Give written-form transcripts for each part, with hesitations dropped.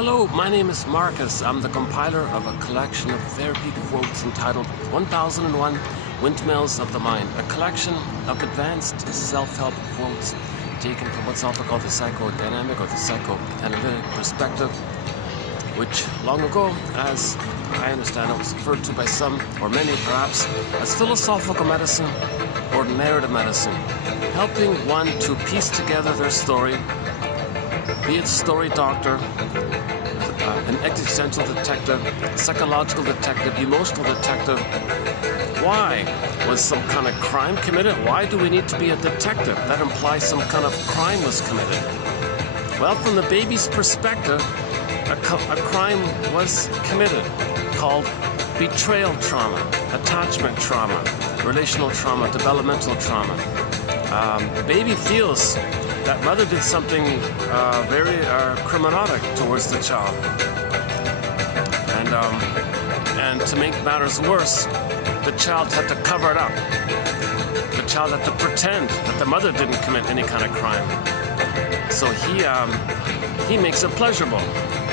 Hello, my name is Marcus. I'm the compiler of a collection of therapy quotes entitled 1001 Windmills of the Mind, a collection of advanced self-help quotes taken from what's often called the psychodynamic or the psychoanalytic perspective, which long ago, as I understand it, was referred to by some, or many perhaps, as philosophical medicine or narrative medicine, helping one to piece together their story, be it story doctor, an existential detective, psychological detective, emotional detective. Why was some kind of crime committed? Why do we need to be a detective? That implies some kind of crime was committed. Well, from the baby's perspective, a crime was committed called betrayal trauma, attachment trauma, relational trauma, developmental trauma. The baby feels that mother did something very criminogenic towards the child. And to make matters worse, the child had to cover it up. The child had to pretend that the mother didn't commit any kind of crime. So he makes it pleasurable.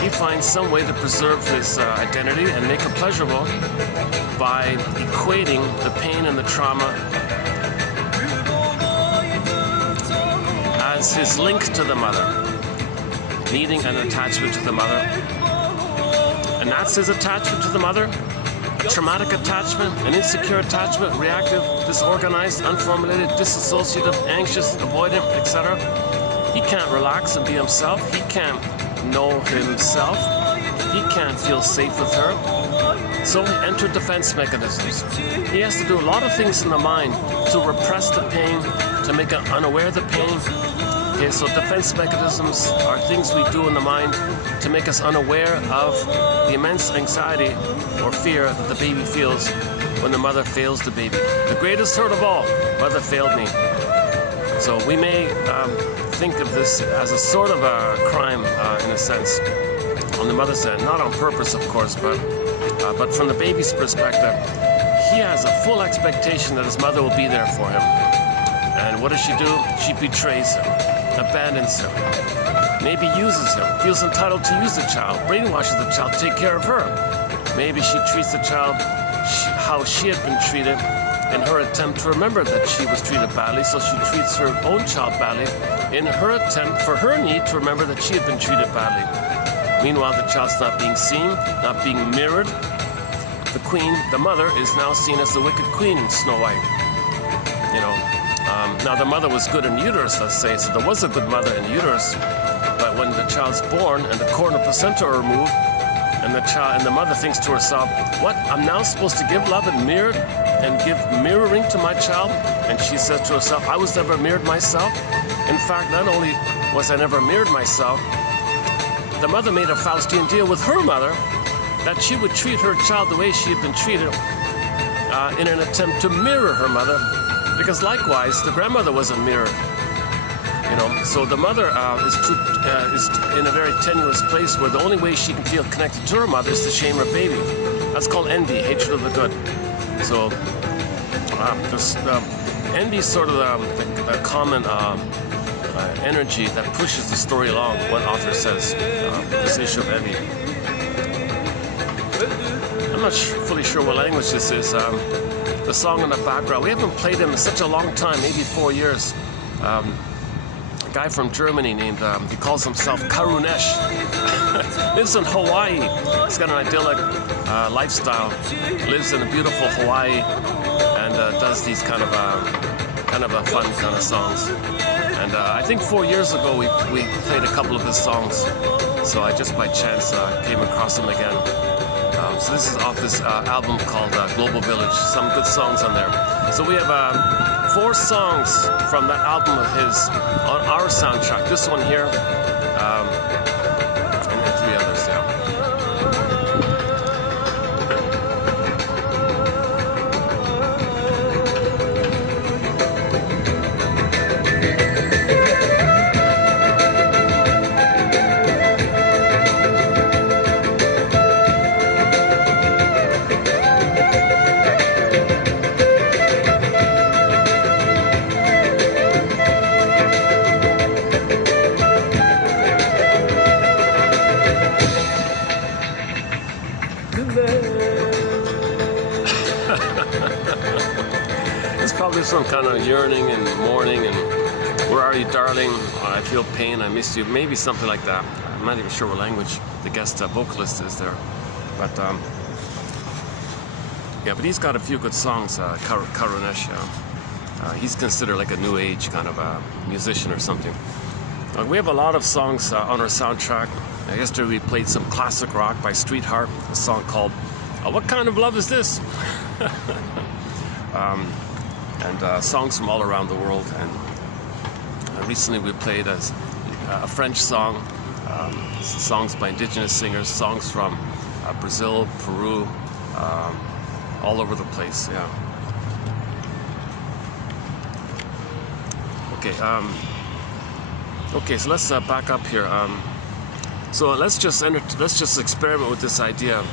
He finds some way to preserve his identity and make it pleasurable by equating the pain and the trauma as his link to the mother, needing an attachment to the mother. And that's his attachment to the mother, a traumatic attachment, an insecure attachment, reactive, disorganized, unformulated, disassociative, anxious, avoidant, etc. He can't relax and be himself. He can't know himself. He can't feel safe with her. So he entered defense mechanisms. He has to do a lot of things in the mind to repress the pain, to make it unaware of the pain. Okay, so defense mechanisms are things we do in the mind to make us unaware of the immense anxiety or fear that the baby feels when the mother fails the baby. The greatest hurt of all, mother failed me. So we may think of this as a sort of a crime in a sense on the mother's end, not on purpose of course, but from the baby's perspective, he has a full expectation that his mother will be there for him. And what does she do? She betrays him, abandons him, maybe uses him, feels entitled to use the child, brainwashes the child, take care of her. Maybe she treats the child how she had been treated in her attempt to remember that she was treated badly, so she treats her own child badly in her attempt for her need to remember that she had been treated badly. Meanwhile, the child's not being seen, not being mirrored. The queen, the mother, is now seen as the wicked queen in Snow White. You know, now the mother was good in uterus, let's say, so there was a good mother in uterus, but when the child's born and the cord and placenta are removed, and the mother thinks to herself, what, I'm now supposed to give love and mirror and give mirroring to my child? And she says to herself, I was never mirrored myself. In fact, not only was I never mirrored myself, the mother made a Faustian deal with her mother that she would treat her child the way she had been treated in an attempt to mirror her mother, because likewise the grandmother wasn't mirrored. You know, so the mother is in a very tenuous place where the only way she can feel connected to her mother is to shame her baby. That's called envy, hatred of the good. So envy is sort of the common energy that pushes the story along, one author says, this issue of envy. I'm not fully sure what language this is. The song in the background, we haven't played him in such a long time, maybe 4 years. A guy from Germany named, he calls himself Karunesh. Lives in Hawaii. He's got an idyllic lifestyle. Lives in a beautiful Hawaii and does these kind of fun kind of songs. And I think 4 years ago we played a couple of his songs. So I just by chance came across him again. So this is off this album called Global Village. Some good songs on there. So we have 4 songs from that album of his on our soundtrack. This one here, and then 3 others, yeah. just some kind of yearning and mourning and where are you, darling? I feel pain, I miss you. Maybe something like that. I'm not even sure what language the guest vocalist is there. But yeah, but he's got a few good songs, Karunesh. He's considered like a new age kind of a musician or something. We have a lot of songs on our soundtrack. Yesterday we played some classic rock by Streetheart, a song called What Kind of Love Is This? And songs from all around the world. And recently we played a French song, songs by indigenous singers, songs from Brazil, Peru, all over the place, yeah. Okay, so let's back up here. So let's just experiment with this idea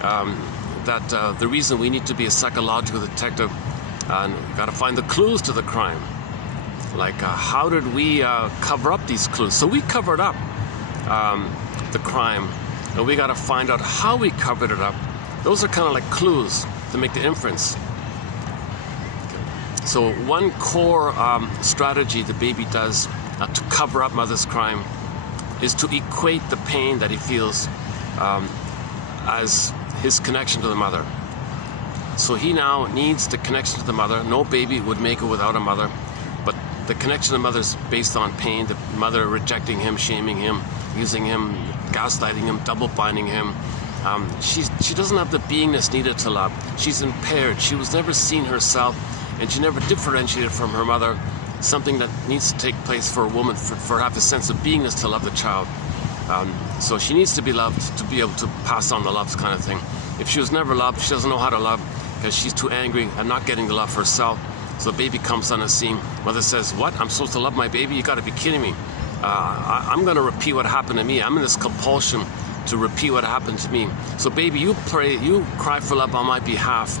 that the reason we need to be a psychological detective, and we've got to find the clues to the crime. Like, how did we cover up these clues? So we covered up the crime, and we got to find out how we covered it up. Those are kind of like clues to make the inference. So one core strategy the baby does to cover up mother's crime is to equate the pain that he feels as his connection to the mother. So he now needs the connection to the mother. No baby would make it without a mother, but the connection to the mother is based on pain. The mother rejecting him, shaming him, using him, gaslighting him, double binding him. She doesn't have the beingness needed to love. She's impaired. She was never seen herself, and she never differentiated from her mother, something that needs to take place for a woman for have the sense of beingness to love the child. So she needs to be loved to be able to pass on the love kind of thing. If she was never loved, she doesn't know how to love because she's too angry and not getting the love for herself. So the baby comes on the scene. Mother says, what? I'm supposed to love my baby? You got to be kidding me. I'm going to repeat what happened to me. I'm in this compulsion to repeat what happened to me. So baby, you cry for love on my behalf,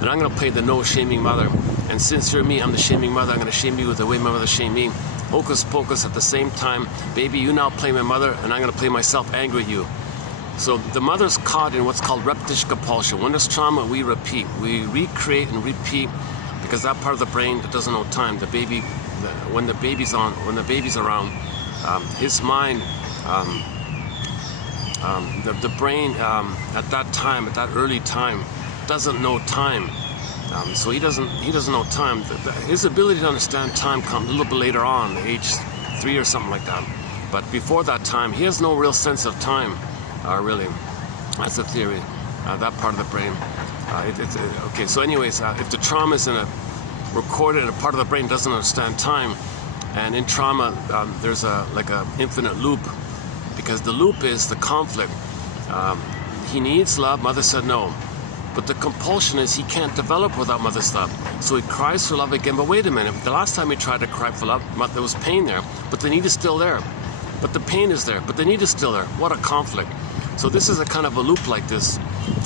and I'm going to play the no shaming mother. And since you're me, I'm the shaming mother. I'm going to shame you the way my mother shamed me. Hocus pocus at the same time. Baby, you now play my mother, and I'm going to play myself angry at you. So the mother's caught in what's called repetition compulsion. When there's trauma, we repeat. We recreate and repeat because that part of the brain that doesn't know time. The baby, when the baby's around, his mind, the brain at that time, at that early time, doesn't know time. So he doesn't know time. His ability to understand time comes a little bit later on, age 3 or something like that. But before that time, he has no real sense of time, really. That's the theory, that part of the brain. Okay, so anyways, if the trauma is recorded in a part of the brain doesn't understand time, and in trauma, there's like a infinite loop, because the loop is the conflict. He needs love, mother said no. But the compulsion is he can't develop without mother's love. So he cries for love again. But wait a minute, the last time he tried to cry for love, there was pain there, but the need is still there. But the pain is there, but the need is still there. What a conflict. So this is a kind of a loop like this.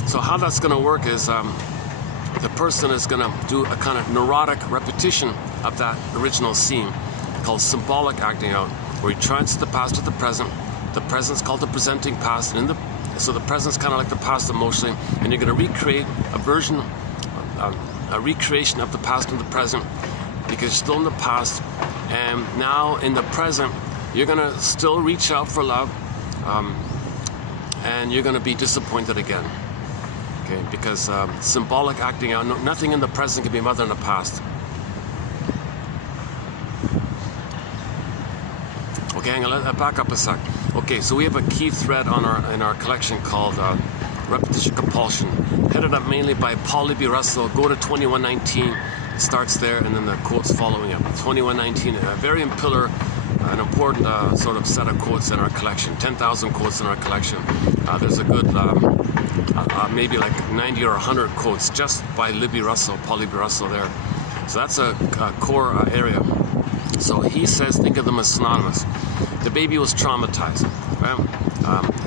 So how that's going to work is the person is going to do a kind of neurotic repetition of that original scene called symbolic acting out, where he translates the past to the present. The present's called the presenting past, and so the present's kind of like the past emotionally, and you're going to recreate a recreation of the past and the present, because you're still in the past, and now in the present, you're going to still reach out for love, and you're going to be disappointed again. Okay, because symbolic acting out, nothing in the present can be mother in the past. Okay, hang on, let's back up a sec. Okay, so we have a key thread in our collection called Repetition Compulsion, headed up mainly by Paul Libby Russell. Go to 2119, it starts there, and then the quotes following it. 2119, a very an important sort of set of quotes in our collection, 10,000 quotes in our collection. There's a good, maybe like 90 or 100 quotes just by Libby Russell, Paul Libby Russell there. So that's a core area. So he says, think of them as synonymous. The baby was traumatized. Right?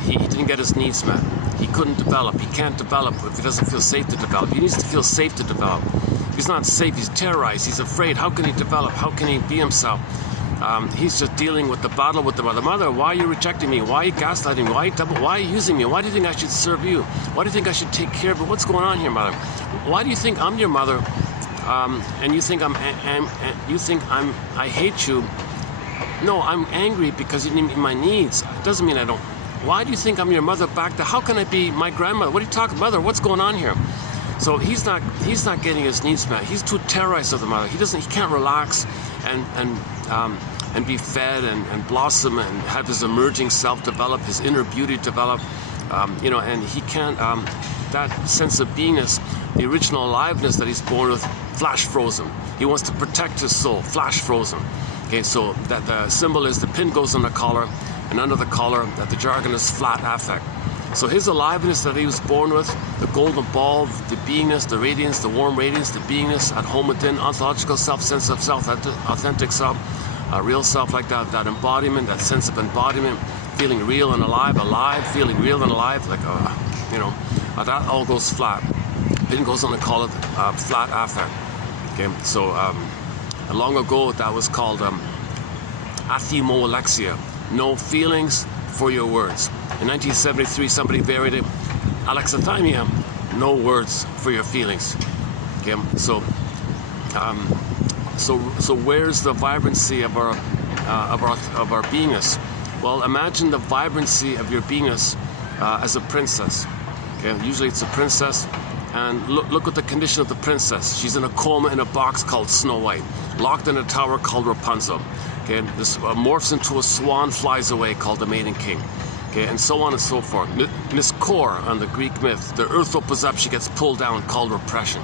He didn't get his needs met. He couldn't develop. He can't develop if he doesn't feel safe to develop. He needs to feel safe to develop. If he's not safe, he's terrorized, he's afraid. How can he develop? How can he be himself? He's just dealing with the battle with the mother. Mother, why are you rejecting me? Why are you gaslighting me? Why are you using me? Why do you think I should serve you? Why do you think I should take care of you? What's going on here, mother? Why do you think I'm your mother and you think I hate you. No, I'm angry because you didn't meet my needs. It doesn't mean I don't. Why do you think I'm your mother back there? How can I be my grandmother? What are you talking, mother? What's going on here? So he's not getting his needs met. He's too terrorized of the mother. He can't relax and be fed and blossom and have his emerging self develop, his inner beauty develop. And he can't. That sense of beingness, the original aliveness that he's born with, flash frozen. He wants to protect his soul, flash frozen. Okay, so that the symbol is the pin goes on the collar, and under the collar, that the jargon is flat affect. So his aliveness that he was born with, the golden ball, the beingness, the radiance, the warm radiance, the beingness at home within, ontological self, sense of self, authentic self, real self, like that embodiment, that sense of embodiment, feeling real and alive, feeling real and alive, like that all goes flat. Pin goes on the collar, flat affect. Okay, so long ago that was called athemolexia, no feelings for your words. In 1973, somebody varied it, alexithymia, no words for your feelings. Okay, so where's the vibrancy of our beingness? Well, imagine the vibrancy of your beingness as a princess. Okay, usually it's a princess, and look at the condition of the princess. She's in a coma in a box called Snow White, locked in a tower called Rapunzel. Okay, this morphs into a swan, flies away, called the Maiden King. Okay, and so on and so forth. Miss Kor on the Greek myth, the earth opens up, she gets pulled down, called repression.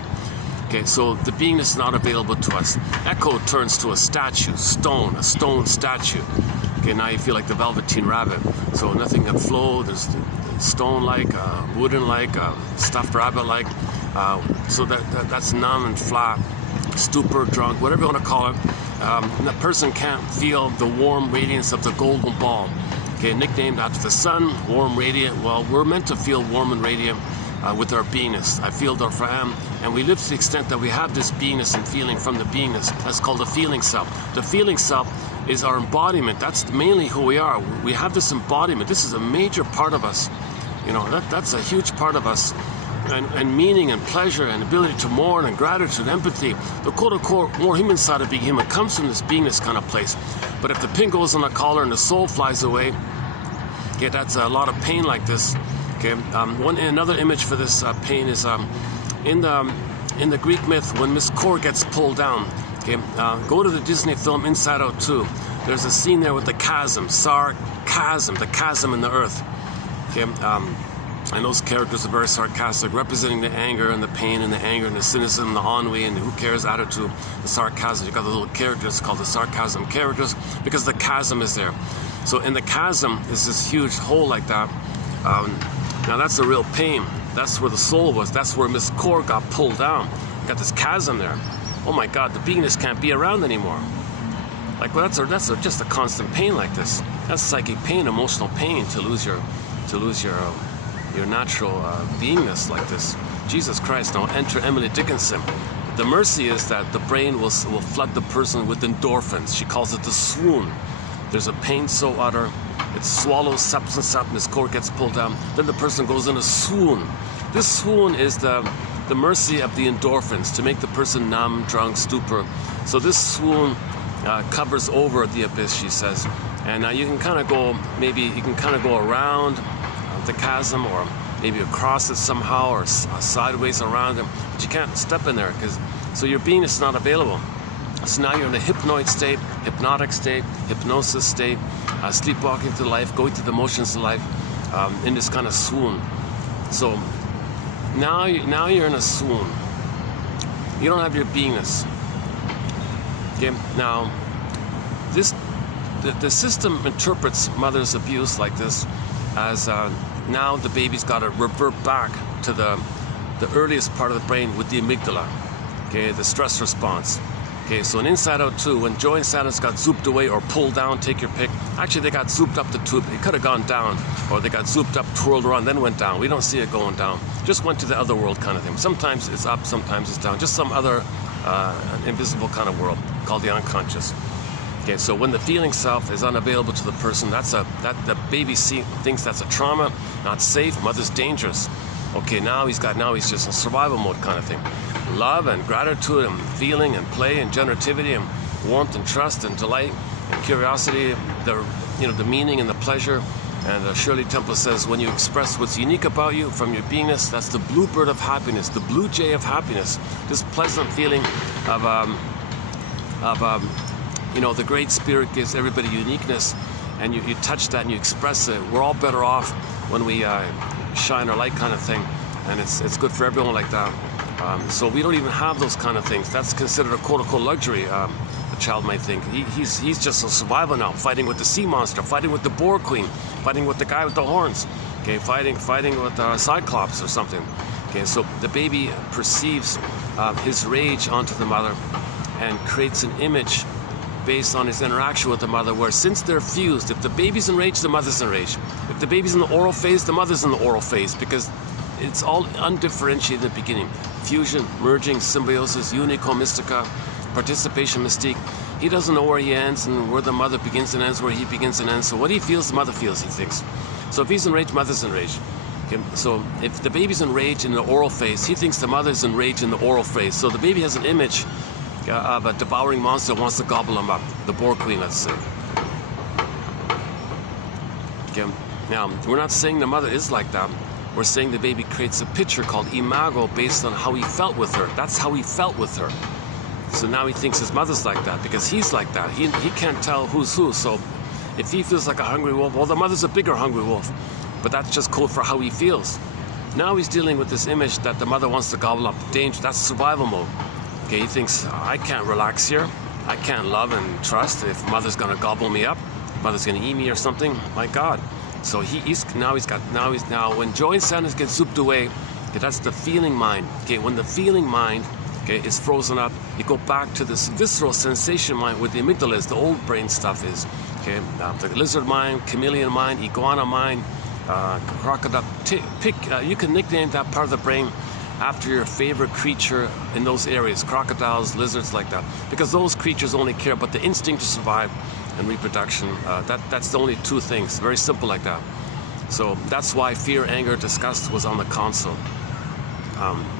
Okay, so the beingness is not available to us. Echo turns to a statue, a stone statue. Okay, now you feel like the Velveteen Rabbit. So nothing can flow, there's stone-like, wooden-like, stuffed rabbit-like. So that's numb and flat, stupor, drunk, whatever you want to call it. And that person can't feel the warm radiance of the golden ball. Okay, nicknamed after the sun, warm, radiant. Well, we're meant to feel warm and radiant with our beingness. I feel therefore am, and we live to the extent that we have this beingness and feeling from the beingness. That's called the feeling self. The feeling self is our embodiment. That's mainly who we are. We have this embodiment. This is a major part of us. That's a huge part of us. And meaning and pleasure and ability to mourn and gratitude, empathy. The quote-unquote more human side of being human comes from this beingness kind of place. But if the pin goes on the collar and the soul flies away, okay, that's a lot of pain like this. Okay, another image for this pain is in the Greek myth when Miss Kor gets pulled down. Okay, go to the Disney film Inside Out 2. There's a scene there with the chasm, sarcasm, the chasm in the earth. Okay, and those characters are very sarcastic, representing the anger and the pain and the anger and the cynicism, the ennui and the who cares attitude, the sarcasm. You got the little characters called the sarcasm characters because the chasm is there. So in the chasm is this huge hole like that. Now that's a real pain. That's where the soul was. That's where Miss Kor got pulled down. Got this chasm there. Oh my God, the beingness can't be around anymore. Like, well, that's just a constant pain like this. That's psychic pain, emotional pain to lose your natural beingness like this. Jesus Christ, now enter Emily Dickinson. The mercy is that the brain will flood the person with endorphins. She calls it the swoon. There's a pain so utter, it swallows substance up and his core gets pulled down. Then the person goes in a swoon. This swoon is the mercy of the endorphins to make the person numb, drunk, stupor. So this swoon covers over the abyss, she says. And you can kind of go, maybe you can kind of go around the chasm or maybe across it somehow or sideways around it, but you can't step in there so your beingness is not available. So now you're in a hypnoid state, hypnotic state, hypnosis state, sleepwalking through life, going through the motions of life, in this kind of swoon. So now you're in a swoon. You don't have your beingness. Okay, now the system interprets mother's abuse like this as now the baby's got to revert back to the earliest part of the brain with the amygdala, okay, the stress response. Okay, so in Inside Out 2, when Joy and Sadness got zooped away or pulled down, take your pick. Actually, they got zooped up the tube. It could have gone down, or they got zooped up, twirled around, then went down. We don't see it going down. Just went to the other world kind of thing. Sometimes it's up, sometimes it's down. Just some other invisible kind of world called the unconscious. Okay, so when the feeling self is unavailable to the person, that the baby thinks that's a trauma, not safe. Mother's dangerous. Okay, now he's just in survival mode kind of thing. love and gratitude and feeling and play and generativity and warmth and trust and delight and curiosity, the meaning and the pleasure. And Shirley Temple says, when you express what's unique about you from your beingness, that's the bluebird of happiness, the blue jay of happiness. This pleasant feeling of the Great Spirit gives everybody uniqueness, and you touch that and you express it. We're all better off when we shine our light, kind of thing, and it's good for everyone like that. So we don't even have those kind of things. That's considered a quote-unquote luxury. A child might think he's just a survival now, fighting with the sea monster, fighting with the boar queen, fighting with the guy with the horns, okay, fighting with Cyclops or something. Okay, so the baby perceives his rage onto the mother and creates an image based on his interaction with the mother, where since they're fused, if the baby's enraged, the mother's enraged. If the baby's in the oral phase, the mother's in the oral phase, because it's all undifferentiated in the beginning. Fusion, merging, symbiosis, unico mystica, participation mystique. He doesn't know where he ends and where the mother begins and ends, where he begins and ends. So what he feels, the mother feels, he thinks. So if he's enraged, mother's enraged. Okay? So if the baby's enraged in the oral phase, he thinks the mother's enraged in the oral phase. So the baby has an image of a devouring monster that wants to gobble him up. The boar queen, let's say. Okay? Now, we're not saying the mother is like that. We're saying the baby creates a picture called imago based on how he felt with her. That's how he felt with her. So now he thinks his mother's like that because he's like that. He can't tell who's who. So if he feels like a hungry wolf, well, the mother's a bigger hungry wolf. But that's just code for how he feels. Now he's dealing with this image that the mother wants to gobble up. Danger, that's survival mode. Okay, he thinks, I can't relax here. I can't love and trust if mother's gonna gobble me up. Mother's gonna eat me or something. My God. So when joy and sadness get zooped away, okay, that's the feeling mind. Okay, when the feeling mind, okay, is frozen up, you go back to this visceral sensation mind where the amygdala is, the old brain stuff is. Okay, the lizard mind, chameleon mind, iguana mind, crocodile. You can nickname that part of the brain after your favorite creature in those areas, crocodiles, lizards, like that, because those creatures only care about the instinct to survive and reproduction. That's the only two things, very simple like that. So that's why fear, anger, disgust was on the console.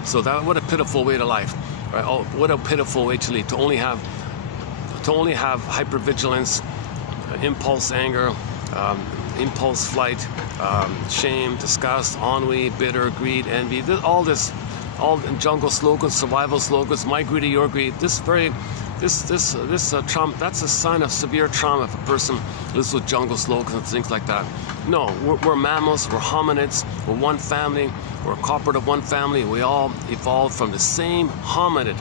So that, what a pitiful way to life, right? Oh, what a pitiful way to lead, to only have hypervigilance, impulse, anger, impulse flight, shame, disgust, ennui, bitter, greed, envy, all jungle slogans, survival slogans, my greed or your greed. This trauma, that's a sign of severe trauma if a person lives with jungle slogans and things like that. No, we're mammals, we're hominids, we're one family, we're a corporate of one family. We all evolved from the same hominid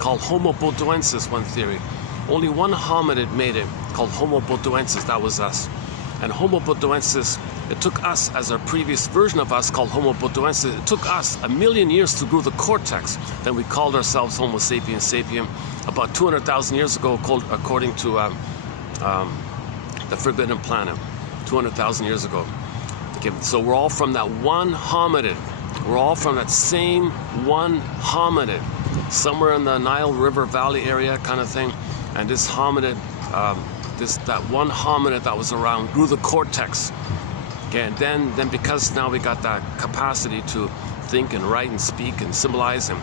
called Homo botuensis, one theory. Only one hominid made it, called Homo botuensis, that was us. And Homo botuensis, it took us, as our previous version of us called Homo botuensis, it took us 1 million years to grow the cortex. Then we called ourselves Homo sapiens sapien about 200,000 years ago, according to the Forbidden Planet, 200,000 years ago. Okay, so we're all from that one hominid. We're all from that same one hominid, somewhere in the Nile River Valley area kind of thing. And this hominid, that one hominid that was around grew the cortex. Okay, and then because now we got that capacity to think and write and speak and symbolize and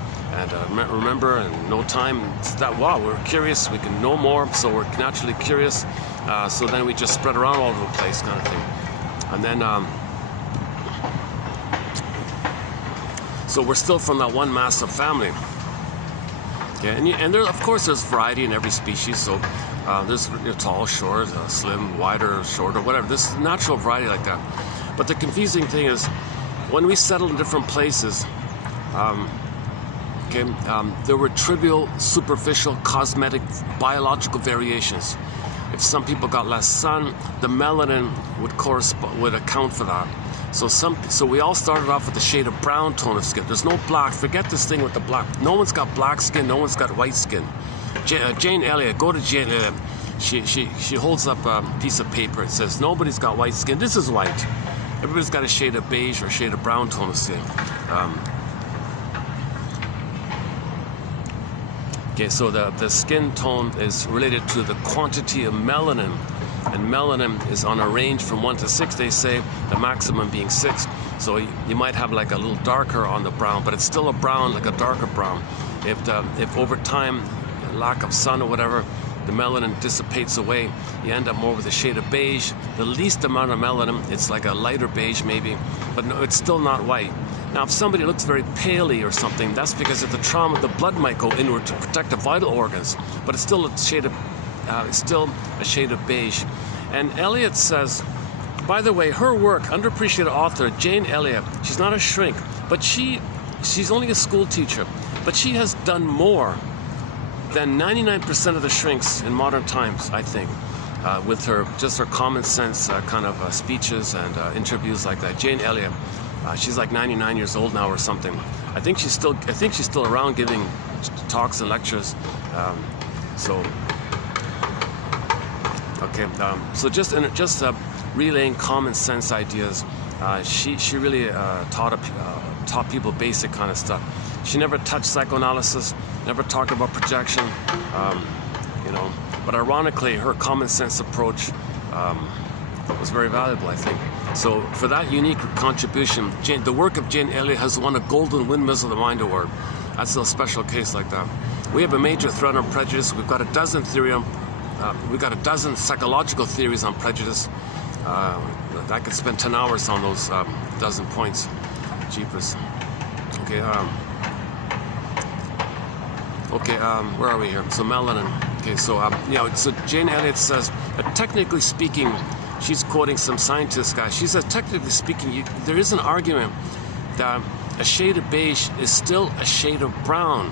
remember and know time, it's that, wow, we're curious, we can know more, so we're naturally curious. So then we just spread around all over the place kind of thing. And then, so we're still from that one massive family. Okay, and there, of course, there's variety in every species. So there's tall, short, slim, wider, shorter, whatever. There's natural variety like that. But the confusing thing is, when we settled in different places, there were trivial, superficial, cosmetic, biological variations. If some people got less sun, the melanin would account for that. So we all started off with a shade of brown tone of skin. There's no black. Forget this thing with the black. No one's got black skin. No one's got white skin. Jane Elliott, go to Jane Elliott. She holds up a piece of paper. It says, nobody's got white skin. This is white. Everybody's got a shade of beige or a shade of brown tone of skin. Okay, so the skin tone is related to the quantity of melanin. And melanin is on a range from 1 to 6, they say, the maximum being 6. So you might have like a little darker on the brown, but it's still a brown, like a darker brown. if over time, lack of sun or whatever, the melanin dissipates away, you end up more with a shade of beige. The least amount of melanin, it's like a lighter beige maybe, but no, it's still not white. Now, if somebody looks very paley or something, that's because of the trauma. The blood might go inward to protect the vital organs, but it's still a shade of beige. And Eliot says, by the way, her work, underappreciated author Jane Elliott, she's not a shrink, but she's only a school teacher, but she has done more than 99% of the shrinks in modern times, I think, with her common sense kind of speeches and interviews like that. Jane Elliott, she's like 99 years old now or something. I think she's still around giving talks and lectures. So just relaying common sense ideas. She really taught people basic kind of stuff. She never touched psychoanalysis, never talked about projection, but ironically, her common sense approach was very valuable, I think. So for that unique contribution, the work of Jane Elliott has won a Golden Windmills of the Mind Award. That's a special case like that. We have a major threat on prejudice. We've got a dozen psychological theories on prejudice. I could spend 10 hours on those dozen points. Jeepers. Where are we here? So melanin. Okay, so Jane Elliott says, technically speaking, she's quoting some scientist guy. She says, technically speaking, there is an argument that a shade of beige is still a shade of brown,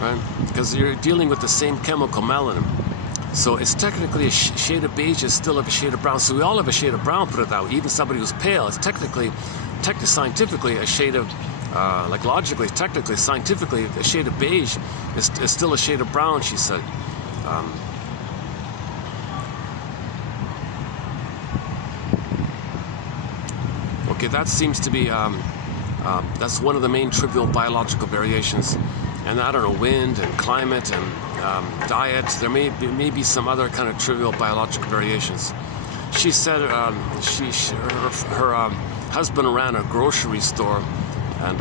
right? Because you're dealing with the same chemical, melanin. So it's technically a shade of beige is still a shade of brown. So we all have a shade of brown, put it that way. Even somebody who's pale, it's technically scientifically a shade of, technically, scientifically, a shade of beige is still a shade of brown, she said. That seems to be, that's one of the main trivial biological variations. And I don't know, wind and climate and diet, there may be some other kind of trivial biological variations. She said her husband ran a grocery store, and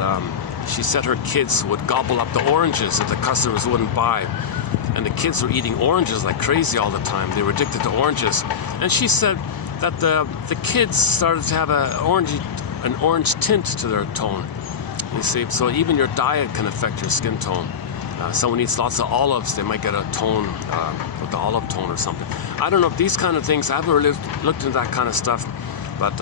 she said her kids would gobble up the oranges that the customers wouldn't buy. And the kids were eating oranges like crazy all the time. They were addicted to oranges. And she said that the kids started to have an orange tint to their tone. You see, so even your diet can affect your skin tone. Someone eats lots of olives, they might get a tone with the olive tone or something. I don't know if these kind of things, I haven't really looked into that kind of stuff, but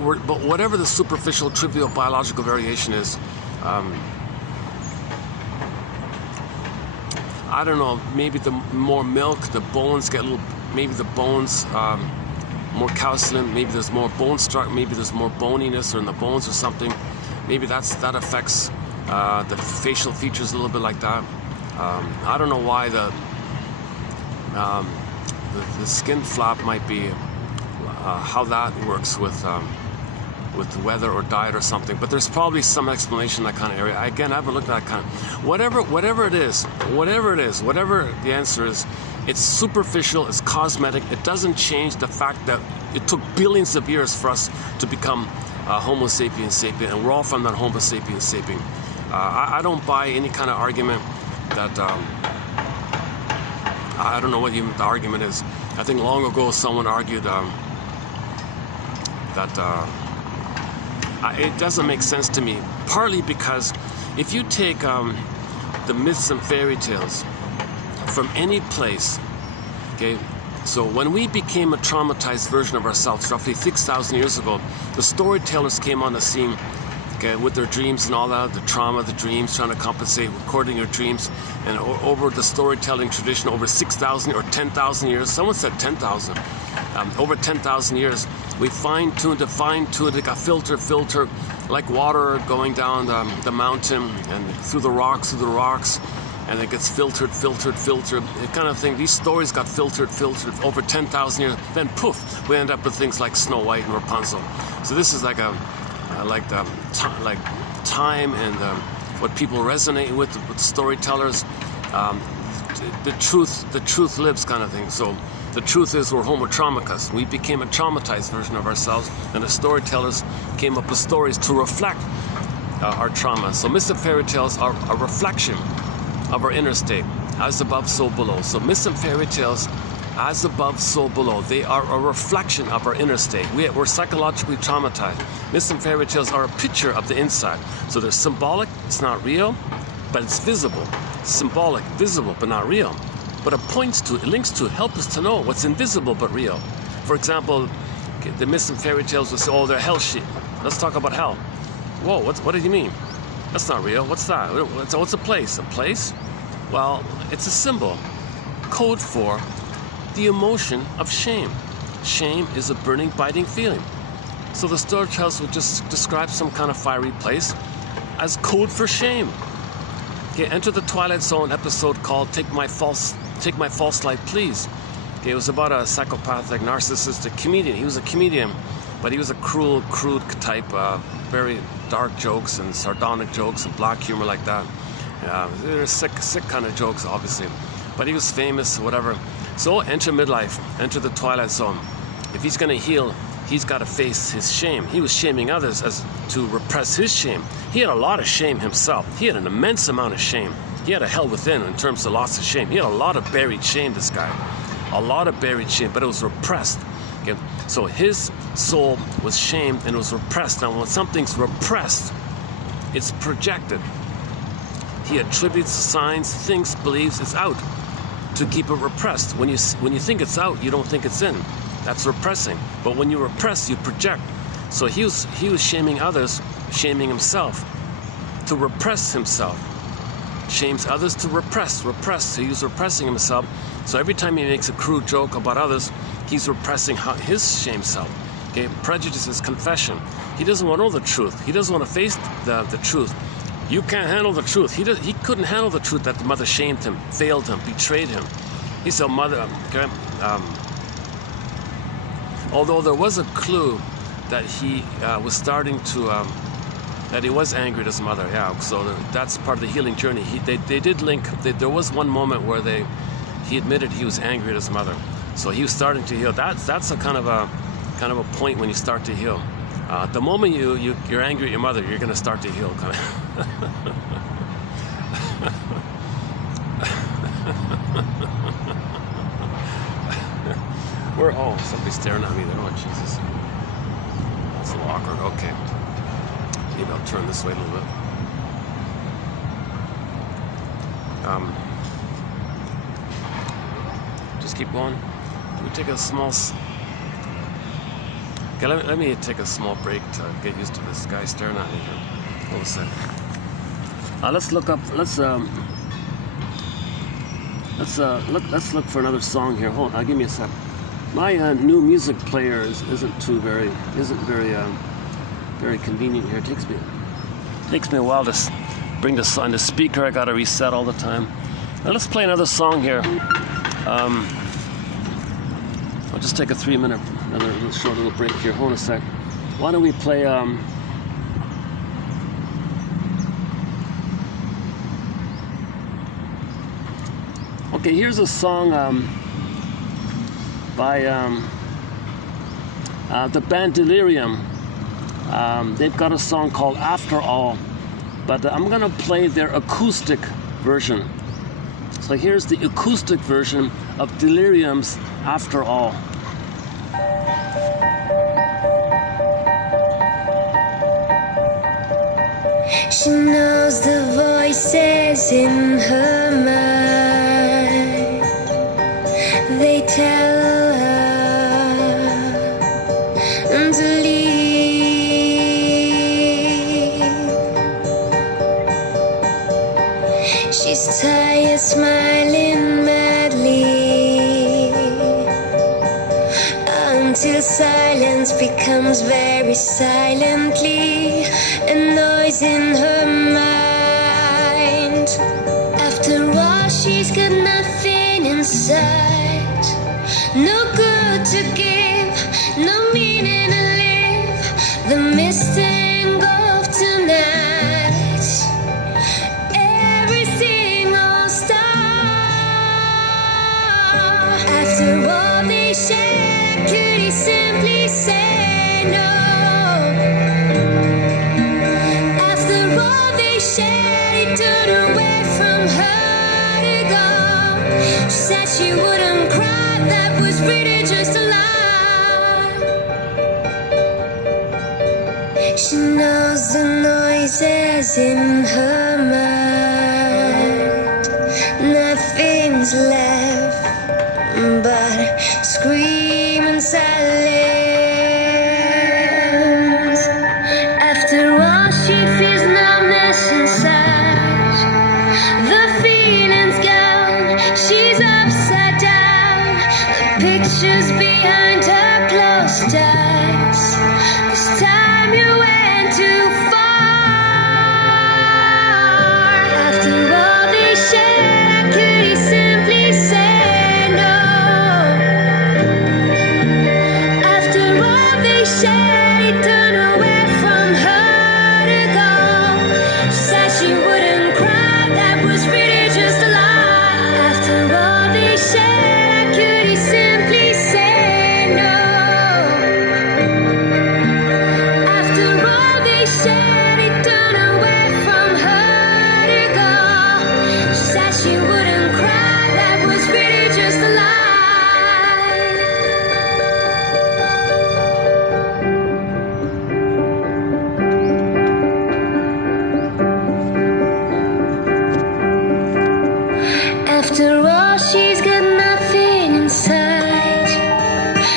whatever the superficial, trivial biological variation is, I don't know, maybe the more milk, the bones get a little, maybe the bones, more calcium, maybe there's more bone structure, maybe there's more boniness in the bones or something. Maybe that affects the facial features a little bit like that. I don't know why the skin flap might be, how that works with the weather or diet or something, but there's probably some explanation in that kind of area. Again, I haven't looked at that kind of, whatever it is, whatever the answer is, it's superficial, it's cosmetic, it doesn't change the fact that it took billions of years for us to become Homo sapiens sapien, and we're all from that Homo sapiens sapien. I don't buy any kind of argument that, I don't know what even the argument is. I think long ago someone argued that it doesn't make sense to me, partly because if you take the myths and fairy tales from any place, okay, so when we became a traumatized version of ourselves roughly 6,000 years ago, the storytellers came on the scene, okay, with their dreams and all that, the trauma, the dreams, trying to compensate, recording your dreams, and over the storytelling tradition, over 6,000 or 10,000 years, someone said 10,000, over 10,000 years, we fine-tuned it, got filter, like water going down the mountain and through the rocks, and it gets filtered, the kind of thing. These stories got filtered over 10,000 years. Then poof, we end up with things like Snow White and Rapunzel. So this is like time and what people resonate with storytellers. The truth lives kind of thing. So the truth is we're Homo traumicus. We became a traumatized version of ourselves, and the storytellers came up with stories to reflect our trauma. So myths and fairy tales are a reflection of our inner state, as above, so below. So myths and fairy tales, as above, so below. They are a reflection of our inner state. We're psychologically traumatized. Myths and fairy tales are a picture of the inside. So they're symbolic, it's not real, but it's visible. Symbolic, visible, but not real. But it points to, it links to, help us to know what's invisible but real. For example, the myths and fairy tales will say, oh, they're hell shit. Let's talk about hell. Whoa, what do you mean? That's not real. What's that? What's a place? A place? Well, it's a symbol, code for the emotion of shame. Shame is a burning, biting feeling. So the storage house would just describe some kind of fiery place as code for shame. Okay, enter the Twilight Zone episode called Take My False Light, Please. Okay, it was about a psychopathic, narcissistic comedian. He was a comedian, but he was a cruel, crude type, very dark jokes and sardonic jokes and black humor like that. They're sick kind of jokes, obviously. But he was famous, whatever. So enter midlife, enter the Twilight Zone. If he's going to heal, he's got to face his shame. He was shaming others as to repress his shame. He had a lot of shame himself. He had an immense amount of shame. He had a hell within in terms of lots of shame. He had a lot of buried shame, this guy. A lot of buried shame, but it was repressed. Okay? So his soul was shamed and it was repressed. Now when something's repressed, it's projected. He attributes signs, thinks, believes it's out to keep it repressed. When you think it's out, you don't think it's in. That's repressing. But when you repress, you project. So he was shaming others, shaming himself to repress himself. Shames others to repress. So he was repressing himself. So every time he makes a crude joke about others, he's repressing his shame self. Okay, prejudice is confession. He doesn't want to know the truth. He doesn't want to face the truth. You can't handle the truth. He couldn't handle the truth that the mother shamed him, failed him, betrayed him. He said, mother, okay, although there was a clue that he was starting to, that he was angry at his mother, yeah, so that's part of the healing journey. They did link, there was one moment where he admitted he was angry at his mother. So he was starting to heal. That's a kind of a point when you start to heal. The moment you're angry at your mother, you're going to start to heal. Kind of. Oh, somebody's staring at me there. Oh, Jesus. That's a little awkward. Okay. Maybe I'll turn this way a little bit. Just keep going. Can we take a small... Okay, let me take a small break to get used to this guy staring at me here. Hold a sec. Let's look up. Let's look for another song here. Hold on, give me a sec. My new music player isn't very convenient here. It takes me a while to bring this on the speaker. I got to reset all the time. Now let's play another song here. I'll just take a 3-minute, another short little break here. Hold on a sec. Why don't we play? Okay, here's a song by the band Delirium. They've got a song called After All, but I'm gonna play their acoustic version. So here's the acoustic version of Delirium's After All. She knows the voices in her mind. They tell her to leave. She's tired, smiling madly, until silence becomes very silently a noise in her mind. After all, she's got nothing inside, no good to give, no meaning to live. The mist engulfed tonight, every single star. After all they shared, could he simply say no? After She knows the noises in her mind. Nothing's left but screaming silence. After all, she feels numbness inside. The feeling's gone, she's upside down. The pictures behind her closed eyes. This time you went too far. After all they shared, could he simply say no? After all they shared, he turned away from her to go. She said she wouldn't cry, that was really just a lie. After all they shared, could he simply say no? After all they shared, he turned away from her to go. She said she wouldn't cry, that was really just a lie. After all, she's got nothing inside.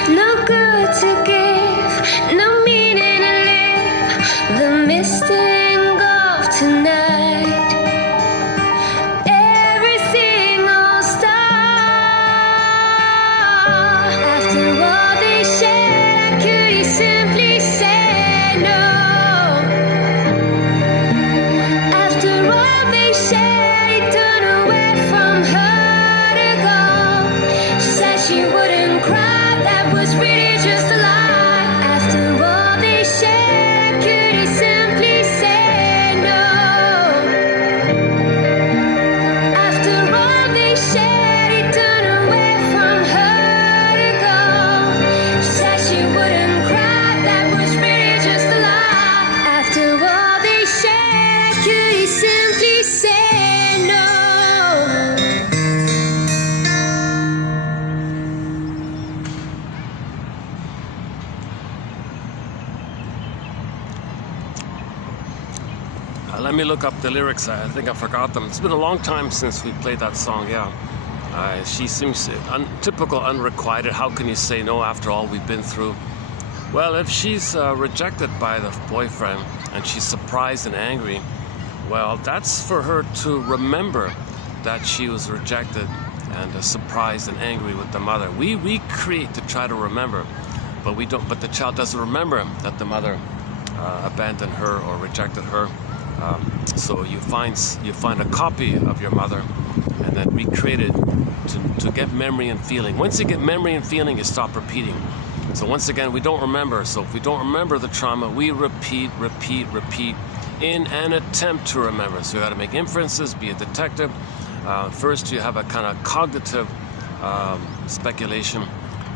No good to give, no meaning to live. The mystery engulfed tonight. Everything all stopped. After all they shared, could he simply say no? After all they shared, he turned away from her to go. She said she wouldn't cry, that was really just a lie. After all they shared, could he simply say no? After all they shared, he turned away from her to go. She said she wouldn't cry, that was really just a lie. After all they shared, could he simply say no? Let me look up the lyrics. I think I forgot them. It's been a long time since we played that song, yeah. She seems typical unrequited. How can you say no after all we've been through? Well, if she's rejected by the boyfriend and she's surprised and angry, well, that's for her to remember that she was rejected and surprised and angry with the mother. We create to try to remember, but we don't. But the child doesn't remember that the mother abandoned her or rejected her. So you find a copy of your mother and then recreate it to get memory and feeling. Once you get memory and feeling, you stop repeating. So once again, we don't remember. So if we don't remember the trauma, we repeat in an attempt to remember. So you got to make inferences, be a detective. First, you have a kind of cognitive speculation,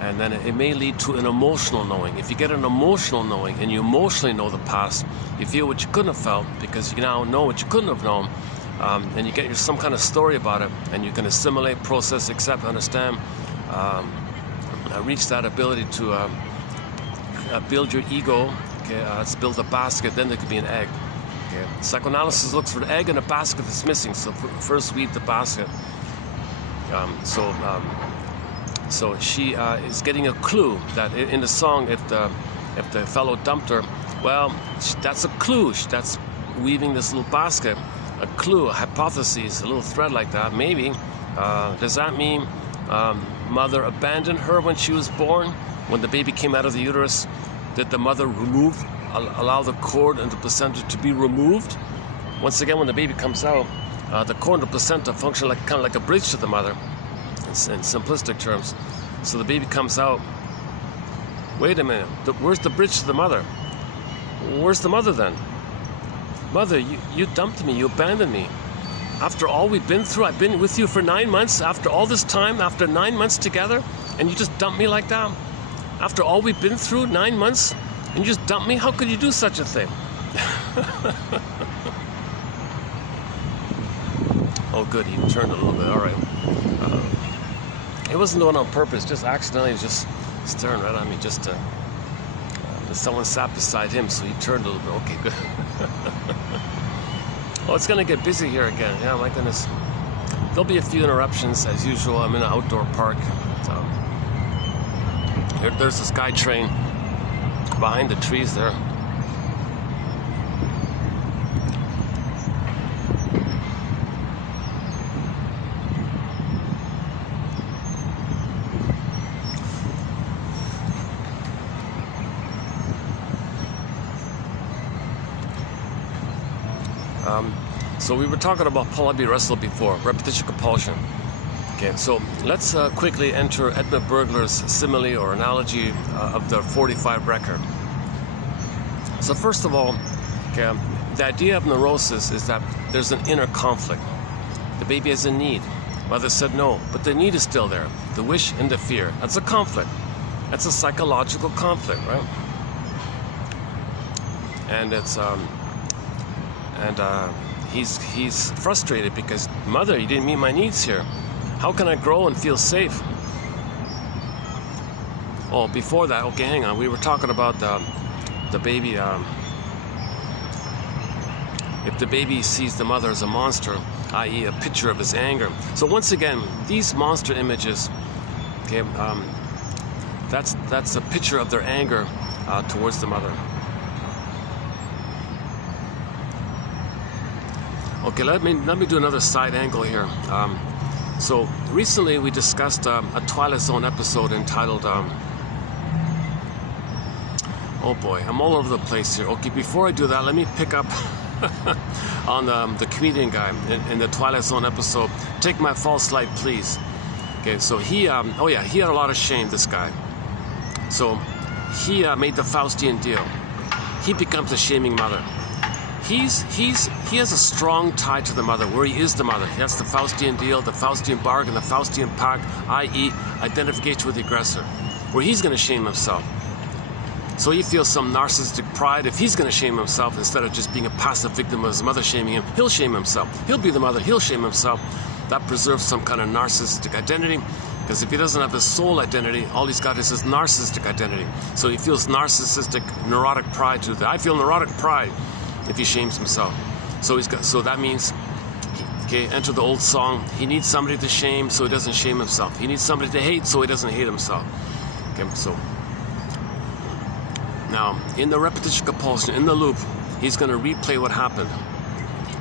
and then it may lead to an emotional knowing. If you get an emotional knowing and you emotionally know the past, you feel what you couldn't have felt because you now know what you couldn't have known, and you get some kind of story about it, and you can assimilate, process, accept, understand, reach that ability to build your ego. Okay, let's build a basket, then there could be an egg. Okay. Psychoanalysis looks for the egg in a basket that's missing, so first weave the basket. So she is getting a clue that in the song, if the fellow dumped her, well, that's a clue. That's weaving this little basket, a clue, a hypothesis, a little thread like that. Maybe does that mean mother abandoned her when she was born? When the baby came out of the uterus, did the mother allow the cord and the placenta to be removed? Once again, when the baby comes out, the cord and the placenta function kind of like a bridge to the mother. In simplistic terms. So the baby comes out. Wait a minute, where's the bridge to the mother? Where's the mother then? Mother, you dumped me, you abandoned me. After all we've been through, I've been with you for 9 months. After all this time, after 9 months together, and you just dumped me like that? After all we've been through, 9 months, and you just dumped me? How could you do such a thing? Oh good, he turned a little bit, all right. It wasn't doing it on purpose, just accidentally just staring right at me, just to someone sat beside him, so he turned a little bit. Okay, good. Well, it's going to get busy here again. Yeah, my goodness. There'll be a few interruptions as usual. I'm in an outdoor park. There's the sky train behind the trees there. So we were talking about Paul B. Russell before, repetition compulsion. Okay, so let's quickly enter Edmund Burglar's simile or analogy of the 45 record. So first of all, okay, the idea of neurosis is that there's an inner conflict. The baby has a need. Mother said no, but the need is still there. The wish and the fear. That's a conflict. That's a psychological conflict, right? And it's he's frustrated because, mother, you didn't meet my needs here. How can I grow and feel safe? Oh, before that, okay, hang on. We were talking about the baby. If the baby sees the mother as a monster, i.e. a picture of his anger. So once again, these monster images, okay, that's a picture of their anger towards the mother. Okay, let me do another side angle here. So recently we discussed a Twilight Zone episode entitled, oh boy, I'm all over the place here. Okay, before I do that, let me pick up on the comedian guy in the Twilight Zone episode. Take my false light, please. Okay, so he, oh yeah, he had a lot of shame, this guy. So he made the Faustian deal. He becomes a shaming mother. He has a strong tie to the mother, where he is the mother. That's the Faustian deal, the Faustian bargain, the Faustian pact, i.e. identification with the aggressor, where he's going to shame himself. So he feels some narcissistic pride. If he's going to shame himself, instead of just being a passive victim of his mother shaming him, he'll shame himself. He'll be the mother, he'll shame himself. That preserves some kind of narcissistic identity, because if he doesn't have his soul identity, all he's got is his narcissistic identity. So he feels narcissistic, neurotic pride to that. I feel neurotic pride if he shames himself. So that means, okay, enter the old song, he needs somebody to shame so he doesn't shame himself. He needs somebody to hate so he doesn't hate himself. Okay, so now in the repetition compulsion, in the loop, he's going to replay what happened.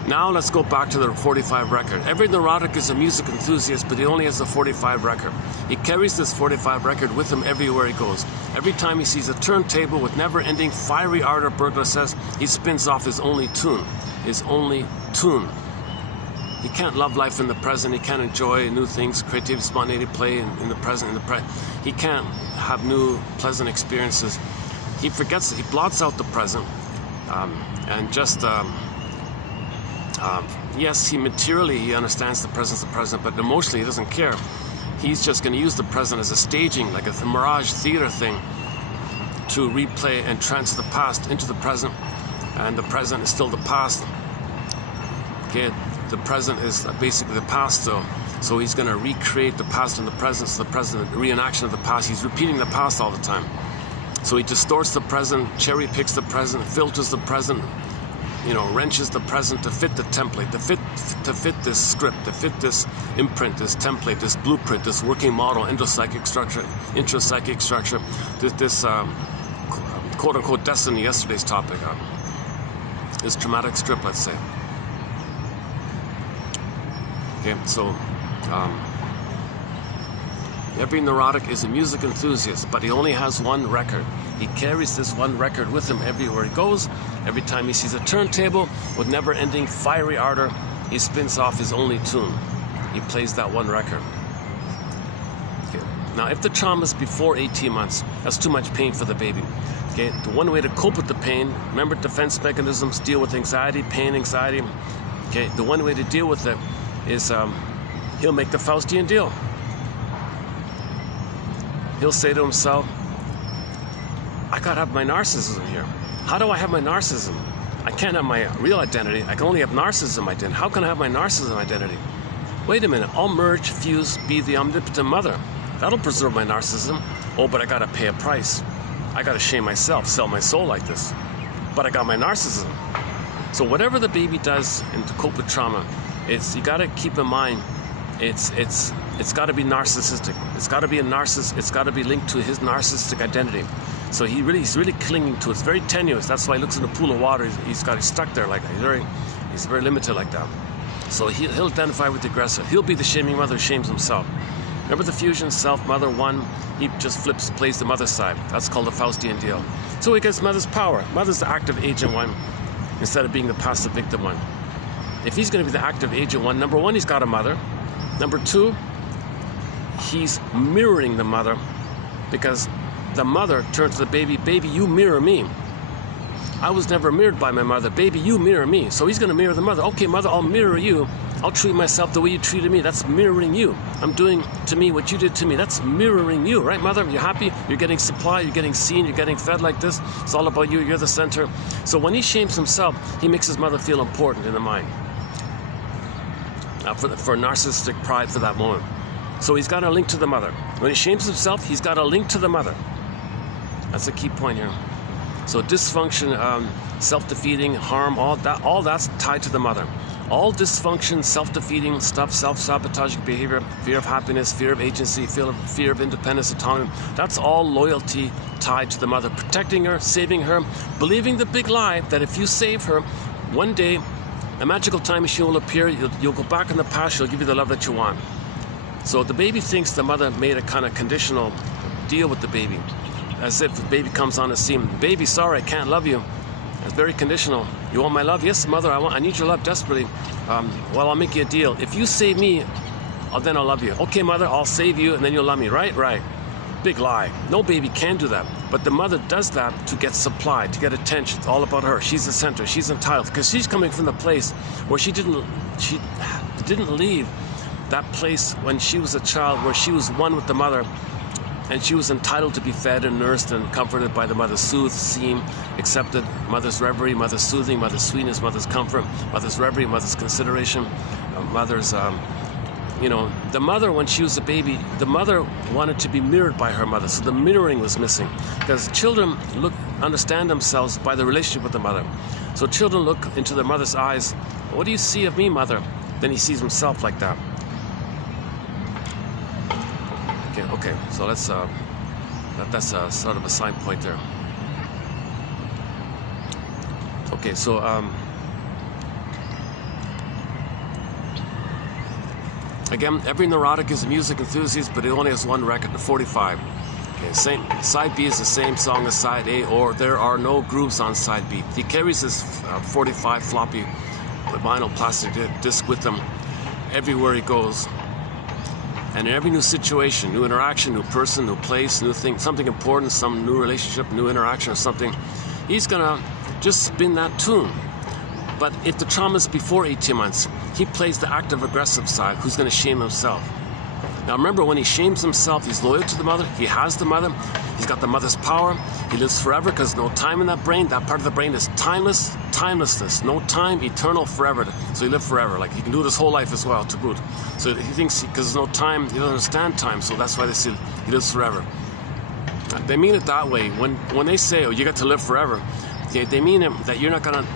Now let's go back to the 45 record. Every neurotic is a music enthusiast, but he only has a 45 record. He carries this 45 record with him everywhere he goes. Every time he sees a turntable with never-ending fiery ardor, Burglar says, he spins off his only tune. His only tune. He can't love life in the present. He can't enjoy new things, creativity, spontaneity, play in the present. He can't have new, pleasant experiences. He forgets it. He blots out the present, and just. Yes, he understands the present, but emotionally he doesn't care. He's just going to use the present as a staging, like a mirage theater thing, to replay and transfer the past into the present, and the present is still the past. Okay, the present is basically the past still, so he's going to recreate the past and the present, so the present, the reenaction of the past. He's repeating the past all the time. So he distorts the present, cherry picks the present, filters the present, wrenches the present to fit the template, to fit this script, to fit this imprint, this template, this blueprint, this working model, endopsychic structure, intrapsychic structure, this quote-unquote destiny, yesterday's topic, this traumatic strip, let's say. Okay, so every neurotic is a music enthusiast, but he only has one record. He carries this one record with him everywhere he goes. Every time he sees a turntable with never-ending fiery ardor, he spins off his only tune. He plays that one record. Okay. Now, if the trauma is before 18 months, that's too much pain for the baby. Okay. The one way to cope with the pain, remember defense mechanisms deal with anxiety, pain, anxiety. Okay. The one way to deal with it is he'll make the Faustian deal. He'll say to himself, I gotta have my narcissism here. How do I have my narcissism? I can't have my real identity. I can only have narcissism identity. How can I have my narcissism identity? Wait a minute, I'll merge, fuse, be the omnipotent mother. That'll preserve my narcissism. Oh, but I gotta pay a price. I got to shame myself, sell my soul like this. But I got my narcissism. So whatever the baby does to cope with trauma, you got to keep in mind, it's got to be narcissistic. It's got to be a narcissist. It's got to be linked to his narcissistic identity. So he's really clinging to it. It's very tenuous. That's why he looks in a pool of water. He's stuck there like that. He's very limited like that. So he'll identify with the aggressor. He'll be the shaming mother who shames himself. Remember the fusion, self, mother, one, he just plays the mother side. That's called the Faustian deal. So he gets mother's power. Mother's the active agent one instead of being the passive victim one. If he's going to be the active agent one, number one, he's got a mother. Number two, he's mirroring the mother because the mother turned to the baby, baby, you mirror me. I was never mirrored by my mother. Baby, you mirror me. So he's going to mirror the mother. Okay, mother, I'll mirror you. I'll treat myself the way you treated me. That's mirroring you. I'm doing to me what you did to me. That's mirroring you, right, mother? You're happy? You're getting supply. You're getting seen. You're getting fed like this. It's all about you. You're the center. So when he shames himself, he makes his mother feel important in the mind. For narcissistic pride for that moment. So he's got a link to the mother. When he shames himself, he's got a link to the mother. That's a key point here. So dysfunction, self-defeating, harm, all that's tied to the mother. All dysfunction, self-defeating stuff, self-sabotaging behavior, fear of happiness, fear of agency, fear of independence, autonomy, that's all loyalty tied to the mother. Protecting her, saving her, believing the big lie that if you save her, one day a magical time machine will appear, you'll go back in the past, she'll give you the love that you want. So the baby thinks the mother made a kind of conditional deal with the baby. As if the baby comes on the scene, baby, sorry, I can't love you. It's very conditional. You want my love? Yes, mother, I need your love desperately. Well, I'll make you a deal. If you save me, then I'll love you. Okay, mother, I'll save you and then you'll love me, right? Right. Big lie. No baby can do that. But the mother does that to get supply, to get attention. It's all about her. She's the center. She's entitled. Because she's coming from the place where she didn't leave that place when she was a child, where she was one with the mother. And she was entitled to be fed and nursed and comforted by the mother, soothed, seen, accepted, mother's reverie, mother's soothing, mother's sweetness, mother's comfort, mother's reverie, mother's consideration, mother's, the mother, when she was a baby, the mother wanted to be mirrored by her mother. So the mirroring was missing because children understand themselves by the relationship with the mother. So children look into their mother's eyes. What do you see of me, mother? Then he sees himself like that. Okay, so that's a sort of a sign point there. Okay, so again, every neurotic is a music enthusiast, but it only has one record, the 45. Okay, side B is the same song as side A, or there are no grooves on side B. He carries his 45 floppy vinyl plastic disc with him everywhere he goes. And in every new situation, new interaction, new person, new place, new thing, something important, some new relationship, new interaction or something, he's gonna just spin that tune. But if the trauma is before 18 months, he plays the active aggressive side, who's gonna shame himself. Now remember, when he shames himself, he's loyal to the mother, he has the mother, he's got the mother's power, he lives forever because no time in that brain, that part of the brain is timelessness, no time, eternal, forever. So he lived forever, like he can do it his whole life as well, to boot. So he thinks, because there's no time, he doesn't understand time, so that's why they say he lives forever. They mean it that way. When they say, oh, you got to live forever, they mean it that you're not gonna,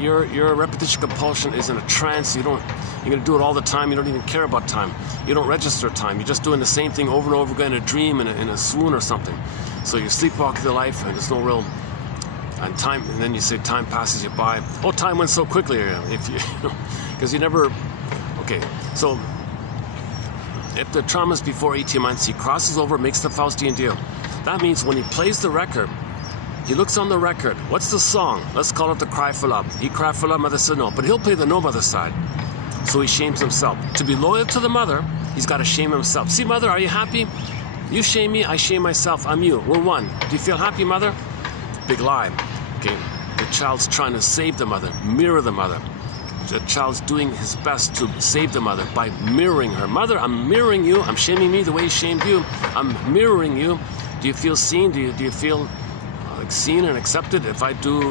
your repetition compulsion is in a trance. You're gonna do it all the time. You don't even care about time. You don't register time. You're just doing the same thing over and over again in a dream, in a swoon or something. So you sleepwalk through life, and there's no real and time. And then you say time passes you by. Oh, time went so quickly, if you, because you never. Okay, so if the trauma is before 18 months, he crosses over, makes the Faustian deal. That means when he plays the record, he looks on the record. What's the song? Let's call it the Cry for Love. He cried for love, mother said no. But he'll play the no mother side. So he shames himself. To be loyal to the mother, he's got to shame himself. See, mother, are you happy? You shame me, I shame myself. I'm you. We're one. Do you feel happy, mother? Big lie. Okay. The child's trying to save the mother, mirror the mother. The child's doing his best to save the mother by mirroring her. Mother, I'm mirroring you. I'm shaming me the way he shamed you. I'm mirroring you. Do you feel seen? Do you feel seen and accepted if I do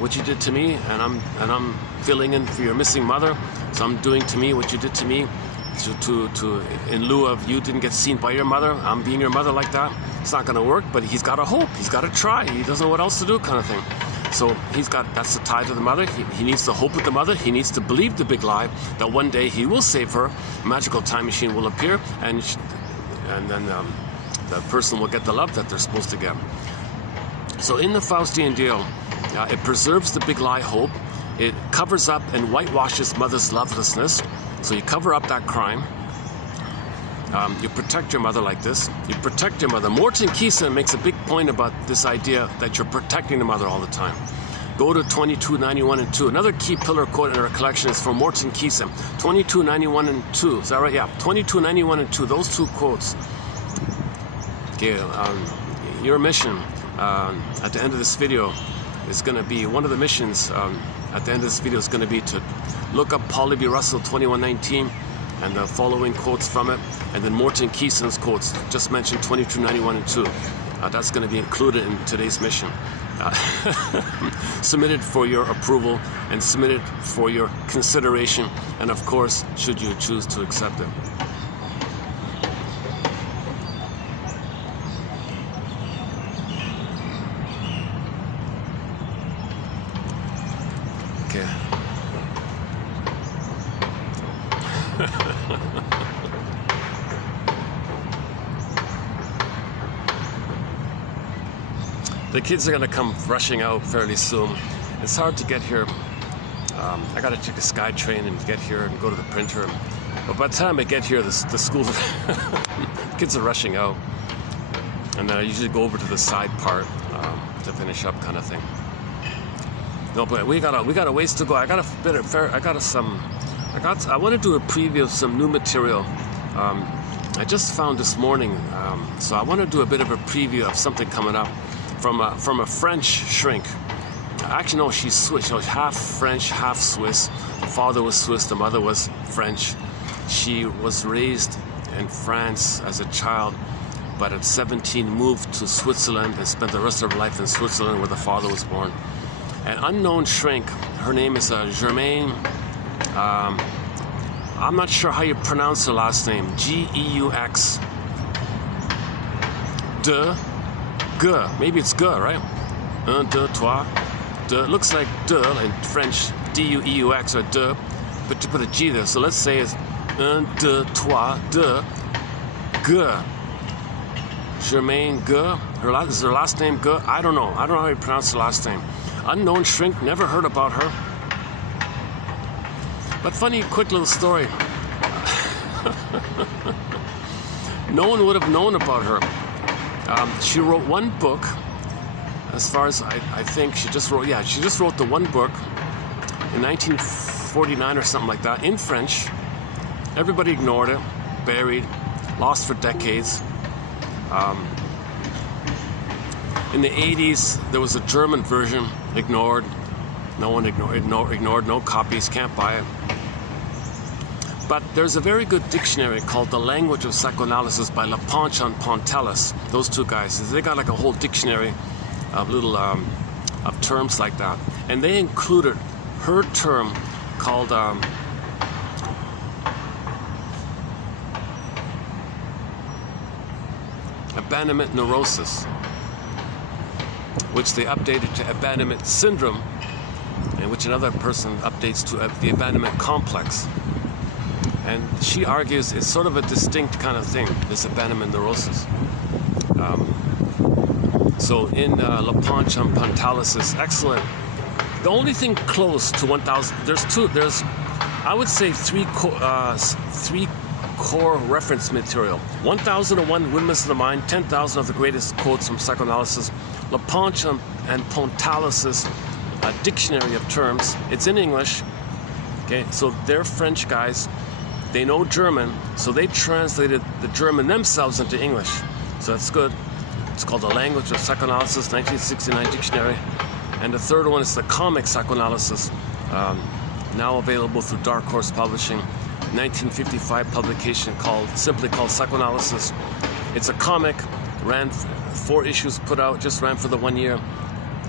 what you did to me, and I'm filling in for your missing mother? So I'm doing to me what you did to me, to in lieu of you didn't get seen by your mother. I'm being your mother like that. it's not going to work, but he's got to hope. He's got to try. He doesn't know what else to do, kind of thing. So that's the tie to the mother. He needs to hope with the mother. He needs to believe the big lie that one day he will save her. A magical time machine will appear, and then the person will get the love that they're supposed to get. So in the Faustian deal, it preserves the big lie hope. It covers up and whitewashes mother's lovelessness. So you cover up that crime. You protect your mother like this. You protect your mother. Morton Kieson makes a big point about this idea that you're protecting the mother all the time. Go to 2291 and 2. Another key pillar quote in our collection is from Morton Kieson. 2291 and 2. Is that right? Yeah. 2291 and 2. Those two quotes. Okay. Your mission at the end of this video is going to be, one of the missions at the end of this video is going to be to look up Polly B. Russell 2119 and the following quotes from it, and then Morton Kieson's quotes, just mentioned 2291 and 2. That's going to be included in today's mission. Submitted for your approval and submitted for your consideration, and of course, should you choose to accept it. Okay. The kids are going to come rushing out fairly soon. It's hard to get here. I got to take a SkyTrain and get here and go to the printer. But by the time I get here, the school, kids are rushing out. And then I usually go over to the side part to finish up, kind of thing. No, but we got a ways to go. I want to do a preview of some new material. I just found this morning, so I want to do a bit of a preview of something coming up from a French shrink. Actually, no, she's Swiss. She was half French, half Swiss. The father was Swiss, the mother was French. She was raised in France as a child, but at 17 moved to Switzerland and spent the rest of her life in Switzerland, where the father was born. An unknown shrink. Her name is Germaine. I'm not sure how you pronounce her last name. G-E-U-X. G. Maybe it's G, right? Un, deux, trois. De. It looks like de in French. D-U-E-U-X or de. But you put a G there. So let's say it's un, deux, trois, de. G. Germaine G. Is her last name G? I don't know. I don't know how you pronounce her last name. Unknown shrink. Never heard about her. But funny, quick little story. No one would have known about her. She wrote one book, as far as I think. She just wrote the one book in 1949 or something like that, in French. Everybody ignored it, buried, lost for decades. In the 80s, there was a German version, ignored. No one ignored, no copies, can't buy it. But there's a very good dictionary called The Language of Psychoanalysis by Laponche and Pontalis. Those two guys, they got like a whole dictionary of little of terms like that. And they included her term called abandonment neurosis, which they updated to abandonment syndrome, and which another person updates to the abandonment complex. And she argues it's sort of a distinct kind of thing, this abandonment neurosis. So in Laponche and Pontalis' excellent. The only thing close to 1,000, there's I would say three core reference material. 1001 Windmills of the Mind, 10,000 of the greatest quotes from psychoanalysis. Laponche and Pontalis' dictionary of terms. It's in English. Okay, so they're French guys. They know German, so they translated the German themselves into English. So that's good. It's called The Language of Psychoanalysis, 1969 dictionary. And the third one is the Comic Psychoanalysis, now available through Dark Horse Publishing, 1955 publication simply called Psychoanalysis. It's a comic, ran 4 issues, just ran for the 1 year,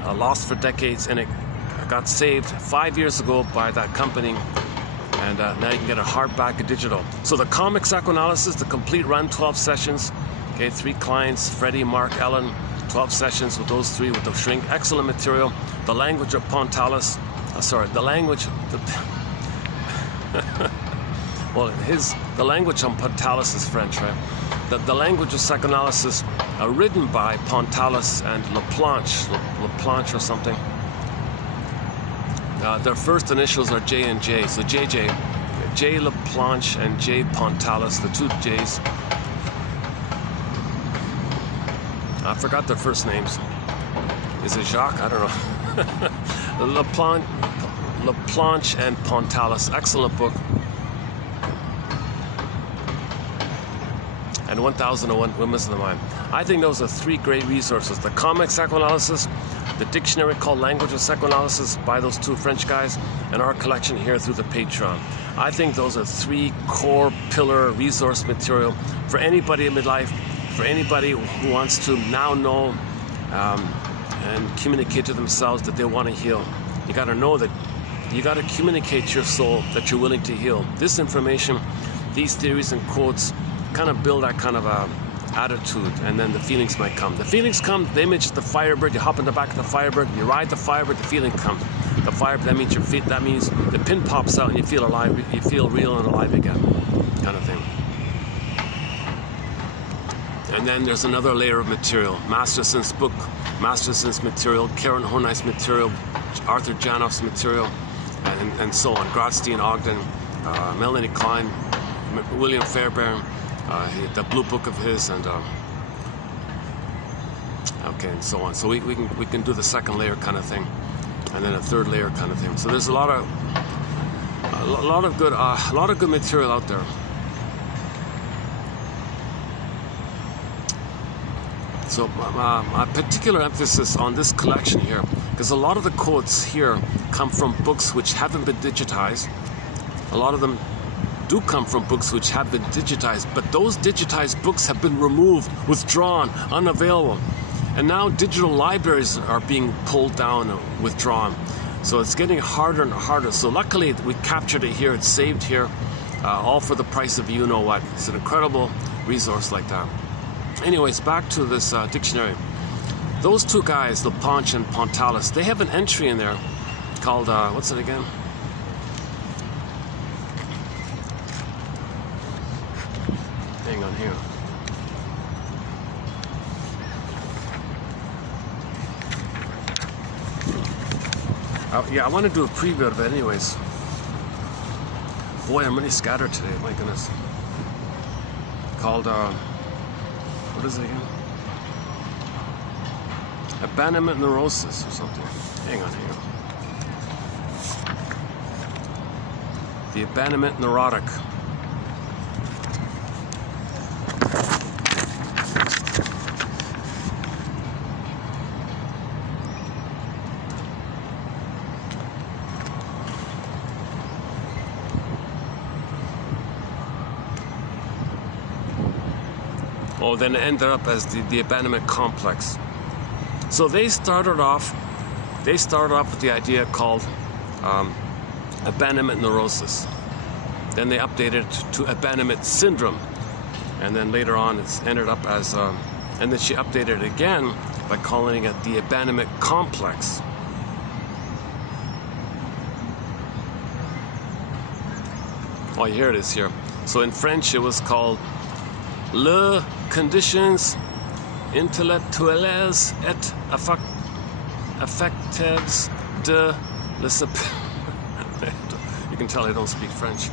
lost for decades, and it got saved 5 years ago by that company. And now you can get a hardback and digital. So the Comic Psychoanalysis, the complete run, 12 sessions, Okay, 3 clients, Freddie, Mark, Ellen, 12 sessions with those 3 with the shrink. Excellent material. The language of Pontalis, the language, the language on Pontalis is French, right? The language of psychoanalysis written by Pontalis and Laplanche or something. Their first initials are J and J, so JJ. J Laplanche and J Pontalis, the 2 J's. I forgot their first names. Is it Jacques? I don't know. Laplanche and Pontalis, excellent book. And 1001 Women's of the Mind. I think those are 3 great resources. The comic psychoanalysis, the dictionary called Language of Psychoanalysis by those 2 French guys, and our collection here through the Patreon. I think those are 3 core pillar resource material for anybody in midlife, for anybody who wants to now know and communicate to themselves that they want to heal. You got to know that you got to communicate to your soul that you're willing to heal. This information, these theories and quotes kind of build that kind of attitude, and then the feelings might come. The feelings come, the image is the Firebird, you hop in the back of the Firebird, you ride the Firebird, the feeling comes. The Firebird, that means the pin pops out and you feel alive, you feel real and alive again, kind of thing. And then there's another layer of material. Masterson's book, Masterson's material, Karen Horney's material, Arthur Janoff's material, and so on. Grotstein, Ogden, Melanie Klein, William Fairbairn, the blue book of his, and okay, and so on. So we can do the second layer kind of thing, and then a third layer kind of thing. So there's a lot of good material out there. So a particular emphasis on this collection here, because a lot of the quotes here come from books which haven't been digitized. A lot of them do come from books which have been digitized, but those digitized books have been removed, withdrawn, unavailable. And now digital libraries are being pulled down, withdrawn. So it's getting harder and harder. So luckily we captured it here, it's saved here, all for the price of you know what. It's an incredible resource like that. Anyways, back to this dictionary. Those 2 guys, Laplanche and Pontalis, they have an entry in there called, what's it again? Hang on here. Yeah, I want to do a preview of it anyways. Boy, I'm really scattered today, my goodness. Called, what is it again? Abandonment neurosis or something. Hang on here. The abandonment neurotic. Oh, then it ended up as the abandonment complex. So they started off with the idea called abandonment neurosis. Then they updated it to abandonment syndrome, and then later on it's ended up as and then she updated it again by calling it the abandonment complex. Oh, here it is here. So in French it was called Le conditions intellectuelles et affectives de you can tell I don't speak French.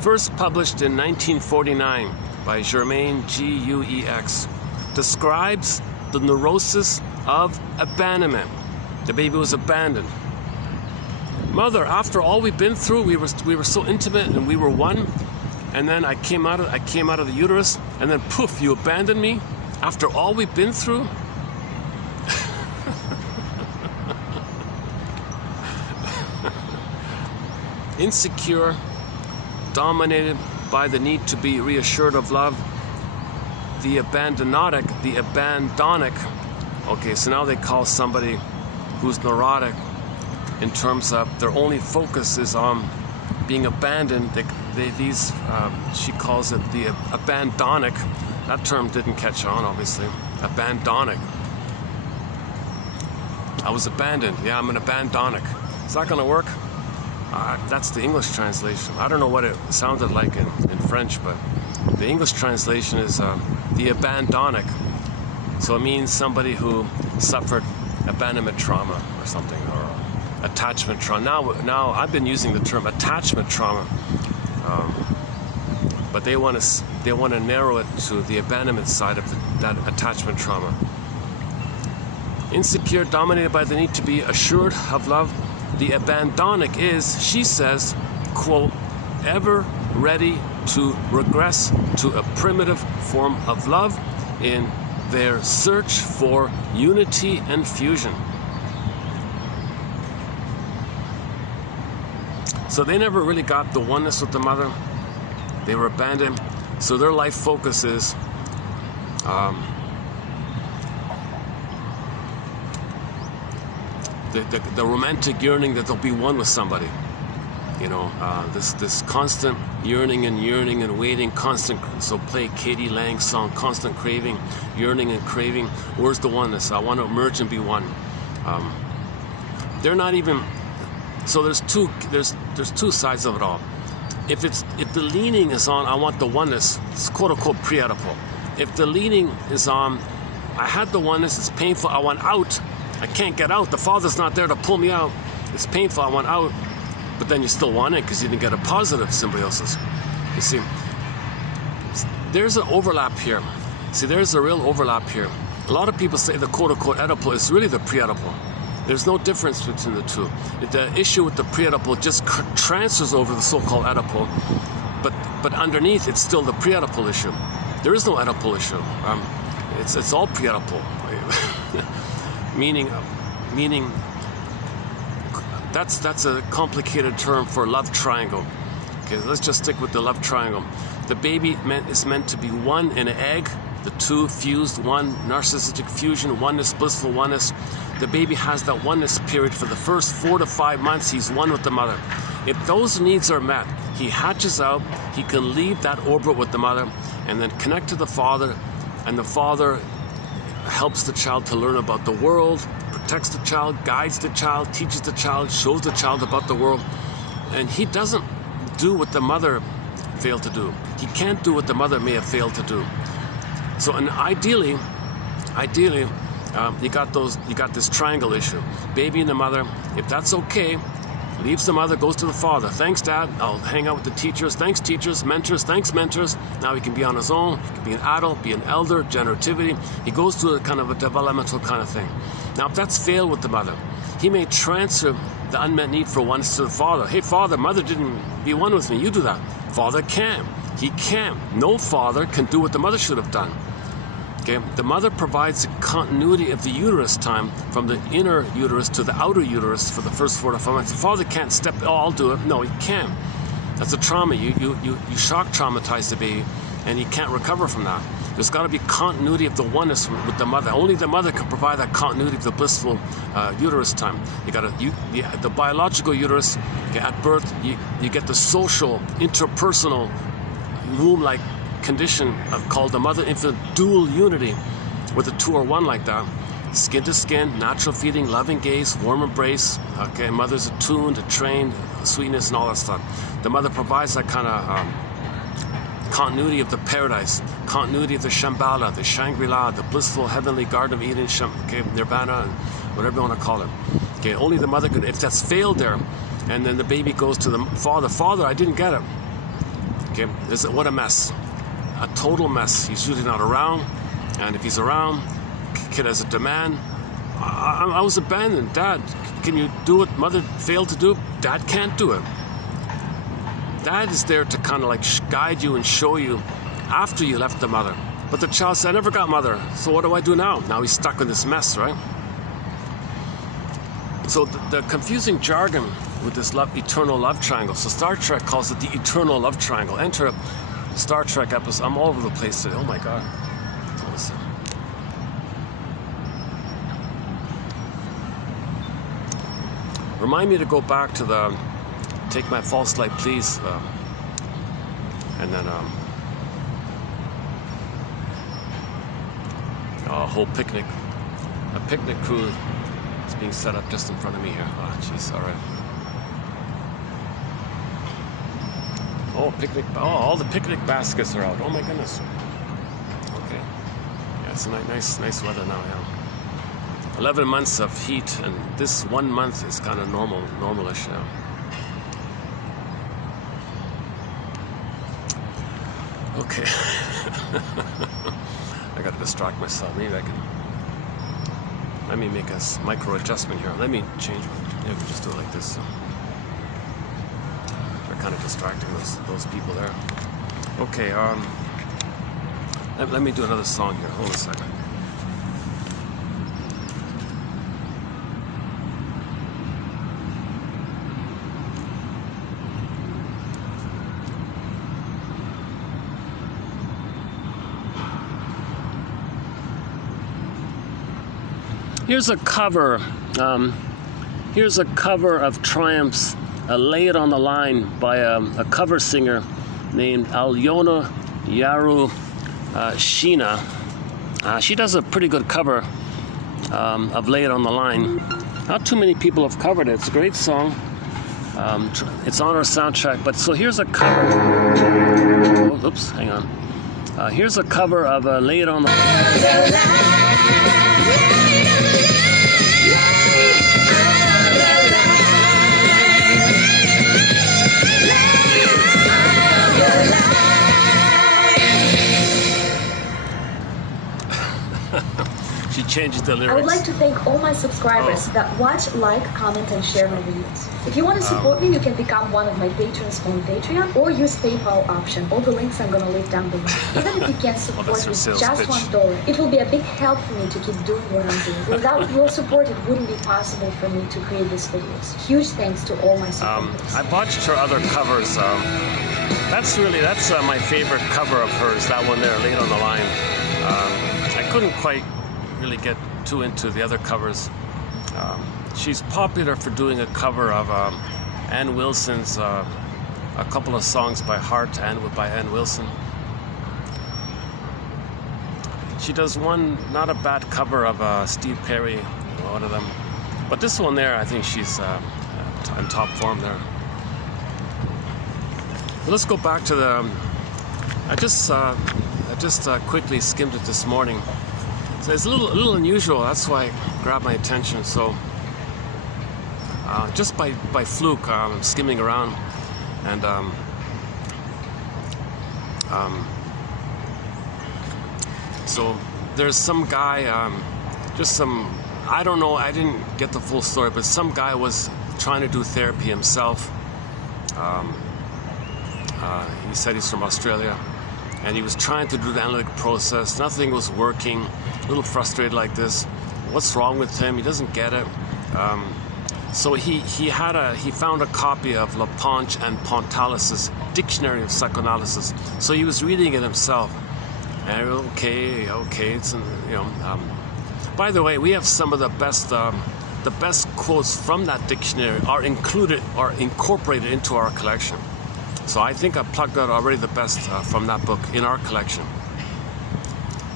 First published in 1949 by Germain Gueux. Describes the neurosis of abandonment. The baby was abandoned. Mother, after all we've been through, we were so intimate and we were one. And then I came out of the uterus, and then poof, you abandoned me after all we've been through. Insecure, dominated by the need to be reassured of love. The abandonic. Okay, so now they call somebody who's neurotic in terms of their only focus is on being abandoned. She calls it the abandonic, That term didn't catch on, obviously. Abandonic. I was abandoned. Yeah, I'm an abandonic. Is that going to work? That's the English translation. I don't know what it sounded like in French, but the English translation is the abandonic. So it means somebody who suffered abandonment trauma or something, or attachment trauma. Now I've been using the term attachment trauma, but they want to narrow it to the abandonment side of that attachment trauma. Insecure, dominated by the need to be assured of love. The abandonic is, she says, quote, ever ready to regress to a primitive form of love in their search for unity and fusion. So they never really got the oneness with the mother. They were abandoned. So their life focus is the romantic yearning that they'll be one with somebody. You know, this constant yearning and waiting, constant, so play Katie Lang's song, constant craving, yearning and craving. Where's the oneness? I want to merge and be one. They're not even, so there's two sides of it all. If the leaning is on, I want the oneness, it's quote unquote pre-Oedipal. If the leaning is on, I had the oneness, it's painful, I want out, I can't get out, the father's not there to pull me out, it's painful, I want out. But then you still want it because you didn't get a positive symbiosis. You see, there's an overlap here. See, there's a real overlap here. A lot of people say the quote-unquote Oedipal is really the pre-Oedipal. There's no difference between the two. The issue with the pre-Oedipal just transfers over the so-called Oedipal, but underneath it's still the pre-Oedipal issue. There is no Oedipal issue. It's all pre-Oedipal. meaning. That's a complicated term for love triangle. Okay, let's just stick with the love triangle. The baby is meant to be one in an egg, the two fused, one narcissistic fusion, oneness, blissful oneness. The baby has that oneness period for the first 4 to 5 months. He's one with the mother. If those needs are met, he hatches out, he can leave that orbit with the mother and then connect to the father, and the father helps the child to learn about the world, protects the child, guides the child, teaches the child, shows the child about the world. And he doesn't do what the mother failed to do. He can't do what the mother may have failed to do. So, and ideally, you got this triangle issue. Baby and the mother, if that's okay, leaves the mother, goes to the father. Thanks, Dad. I'll hang out with the teachers. Thanks, teachers. Mentors. Thanks, mentors. Now he can be on his own. He can be an adult, be an elder, generativity. He goes through a kind of a developmental kind of thing. Now, if that's failed with the mother, he may transfer the unmet need for oneness to the father. Hey, father, mother didn't be one with me. You do that. Father can. He can. No father can do what the mother should have done. Okay? The mother provides the continuity of the uterus time from the inner uterus to the outer uterus for the first 4 to 5 months. The father can't step, oh, I'll do it. No, he can't. That's a trauma. You shock traumatize the baby, and he can't recover from that. There's got to be continuity of the oneness with the mother. Only the mother can provide that continuity of the blissful uterus time. The biological uterus, okay, at birth, you get the social, interpersonal, womb-like condition called the mother-infant dual unity, where the two are one like that. Skin to skin, natural feeding, loving gaze, warm embrace. Okay, mother's attuned, trained, sweetness, and all that stuff. The mother provides that kind of continuity of the paradise, continuity of the Shambhala, the Shangri-La, the blissful heavenly Garden of Eden, okay, Nirvana, whatever you want to call it. Okay, only the mother could. If that's failed there, and then the baby goes to the father. Father, I didn't get it. Okay, what a mess. A total mess. He's usually not around, and if he's around, kid has a demand. I was abandoned. Dad, can you do what mother failed to do? Dad can't do it. Dad is there to kind of like guide you and show you after you left the mother. But the child said, I never got mother, so what do I do now? Now he's stuck in this mess, right? So the confusing jargon with this eternal love triangle. So Star Trek calls it the eternal love triangle. Enter a Star Trek episode. I'm all over the place today. Oh my God. Listen. Remind me to go back to the Take My False Light, please. And then A whole picnic crew is being set up just in front of me here. Oh, jeez, all right. Oh, all the picnic baskets are out. Oh my goodness. Okay. Yeah, it's a nice weather now, yeah. 11 months of heat, and this 1 month is kind of normalish now. Okay. I gotta distract myself. Maybe I can. Let me make a micro adjustment here. Let me change. Maybe just do it like this. So they're kind of distracting those people there. Okay. Let me do another song here. Hold on a second. Here's a cover. Here's a cover of Triumph's "Lay It on the Line" by a cover singer named Alyona Yaru Sheena. She does a pretty good cover of "Lay It on the Line." Not too many people have covered it. It's a great song. It's on our soundtrack. But so here's a cover. Oh, oops, hang on. Here's a cover of "Lay It on the Line." She changed the lyrics. I would like to thank all my subscribers that watch, like, comment, and share my videos. If you want to support me, you can become one of my patrons on Patreon or use PayPal option. All the links I'm going to leave down below. Even if you can't support with just $1, it will be a big help for me to keep doing what I'm doing. Without your support, it wouldn't be possible for me to create these videos. Huge thanks to all my supporters. I watched her other covers. That's my favorite cover of hers. That one there, "Lay It on the Line." I couldn't quite really get too into the other covers. She's popular for doing a cover of Ann Wilson's a couple of songs by heart and by Ann Wilson. She does one not a bad cover of Steve Perry, one of them. But this one there, I think she's in top form there. But let's go back to the. I just quickly skimmed it this morning. So it's a little unusual. That's why it grabbed my attention. So just by fluke, I'm skimming around, and so there's some guy, I don't know. I didn't get the full story, but some guy was trying to do therapy himself. He said he's from Australia. And he was trying to do the analytic process. Nothing was working. A little frustrated like this. What's wrong with him? He doesn't get it. So he found a copy of LaPonche and Pontalis' Dictionary of Psychoanalysis. So he was reading it himself. And okay. It's by the way, we have some of the best quotes from that dictionary are incorporated into our collection. So I think I plugged out already the best from that book in our collection.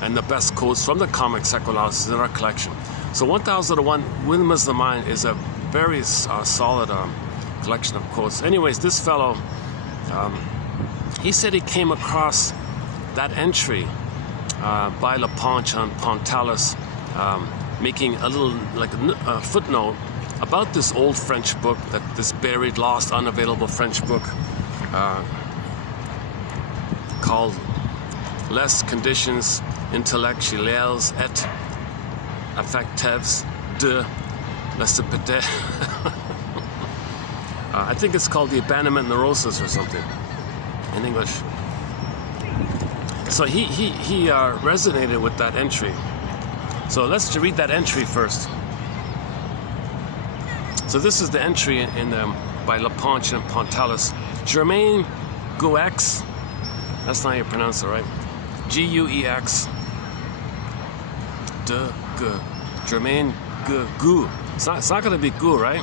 And the best quotes from the comic psychoanalysis in our collection. So 1001 Windmills of the Mind is a very solid collection of quotes. Anyways, this fellow, he said he came across that entry by LaPonche on Pontalis, making a little, like a footnote about this old French book, this buried, lost, unavailable French book, called Les Conditions Intellectuelles et Affectives de la Cité. I think it's called The Abandonment Neurosis or something in English. So he resonated with that entry. So let's read that entry first. So this is the entry by LaPonche and Pontalis. Germain Gueux, that's not how you pronounce it, right? Guex. Germain Gueux. It's not going to be Gu, right?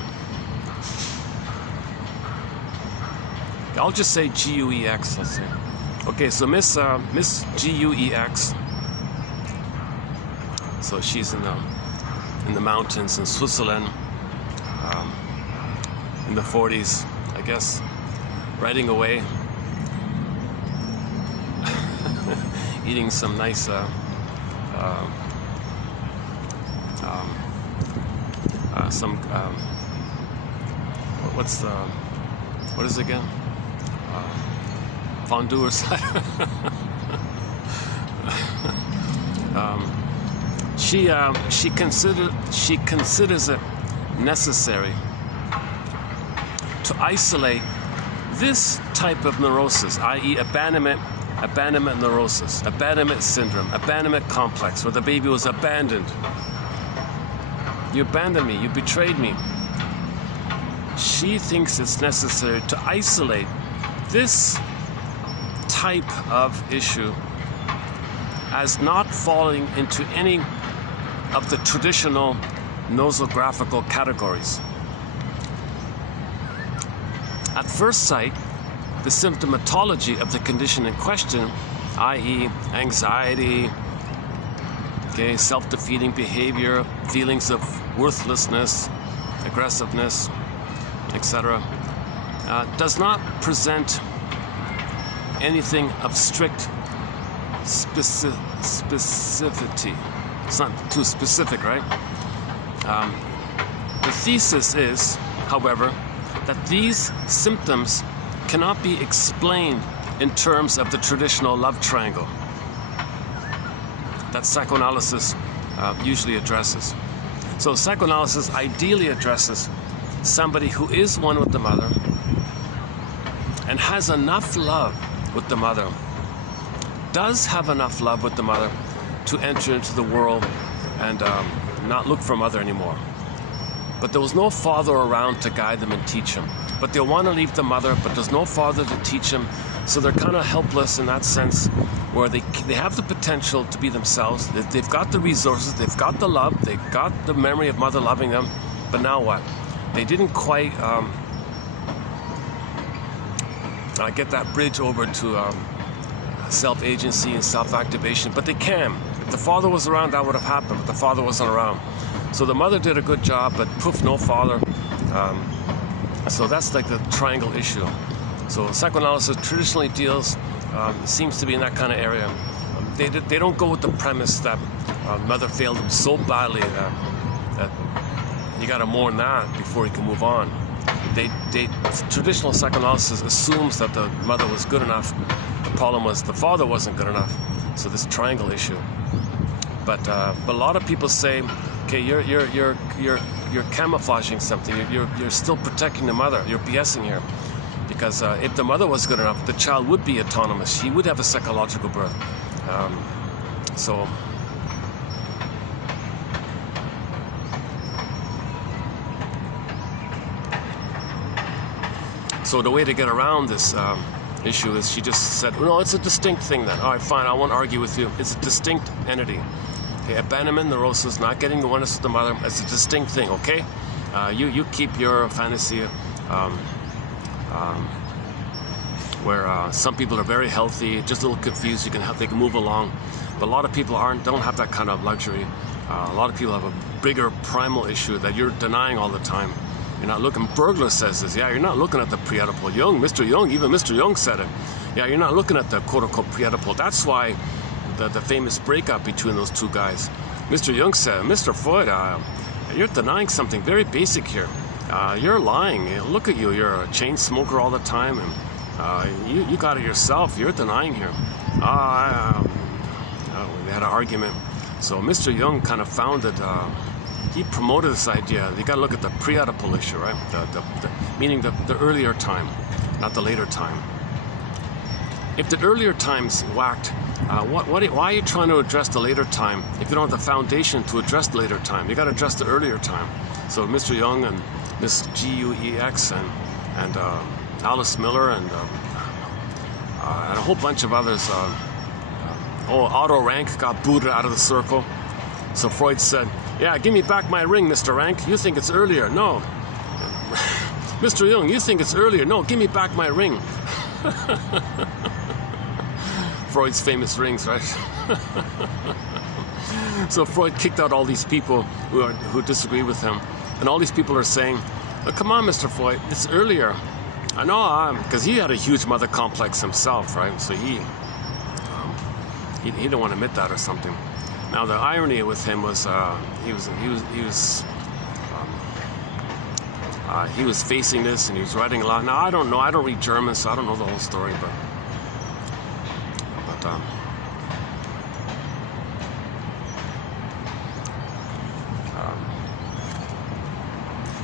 I'll just say Guex. Let's see. Okay, so Miss Guex So she's in the mountains in Switzerland in the 40s, I guess, riding away, eating some nice what is it again? Fondue or cider. She considers it necessary to isolate this type of neurosis, i.e. abandonment neurosis, abandonment syndrome, abandonment complex, where the baby was abandoned. You abandoned me, you betrayed me. She thinks it's necessary to isolate this type of issue as not falling into any of the traditional nosographical categories. At first sight, the symptomatology of the condition in question, i.e. anxiety, self-defeating behavior, feelings of worthlessness, aggressiveness, etc., does not present anything of strict specificity. It's not too specific, right? The thesis is, however, that these symptoms cannot be explained in terms of the traditional love triangle that psychoanalysis usually addresses. So psychoanalysis ideally addresses somebody who is one with the mother and has enough love with the mother, does have enough love with the mother to enter into the world and not look for mother anymore. But there was no father around to guide them and teach them. But they want to leave the mother, but there's no father to teach them. So they're kind of helpless in that sense, where they have the potential to be themselves. They've got the resources, they've got the love, they've got the memory of mother loving them. But now what? They didn't quite get that bridge over to self-agency and self-activation, but they can. If the father was around, that would have happened, but the father wasn't around. So the mother did a good job, but poof, no father. So that's like the triangle issue. So psychoanalysis traditionally deals, seems to be in that kind of area. They don't go with the premise that mother failed them so badly that you got to mourn that before you can move on. Traditional psychoanalysis assumes that the mother was good enough. The problem was the father wasn't good enough. So this triangle issue. But a lot of people say, okay, you're camouflaging something. You're still protecting the mother. You're BSing here, because if the mother was good enough, the child would be autonomous. He would have a psychological birth. So the way to get around this issue is she just said, no, it's a distinct thing then. All right, fine, I won't argue with you. It's a distinct entity. Okay, abandonment, neurosis, not getting the oneness with the mother, it's a distinct thing, okay? You keep your fantasy where some people are very healthy, just a little confused, they can move along. But a lot of people don't have that kind of luxury. A lot of people have a bigger primal issue that you're denying all the time. You're not looking, Burglar says this, yeah, you're not looking at the pre-Oedipal. Mr. Jung, even Mr. Jung said it. Yeah, you're not looking at the quote-unquote pre-Oedipal. That's why the famous breakup between those two guys. Mr. Jung said, Mr. Freud, you're denying something very basic here. You're lying. Look at you, you're a chain smoker all the time, and you got it yourself. You're denying here. They had an argument. So Mr. Jung kind of founded, he promoted this idea. You got to look at the pre-Oedipal issue, right? Meaning the earlier time, not the later time. If the earlier time's whacked, why are you trying to address the later time if you don't have the foundation to address the later time? You got to address the earlier time. So Mr. Jung and Miss Guex and Alice Miller and a whole bunch of others. Otto Rank got booted out of the circle. So Freud said, yeah, give me back my ring, Mr. Rank. You think it's earlier. No. Mr. Jung, you think it's earlier. No, give me back my ring. Freud's famous rings, right? So Freud kicked out all these people who disagree with him, and all these people are saying, oh, "Come on, Mr. Freud, it's earlier." I know, because he had a huge mother complex himself, right? So he didn't want to admit that or something. Now the irony with him was he was facing this and he was writing a lot. Now I don't know. I don't read German, so I don't know the whole story, but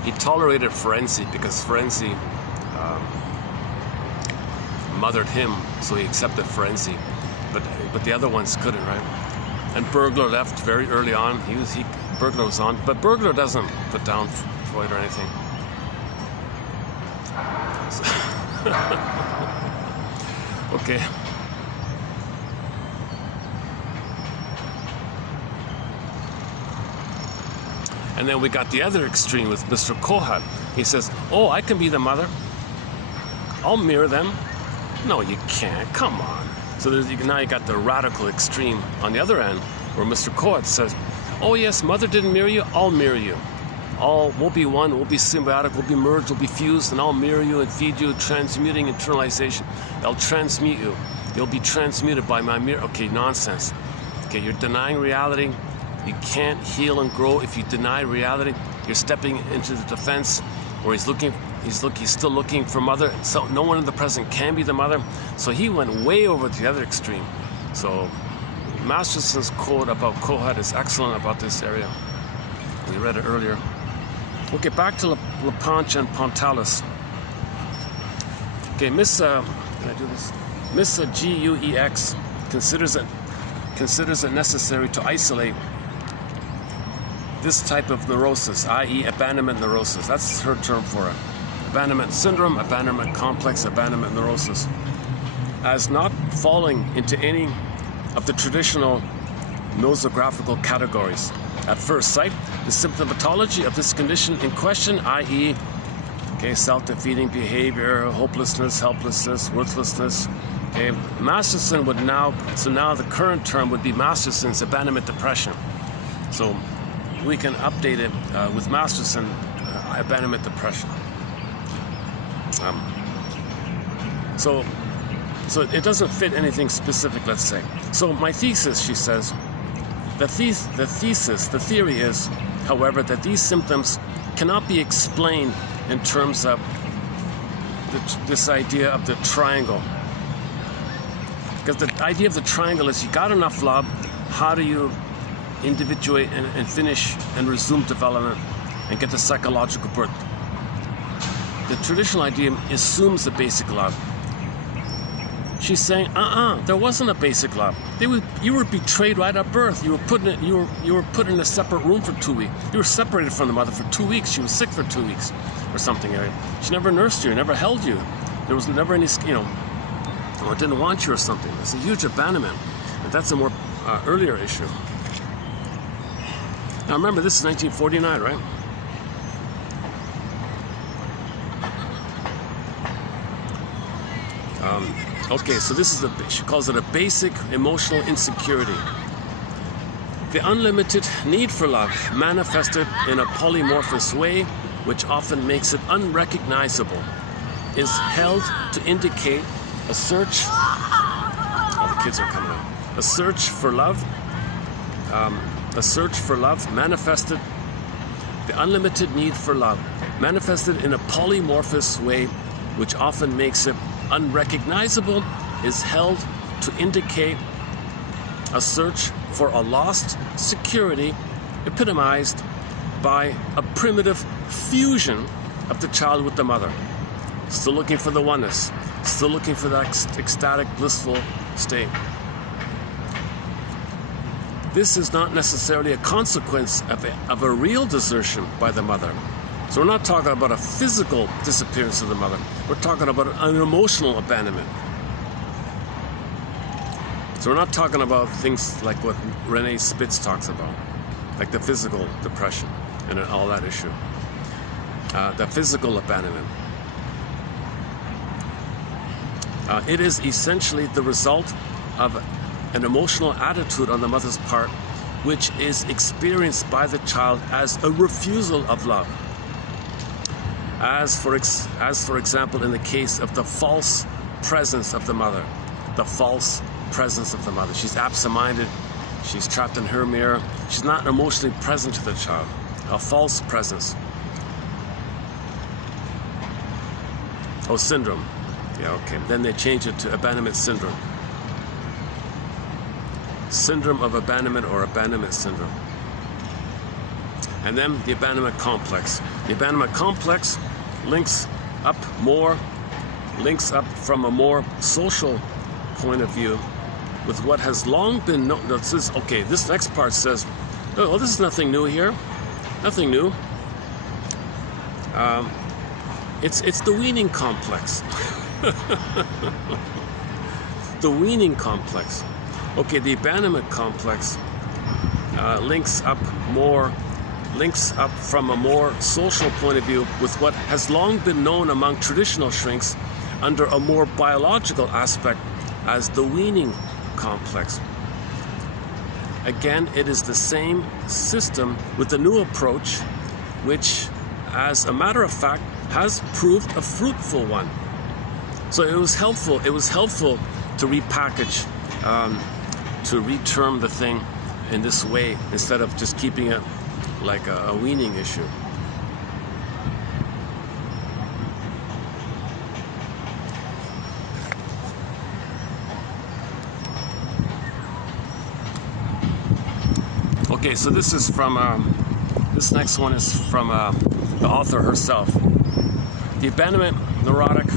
he tolerated Ferenczi because Ferenczi mothered him, so he accepted Ferenczi, but the other ones couldn't, right? And Bergler left very early on. Bergler was on, but Bergler doesn't put down Freud or anything. So okay. And then we got the other extreme with Mr. Kohut. He says, "Oh, I can be the mother. I'll mirror them." No, you can't. Come on. So now you got the radical extreme on the other end, where Mr. Kohut says, "Oh yes, mother didn't mirror you. I'll mirror you. We'll be one. We'll be symbiotic. We'll be merged. We'll be fused, and I'll mirror you and feed you, transmuting internalization. I'll transmute you. You'll be transmuted by my mirror." Okay, nonsense. Okay, you're denying reality. You can't heal and grow if you deny reality. You're stepping into the defense, where he's still looking for mother. So no one in the present can be the mother. So he went way over to the other extreme. So Masterson's quote about Kohut is excellent about this area. We read it earlier. Okay, back to Lepanch and Pontalis. Okay, Miss GUEX considers it necessary to isolate this type of neurosis, i.e. abandonment neurosis. That's her term for it. Abandonment syndrome, abandonment complex, abandonment neurosis, as not falling into any of the traditional nosographical categories. At first sight, the symptomatology of this condition in question, i.e. self-defeating behavior, hopelessness, helplessness, worthlessness. Masterson would now the current term would be Masterson's abandonment depression. So we can update it with Masterson, abandonment depression. So it doesn't fit anything specific, let's say. So my thesis, she says, the theory is, however, that these symptoms cannot be explained in terms of this idea of the triangle. Because the idea of the triangle is you got enough love, how do you individuate and finish and resume development and get the psychological birth? The traditional idea assumes a basic love. She's saying, there wasn't a basic love. You were betrayed right at birth. You were put in a separate room for 2 weeks. You were separated from the mother for 2 weeks. She was sick for 2 weeks or something. Right? She never nursed you, never held you. There was never any, or didn't want you or something. It's a huge abandonment. But that's a more earlier issue. Now remember, this is 1949, right? Okay, so this is she calls it a basic emotional insecurity. The unlimited need for love manifested in a polymorphous way, which often makes it unrecognizable, is held to indicate a search. Oh, the kids are coming out. A search for love. Manifested. The unlimited need for love manifested in a polymorphous way, which often makes it unrecognizable, is held to indicate a search for a lost security, epitomized by a primitive fusion of the child with the mother. Still looking for the oneness, still looking for that ecstatic, blissful state. This is not necessarily a consequence of a real desertion by the mother. So we're not talking about a physical disappearance of the mother. We're talking about an emotional abandonment. So we're not talking about things like what Renee Spitz talks about, like the physical depression and all that issue. The physical abandonment. It is essentially the result of an emotional attitude on the mother's part, which is experienced by the child as a refusal of love. As for example, in the case of the false presence of the mother. The false presence of the mother. She's absent-minded. She's trapped in her mirror. She's not emotionally present to the child. A false presence. Oh, syndrome. Yeah, okay. Then they change it to abandonment syndrome. Syndrome of abandonment or abandonment syndrome. And then the abandonment complex. The abandonment complex links up from a more social point of view with what has long been known. Okay, this next part says, oh, this is nothing new here. Nothing new. It's the weaning complex. The weaning complex. Okay, the abandonment complex links up from a more social point of view with what has long been known among traditional shrinks under a more biological aspect as the weaning complex. Again, it is the same system with the new approach, which, as a matter of fact, has proved a fruitful one. So it was helpful to repackage, to reterm the thing in this way instead of just keeping it like a weaning issue. Okay, so this is from, this next one is from the author herself. The abandonment neurotic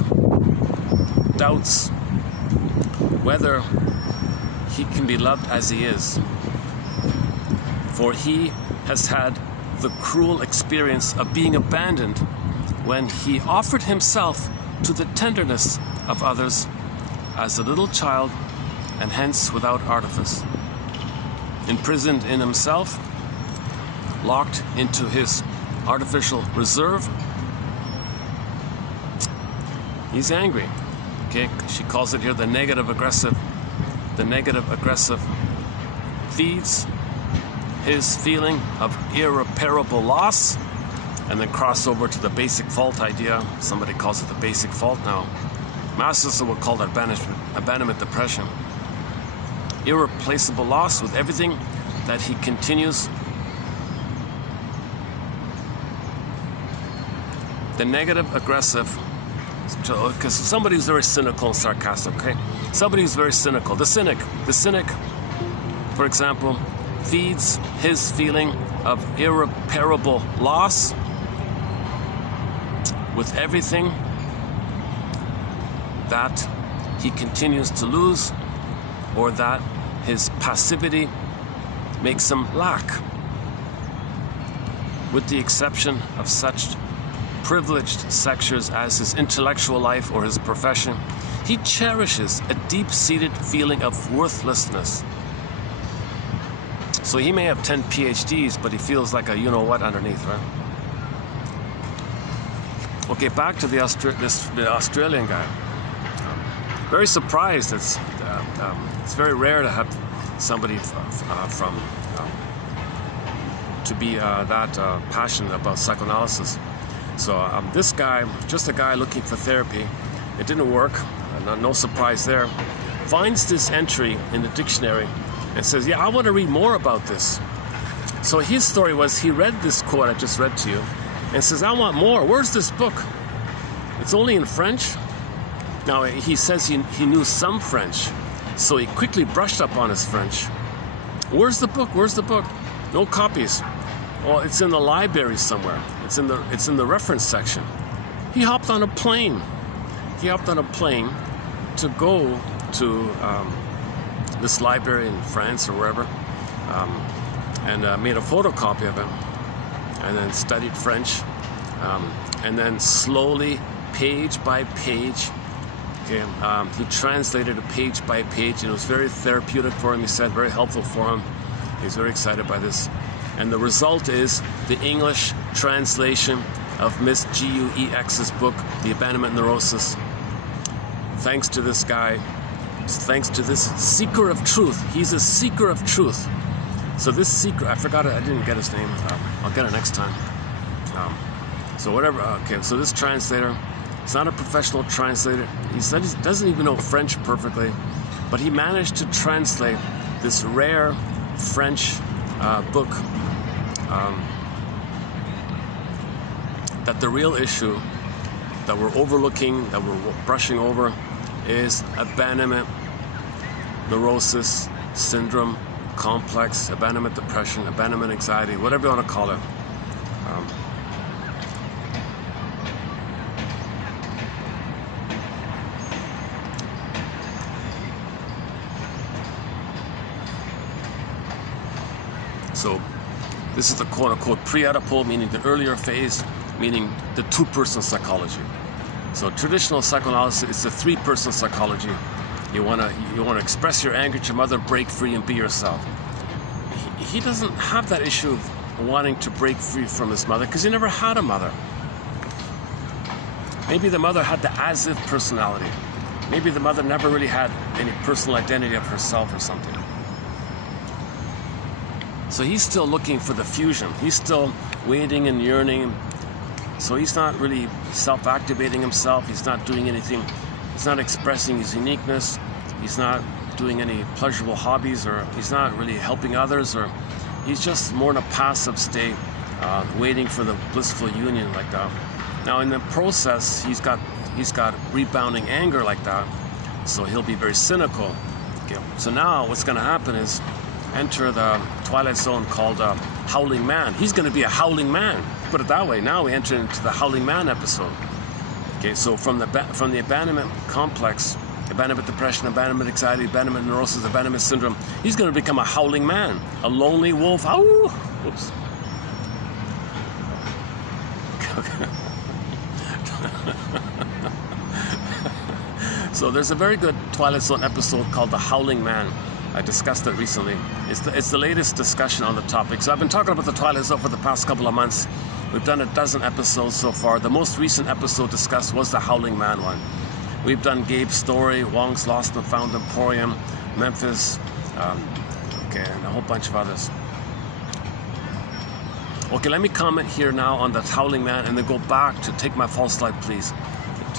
doubts whether he can be loved as he is, for he has had the cruel experience of being abandoned when he offered himself to the tenderness of others as a little child, and hence without artifice. Imprisoned in himself, locked into his artificial reserve, he's angry. Okay, she calls it here the negative aggressive. The negative aggressive feeds his feeling of irreparable loss, and then cross over to the basic fault idea. Somebody calls it the basic fault now. Masters would call it abandonment depression. Irreplaceable loss with everything that he continues. The negative aggressive, because somebody who's very cynical and sarcastic, okay? Somebody who's very cynical. The cynic, for example, feeds his feeling of irreparable loss with everything that he continues to lose, or that his passivity makes him lack, with the exception of such privileged sectors as his intellectual life or his profession. He cherishes a deep-seated feeling of worthlessness. So he may have 10 PhDs, but he feels like a you-know-what underneath, right? Okay, back to the Australian guy. Very surprised. It's very rare to have somebody to be that passionate about psychoanalysis. So this guy, just a guy looking for therapy, it didn't work. No surprise there. Finds this entry in the dictionary and says, yeah, I want to read more about this. So his story was, he read this quote I just read to you and says, I want more. Where's this book? It's only in French. Now, he says he knew some French, so he quickly brushed up on his French. Where's the book? Where's the book? No copies. Well, it's in the library somewhere. It's in the reference section. He hopped on a plane. To go to this library in France or wherever, and made a photocopy of it, and then studied French, and then slowly, page by page, okay, he translated it page by page, and it was very therapeutic for him, he said, very helpful for him. He's very excited by this. And the result is the English translation of Miss Guex's book, The Abandonment Neurosis. Thanks to this guy, thanks to this seeker of truth. He's a seeker of truth. So this secret, I forgot it, I didn't get his name. I'll get it next time. So whatever, okay, so this translator, he's not a professional translator. He said he doesn't even know French perfectly, but he managed to translate this rare French book that the real issue that we're overlooking, that we're brushing over, is abandonment, neurosis, syndrome, complex, abandonment depression, abandonment anxiety, whatever you want to call it. So this is the quote-unquote pre-Oedipal, meaning the earlier phase, meaning the two-person psychology. So traditional psychoanalysis is a three-person psychology. You want to express your anger to your mother, break free, and be yourself. He doesn't have that issue of wanting to break free from his mother because he never had a mother. Maybe the mother had the as-if personality. Maybe the mother never really had any personal identity of herself or something. So he's still looking for the fusion. He's still waiting and yearning. So he's not really self-activating himself. He's not doing anything. He's not expressing his uniqueness. He's not doing any pleasurable hobbies, or he's not really helping others, or he's just more in a passive state, waiting for the blissful union like that. Now in the process, he's got rebounding anger like that. So he'll be very cynical. Okay. So now what's going to happen is enter the twilight zone called Howling Man. He's going to be a howling man. Put it that way. Now we enter into the Howling Man episode. Okay, so from the abandonment complex, abandonment depression, abandonment anxiety, abandonment neurosis, abandonment syndrome, he's going to become a howling man, a lonely wolf. Ow! Whoops. So there's a very good Twilight Zone episode called The Howling Man. I discussed it recently. It's the latest discussion on the topic. So I've been talking about the Twilight Zone for the past couple of months. We've done 12 episodes so far. The most recent episode discussed was the Howling Man one. We've done Gabe's Story, Wong's Lost and Found Emporium, Memphis, okay, and a whole bunch of others. Okay, let me comment here now on the Howling Man and then go back to Take My False Slide, Please.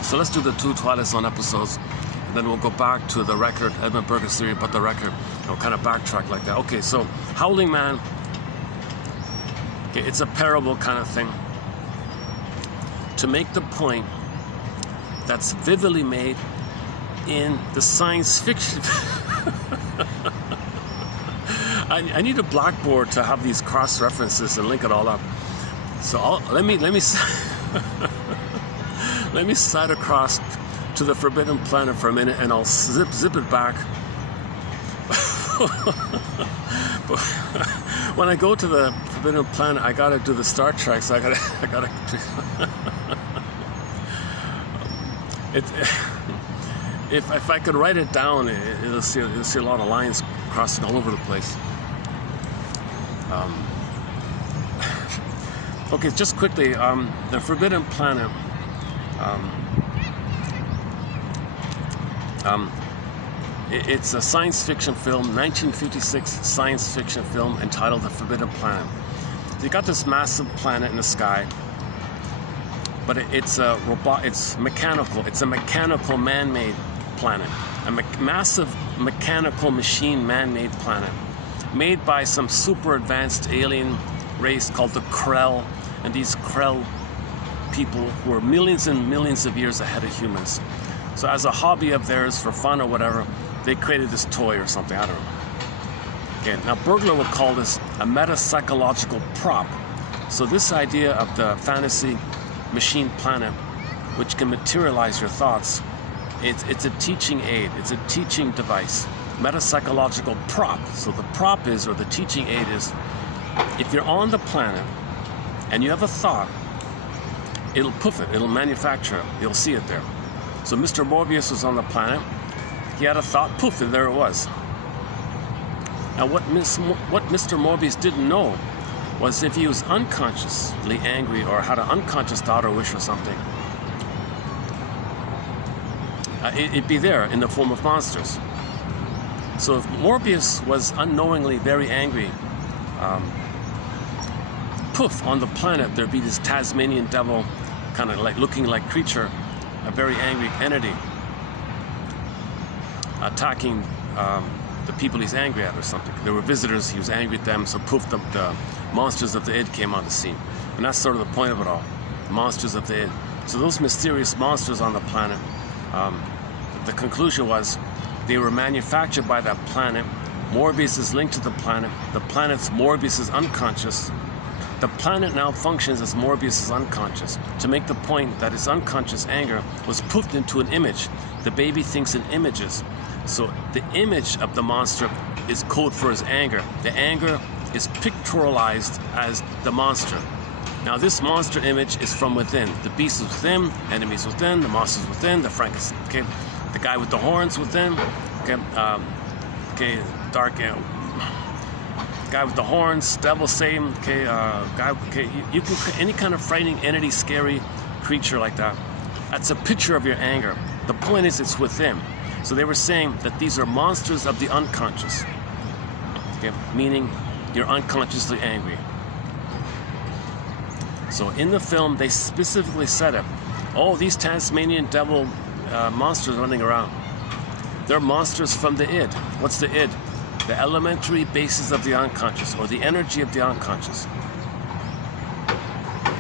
So let's do the 2 Twilight Zone episodes. And then we'll go back to the record, Edmund Burke's theory about the record. We'll kind of backtrack like that. Okay, so Howling Man, okay, it's a parable kind of thing to make the point that's vividly made in the science fiction. I need a blackboard to have these cross references and link it all up. So let me let me slide across to the Forbidden Planet for a minute, and I'll zip it back. But when I go to the Forbidden Planet, I gotta do the Star Trek. So I gotta. If I could write it down, you'll see a lot of lines crossing all over the place. Okay, just quickly, the Forbidden Planet. It's a science fiction film, 1956 science fiction film entitled The Forbidden Planet. You got this massive planet in the sky, but it's mechanical. It's a mechanical man-made planet, a massive mechanical machine man-made planet, made by some super advanced alien race called the Krell, and these Krell people who are millions and millions of years ahead of humans. So as a hobby of theirs, for fun or whatever, they created this toy or something, I don't know. Okay, now Burglar would call this a metapsychological prop. So this idea of the fantasy machine planet, which can materialize your thoughts, it's a teaching aid, it's a teaching device. Metapsychological prop. So the prop is, or the teaching aid is, if you're on the planet and you have a thought, it'll poof it, it'll manufacture it, you'll see it there. So Mr. Morbius was on the planet, he had a thought, poof, and there it was. Now what Mr. Morbius didn't know was if he was unconsciously angry or had an unconscious thought or wish or something, it'd be there in the form of monsters. So if Morbius was unknowingly very angry poof, on the planet there'd be this Tasmanian devil, kind of like looking like creature, a very angry entity, attacking the people he's angry at or something. There were visitors, he was angry at them, so poof, the monsters of the id came on the scene. And that's sort of the point of it all, monsters of the id. So those mysterious monsters on the planet, the conclusion was they were manufactured by that planet. Morbius is linked to the planet. The planet's Morbius is unconscious. The planet now functions as Morbius is unconscious, to make the point that his unconscious anger was poofed into an image. The baby thinks in images. So the image of the monster is code for his anger. The anger is pictorialized as the monster. Now this monster image is from within. The beast is within, enemies within, the monsters within, the Frankenstein, okay, the guy with the horns within, okay, dark, guy with the horns, devil, Satan, okay, guy, okay, you can any kind of frightening entity, scary creature like that. That's a picture of your anger. The point is, it's within. So they were saying that these are monsters of the unconscious, okay, meaning you're unconsciously angry. So in the film, they specifically said it. Oh, these Tasmanian devil monsters running around. They're monsters from the id. What's the id? The elementary basis of the unconscious, or the energy of the unconscious.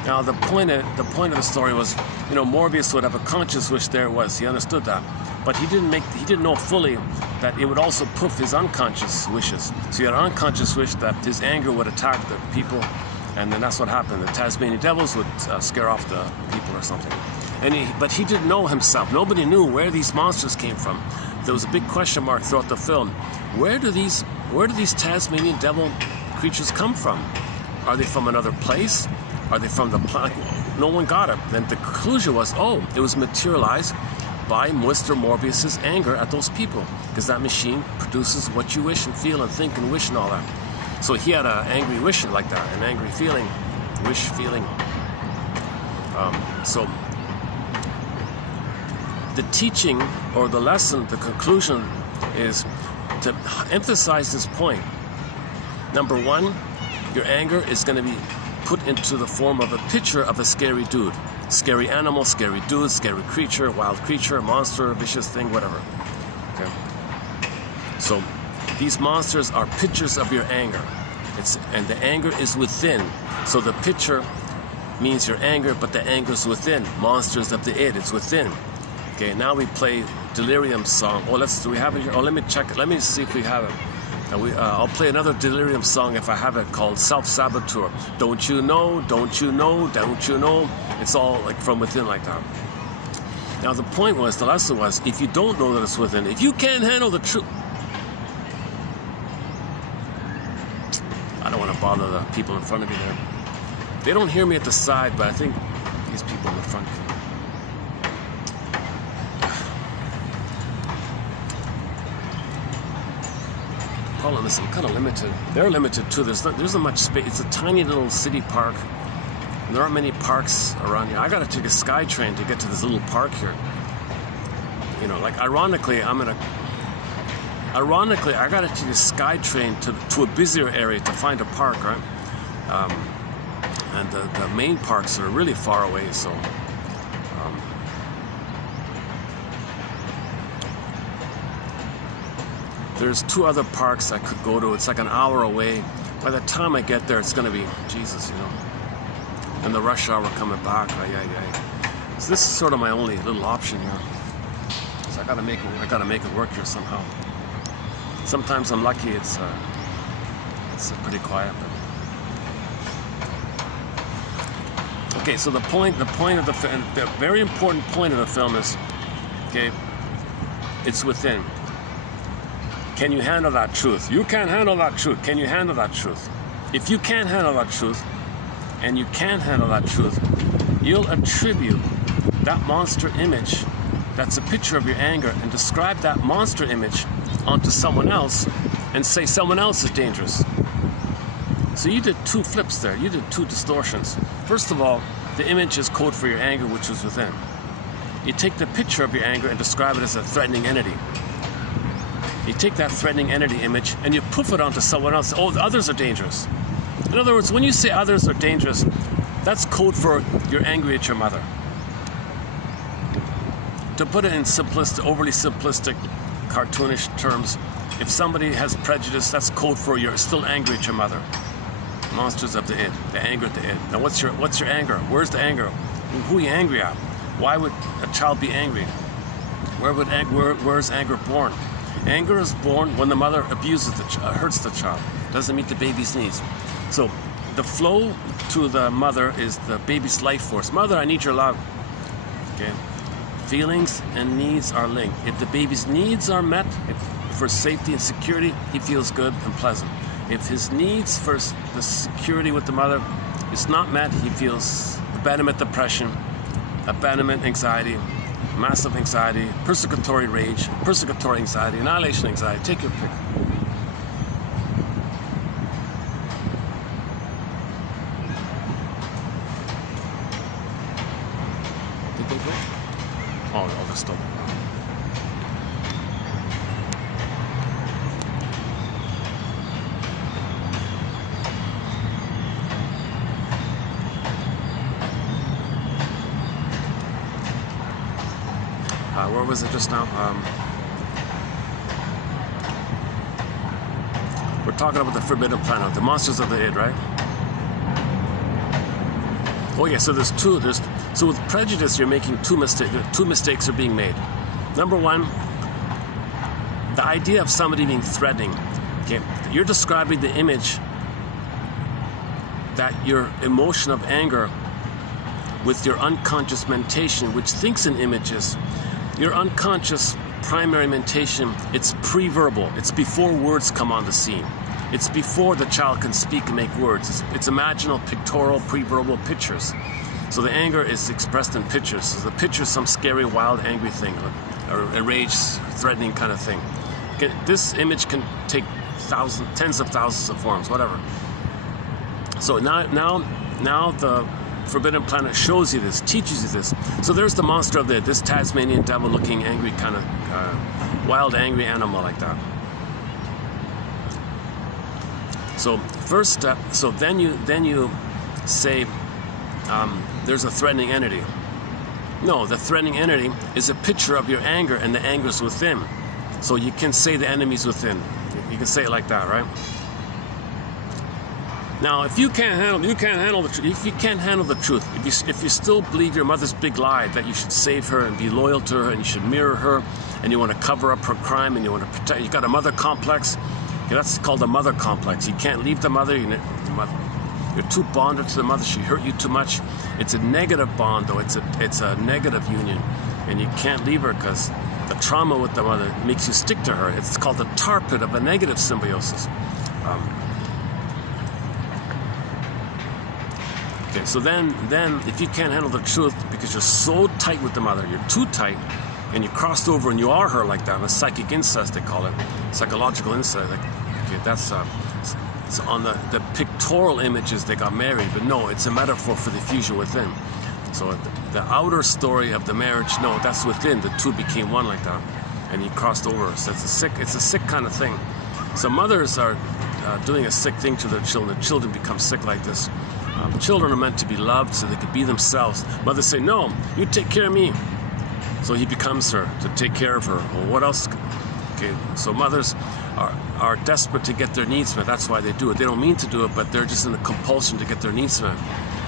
Now the point of the story was, you know, Morbius would have a conscious wish. There it was. He understood that, but he didn't know fully that it would also poof his unconscious wishes. So he had an unconscious wish that his anger would attack the people, and then that's what happened. The Tasmanian devils would scare off the people or something. But he didn't know himself. Nobody knew where these monsters came from. There was a big question mark throughout the film. Where do these Tasmanian devil creatures come from? Are they from another place? Are they from the planet? No one got it. Then the conclusion was, oh, it was materialized by Mr. Morbius's anger at those people, because that machine produces what you wish and feel and think and wish and all that. So he had an angry wish like that, an angry feeling, wish feeling. So the teaching or the lesson, the conclusion is to emphasize this point. Number one, your anger is going to be put into the form of a picture of a scary dude. Scary animal, scary dude, scary creature, wild creature, monster, vicious thing, whatever. Okay. So these monsters are pictures of your anger. And the anger is within. So the picture means your anger, but the anger is within. Monsters of the id, it's within. Okay, now we play Delirium song. Oh, do we have it here? Oh, let me check it. Let me see if we have it. I'll play another Delirium song if I have it, called Self-Saboteur. Don't you know, don't you know, don't you know? It's all like from within like that. Now the point was, the lesson was, if you don't know that it's within, if you can't handle the truth, I don't want to bother the people in front of me there. They don't hear me at the side, but I think these people in the front can. Problem is, I'm kind of limited. They're limited too. There's not much space. It's a tiny little city park, and there aren't many parks around here. I got to take a sky train to get to this little park here. You know, like ironically, I got to take a sky train to a busier area to find a park, right? And the main parks are really far away, so. There's 2 other parks I could go to. It's like an hour away. By the time I get there, it's going to be, Jesus, you know. And the rush hour coming back. So this is sort of my only little option here. So I got to make it work here somehow. Sometimes I'm lucky. It's pretty quiet. But. Okay, so the very important point of the film is, okay, it's within. Can you handle that truth? You can't handle that truth. Can you handle that truth? If you can't handle that truth, and you can handle that truth, you'll attribute that monster image that's a picture of your anger and describe that monster image onto someone else and say someone else is dangerous. So you did 2 flips there. You did 2 distortions. First of all, the image is code for your anger, which was within. You take the picture of your anger and describe it as a threatening entity. You take that threatening entity image and you poof it onto someone else. Oh, the others are dangerous. In other words, when you say others are dangerous, that's code for you're angry at your mother. To put it in overly simplistic, cartoonish terms, if somebody has prejudice, that's code for you're still angry at your mother. Monsters of the id, the anger at the id. Now what's your anger? Where's the anger? Who are you angry at? Why would a child be angry? Where's anger born? Anger is born when the mother abuses hurts the child, doesn't meet the baby's needs. So the flow to the mother is the baby's life force. Mother, I need your love. Okay. Feelings and needs are linked. If the baby's needs are met for safety and security, he feels good and pleasant. If his needs for the security with the mother is not met, he feels abandonment depression, abandonment anxiety, massive anxiety, persecutory rage, persecutory anxiety, annihilation anxiety. Take your pick. Did they go? Oh, they're still. Where was it just now? We're talking about the forbidden planet, the monsters of the id, right? Oh yeah, so so with prejudice, you're making two mistakes are being made. Number one, the idea of somebody being threatening. Okay, you're describing the image that your emotion of anger with your unconscious mentation, which thinks in images. Your unconscious primary mentation, it's pre-verbal. It's before words come on the scene. It's before the child can speak and make words. It's imaginal, pictorial, pre-verbal pictures. So the anger is expressed in pictures. So the picture is some scary, wild, angry thing, or a rage, threatening kind of thing. This image can take tens of thousands of forms, whatever. So now the Forbidden Planet shows you this, teaches you this. So there's the monster of this Tasmanian devil-looking, angry kind of wild, angry animal like that. So first step. So then you say there's a threatening entity. No, the threatening entity is a picture of your anger, and the anger is within. So you can say the enemy's within. You can say it like that, right? Now, if you can't handle the truth. If you can't handle the truth, if you still believe your mother's big lie that you should save her and be loyal to her and you should mirror her, and you want to cover up her crime and you want to protect, you got a mother complex. Okay, that's called a mother complex. You can't leave the mother. You're too bonded to the mother. She hurt you too much. It's a negative bond, though. It's a negative union, and you can't leave her because the trauma with the mother makes you stick to her. It's called the tar pit of a negative symbiosis. Okay, so then if you can't handle the truth because you're so tight with the mother, you're too tight, and you crossed over and you are her like that, a psychic incest they call it, psychological incest. Okay, that's it's on the pictorial images they got married, but no, it's a metaphor for the fusion within. So the outer story of the marriage, no, that's within. The two became one like that, and you crossed over. So it's a sick kind of thing. So mothers are doing a sick thing to their children. The children become sick like this. Children are meant to be loved so they could be themselves. Mothers say, no, you take care of me. So he becomes her to take care of her. Well, what else? Okay, so mothers are desperate to get their needs met. That's why they do it. They don't mean to do it, but they're just in a compulsion to get their needs met.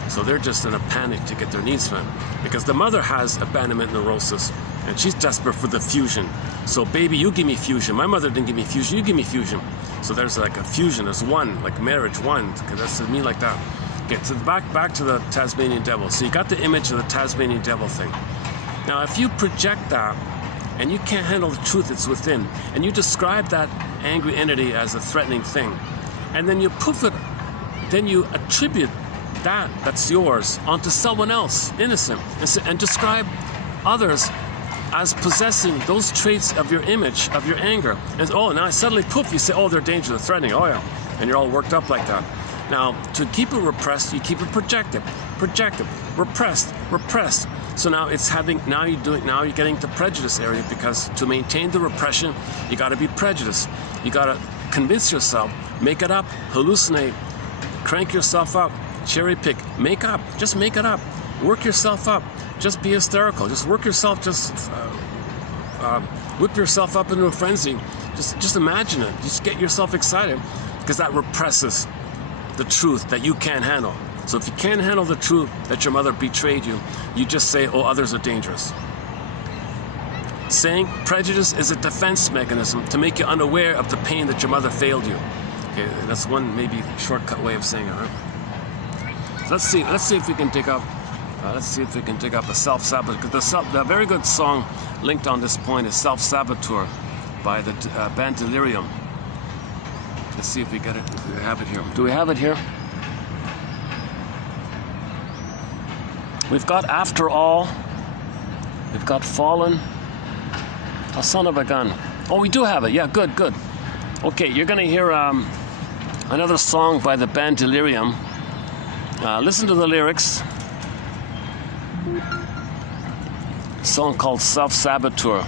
So they're just in a panic to get their needs met. Because the mother has abandonment neurosis, and she's desperate for the fusion. So baby, you give me fusion. My mother didn't give me fusion, you give me fusion. So there's like a fusion, there's one, like marriage, one. That's to me like that. Okay, so back to the Tasmanian devil. So you got the image of the Tasmanian devil thing. Now if you project that, and you can't handle the truth that's within, and you describe that angry entity as a threatening thing, and then you poof it, then you attribute that's yours onto someone else, innocent, and describe others as possessing those traits of your image, of your anger. And now suddenly poof, you say, oh, they're dangerous, they're threatening, oh yeah, and you're all worked up like that. Now, to keep it repressed, you keep it projected, repressed. So now now you're getting to prejudice area, because to maintain the repression, you got to be prejudiced. You got to convince yourself, make it up, hallucinate, Crank yourself up. Cherry pick. Make up. Just make it up. Work yourself up. Just be hysterical. Just work yourself. Just whip yourself up into a frenzy. Just imagine it. Just get yourself excited, because that represses the truth that you can't handle. So if you can't handle the truth that your mother betrayed you, you just say, oh, others are dangerous. Saying prejudice is a defense mechanism to make you unaware of the pain that your mother failed you. Okay, that's one maybe shortcut way of saying it, right? So let's see if we can dig up a self-saboteur. The very good song linked on this point is Self-Saboteur by the band Delirium. Let's see if we get it. If we have it here. Do we have it here? We've got After All. We've got Fallen. A Son of a Gun. Oh, we do have it. Yeah, good. Okay, you're going to hear another song by the band Delirium. Listen to the lyrics. A song called Self-Saboteur.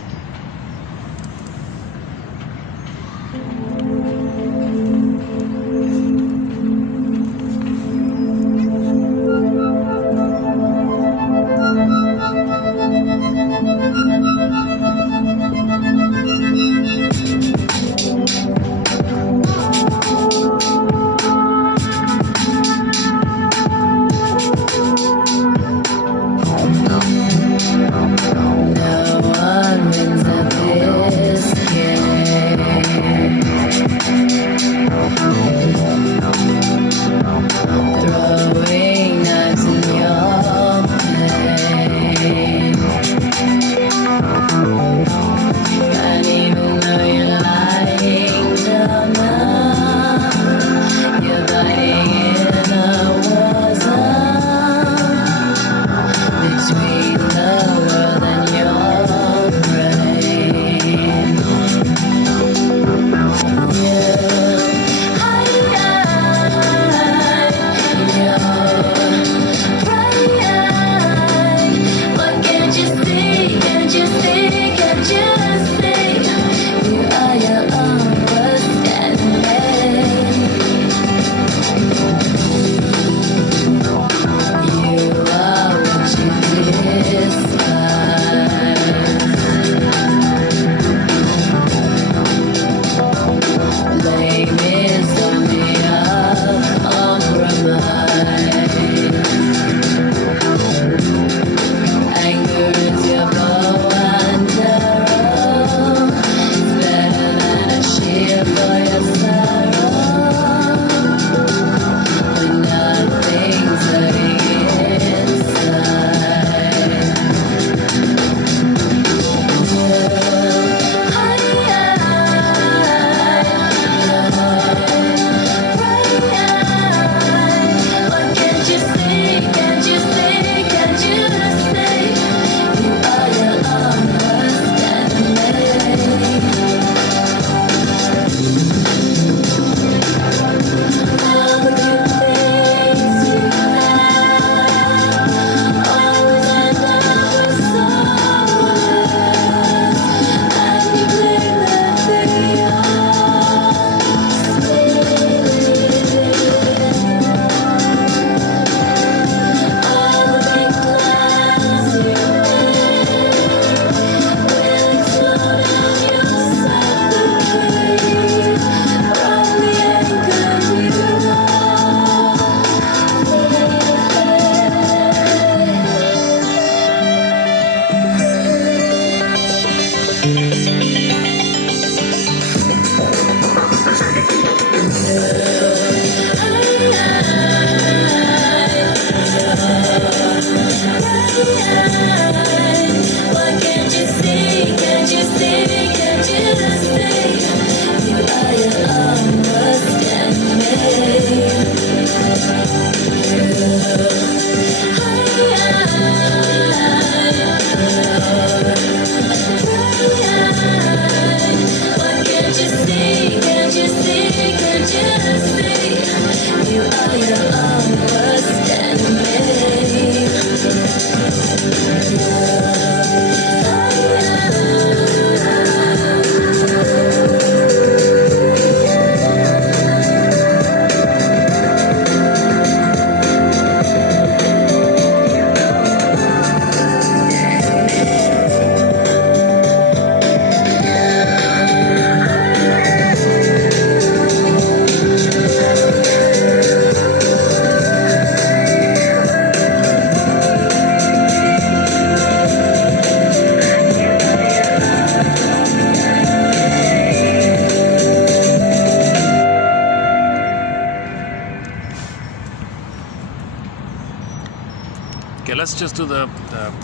just do the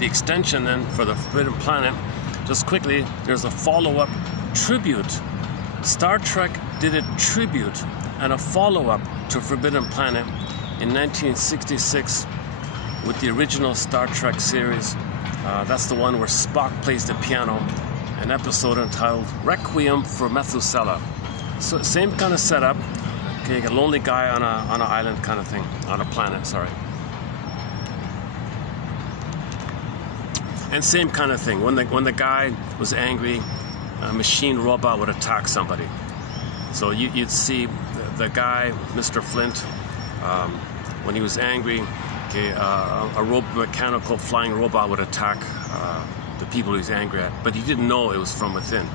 extension then for the Forbidden Planet, just quickly, there's a follow-up tribute. Star Trek did a tribute and a follow-up to Forbidden Planet in 1966 with the original Star Trek series. That's the one where Spock plays the piano, an episode entitled Requiem for Methuselah. So same kind of setup. Okay, a lonely guy on an island kind of thing, on a planet, sorry. And same kind of thing. When the guy was angry, a machine robot would attack somebody. So you'd see the guy, Mr. Flint, when he was angry, okay, a mechanical flying robot would attack the people he was angry at, but he didn't know it was from within.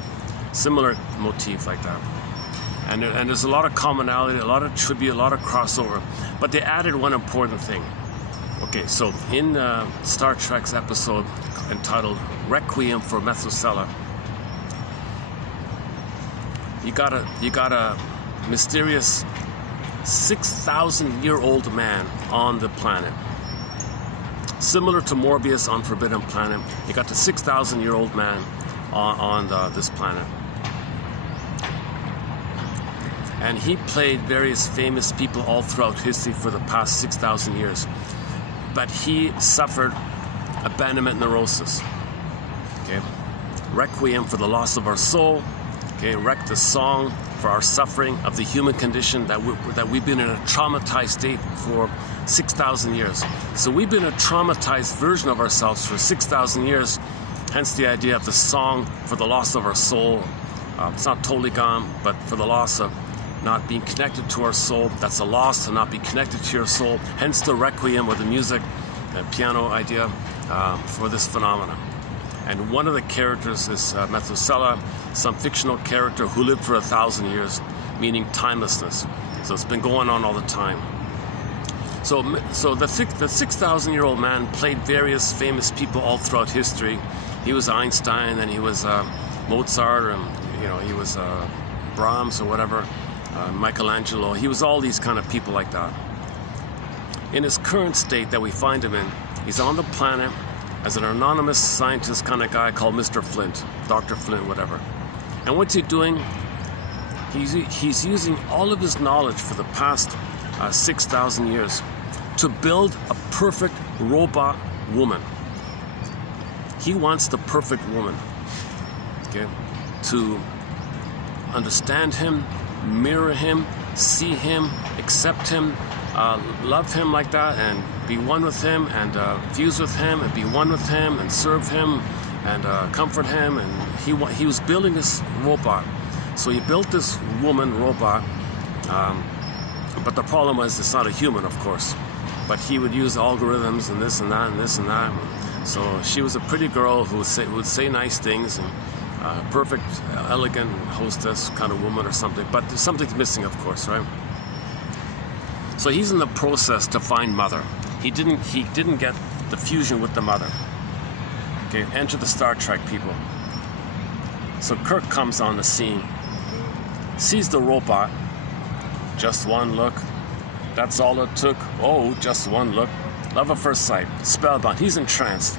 Similar motif like that. And there's a lot of commonality, a lot of tribute, a lot of crossover. But they added one important thing. Okay, so in Star Trek's episode entitled Requiem for Methuselah, you got a mysterious 6,000-year-old man on the planet. Similar to Morbius on Forbidden Planet, you got the 6,000-year-old man on this planet. And he played various famous people all throughout history for the past 6,000 years. But he suffered abandonment neurosis. Okay, Requiem for the loss of our soul. Okay, the song for our suffering of the human condition, that we've been in a traumatized state for 6,000 years. So we've been a traumatized version of ourselves for 6,000 years. Hence the idea of the song for the loss of our soul. It's not totally gone, but for the loss of not being connected to our soul. That's a loss to not be connected to your soul. Hence the requiem or the music, the piano idea for this phenomenon. And one of the characters is Methuselah, some fictional character who lived for 1,000 years, meaning timelessness. So it's been going on all the time. So the 6,000-year-old man played various famous people all throughout history. He was Einstein, and he was Mozart, and he was Brahms or whatever. Michelangelo, he was all these kind of people like that. In his current state that we find him in, he's on the planet as an anonymous scientist kind of guy called Mr. Flint, Dr. Flint, whatever. And what's he doing? He's using all of his knowledge for the past 6,000 years to build a perfect robot woman. He wants the perfect woman, okay, to understand him, mirror him, see him, accept him, love him like that, and be one with him, and fuse with him, and be one with him, and serve him, and comfort him. And he was building this robot. So he built this woman robot, but the problem was it's not a human, of course. But he would use algorithms and this and that and this and that. So she was a pretty girl who would say nice things, and perfect, elegant hostess kind of woman or something. But something's missing, of course, right? So he's in the process to find mother. He didn't get the fusion with the mother. Okay, enter the Star Trek people. So Kirk comes on the scene, sees the robot. Just one look. That's all it took. Oh, just one look. Love at first sight. Spellbound. He's entranced.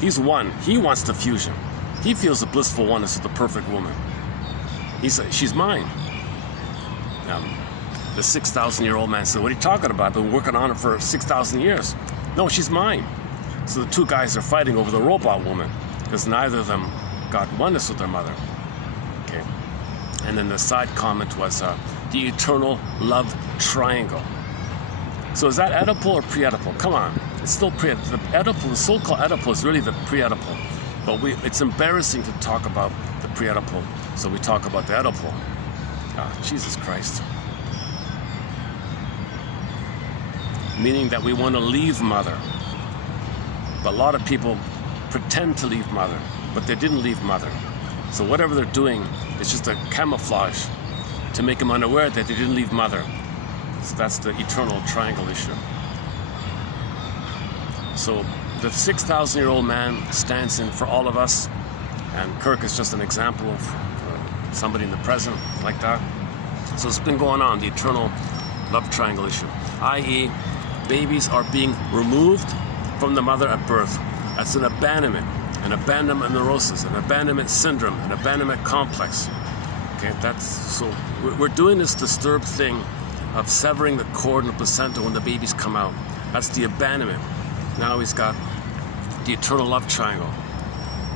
He's one. He wants the fusion. He feels the blissful oneness of the perfect woman. She's mine. The 6,000-year-old man said, "What are you talking about? I've been working on it for 6,000 years." "No, she's mine." So the two guys are fighting over the robot woman because neither of them got oneness with their mother. Okay. And then the side comment was the eternal love triangle. So is that Oedipal or pre-Oedipal? Come on, it's still pre-Oedipal. The Oedipal, the so-called Oedipal, is really the pre-Oedipal. But it's embarrassing to talk about the pre-Oedipal, so we talk about the Oedipal. Jesus Christ. Meaning that we want to leave mother. But a lot of people pretend to leave mother, but they didn't leave mother. So whatever they're doing is just a camouflage to make them unaware that they didn't leave mother. So that's the eternal triangle issue. So the 6,000-year-old man stands in for all of us, and Kirk is just an example of somebody in the present like that. So it's been going on, the eternal love triangle issue, i.e., babies are being removed from the mother at birth. That's an abandonment neurosis, an abandonment syndrome, an abandonment complex. Okay, so we're doing this disturbed thing of severing the cord in the placenta when the babies come out. That's the abandonment. Now he's got the eternal love triangle.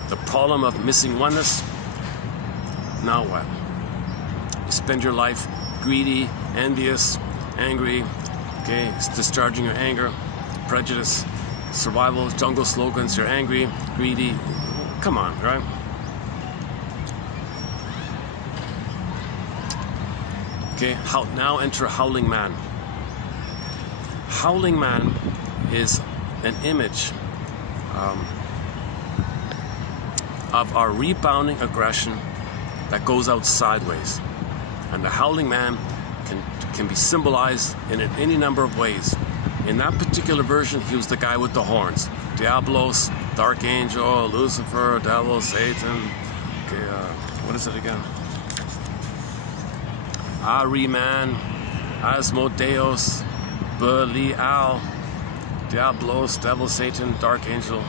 The problem of missing oneness. Now what? You spend your life greedy, envious, angry, okay, discharging your anger, prejudice, survival, jungle slogans, you're angry, greedy. Come on, right? Okay, now enter Howling Man. Howling Man is an image of our rebounding aggression that goes out sideways. And the Howling Man can be symbolized in any number of ways. In that particular version, he was the guy with the horns. Diablos, Dark Angel, Lucifer, Devil, Satan. Okay, what is it again? Ahriman, Asmodeus, Belial, Diablos, Devil, Satan, Dark Angel.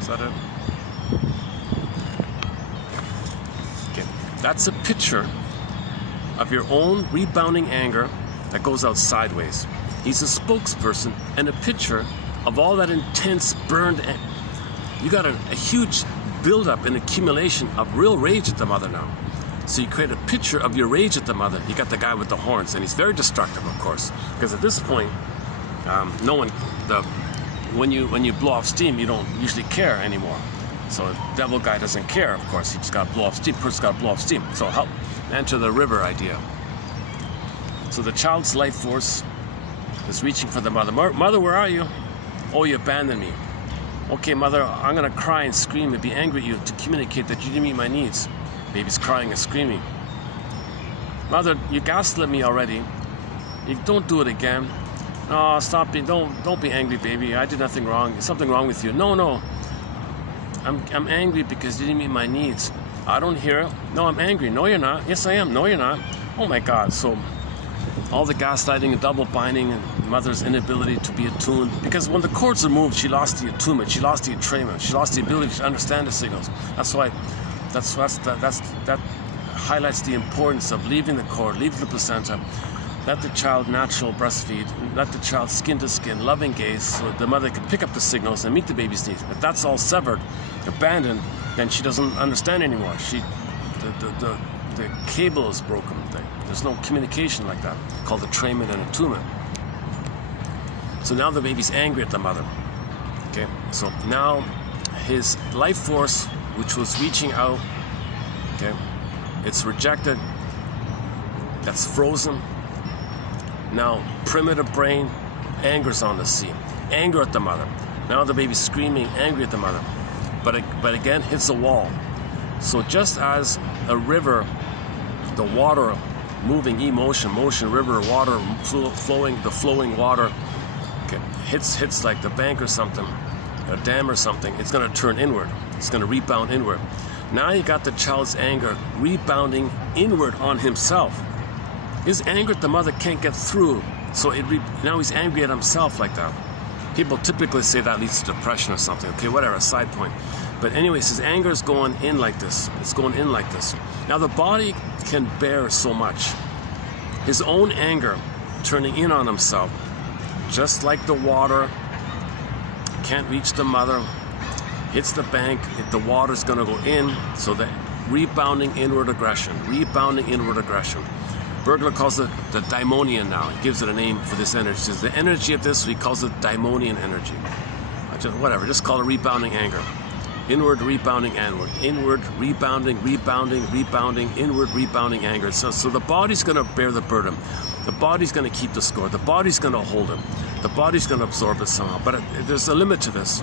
Is that it? Okay, that's a picture of your own rebounding anger that goes out sideways. He's a spokesperson and a picture of all that intense burned. You got a huge buildup and accumulation of real rage at the mother now. So you create a picture of your rage at the mother. You got the guy with the horns, and he's very destructive, of course, because at this point, when you blow off steam, you don't usually care anymore. So the devil guy doesn't care, of course. He just got to blow off steam. Person's got to blow off steam. So help enter the river idea. So the child's life force is reaching for the mother. Mother, where are you? Oh, you abandoned me. Okay, mother, I'm gonna cry and scream and be angry at you to communicate that you didn't meet my needs. Baby's crying and screaming. Mother, you gaslit me already. You don't do it again. No, stop being. Don't be angry, baby. I did nothing wrong. There's something wrong with you. No. I'm angry because you didn't meet my needs. I don't hear it. No, I'm angry. No, you're not. Yes, I am. No, you're not. Oh my God. So all the gaslighting and double binding and mother's inability to be attuned, because when the cords are moved, she lost the attunement, she lost the entrainment, she lost the ability to understand the signals. That's why that highlights the importance of leaving the cord, leaving the placenta. Let the child natural breastfeed, let the child skin to skin, loving gaze, so the mother can pick up the signals and meet the baby's needs. If that's all severed, abandoned, then she doesn't understand anymore. The cable is broken. There's no communication like that, called entrainment and attunement. So now the baby's angry at the mother. Okay, so now his life force, which was reaching out, okay, it's rejected, that's frozen. Now primitive brain, anger's on the scene. Anger at the mother. Now the baby's screaming, angry at the mother. But again, hits a wall. So just as a river, the water moving, motion, river, water, flowing water, okay, hits like the bank or something, a dam or something, it's going to turn inward. It's going to rebound inward. Now you got the child's anger rebounding inward on himself. His anger at the mother can't get through, so now he's angry at himself like that. People typically say that leads to depression or something. Okay, whatever, a side point. But anyways, his anger is going in like this. It's going in like this. Now the body can bear so much. His own anger turning in on himself, just like the water can't reach the mother, hits the bank, the water's going to go in, so the rebounding inward aggression. Bergler calls it the daimonian now. He gives it a name for this energy. He says the energy of this, he calls it daimonian energy. Just call it rebounding anger. Inward, rebounding, inward, rebounding, inward, rebounding anger. So the body's going to bear the burden. The body's going to keep the score. The body's going to hold it. The body's going to absorb it somehow. But there's a limit to this.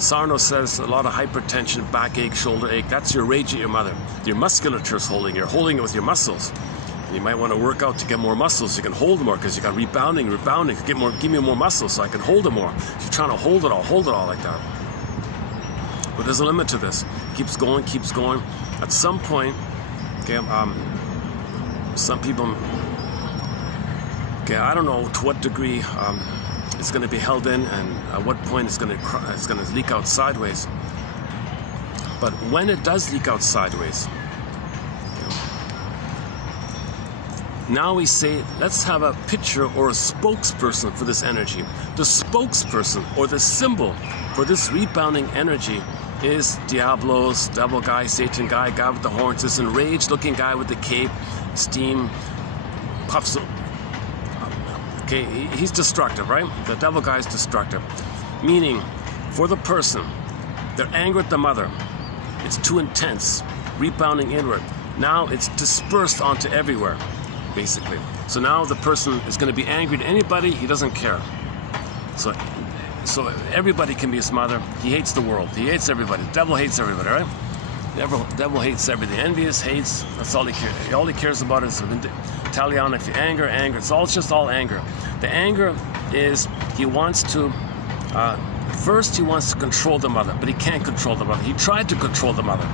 Sarno says a lot of hypertension, backache, shoulder ache, that's your rage at your mother. Your musculature's holding. You're holding it with your muscles. And you might want to work out to get more muscles so you can hold more, because you got rebounding. Give me more muscles so I can hold it more. You're trying to hold it all like that. But there's a limit to this. Keeps going. At some point, okay, some people, okay, I don't know to what degree it's going to be held in, and at what point it's going to leak out sideways. But when it does leak out sideways, now we say, let's have a picture or a spokesperson for this energy. The spokesperson or the symbol for this rebounding energy is Diablos, devil guy, Satan guy, guy with the horns, this enraged looking guy with the cape, steam, puffs. Okay, he's destructive, right? The devil guy is destructive. Meaning, for the person, they're angry at the mother. It's too intense, rebounding inward. Now it's dispersed onto everywhere, basically. So now the person is going to be angry at anybody, he doesn't care. So everybody can be his mother. He hates the world. He hates everybody. The devil hates everybody, right? The devil hates everything. Envious, hates, that's all he cares. All he cares about is Italian, if you anger. It's just all anger. The anger is he wants to, first he wants to control the mother, but he can't control the mother. He tried to control the mother.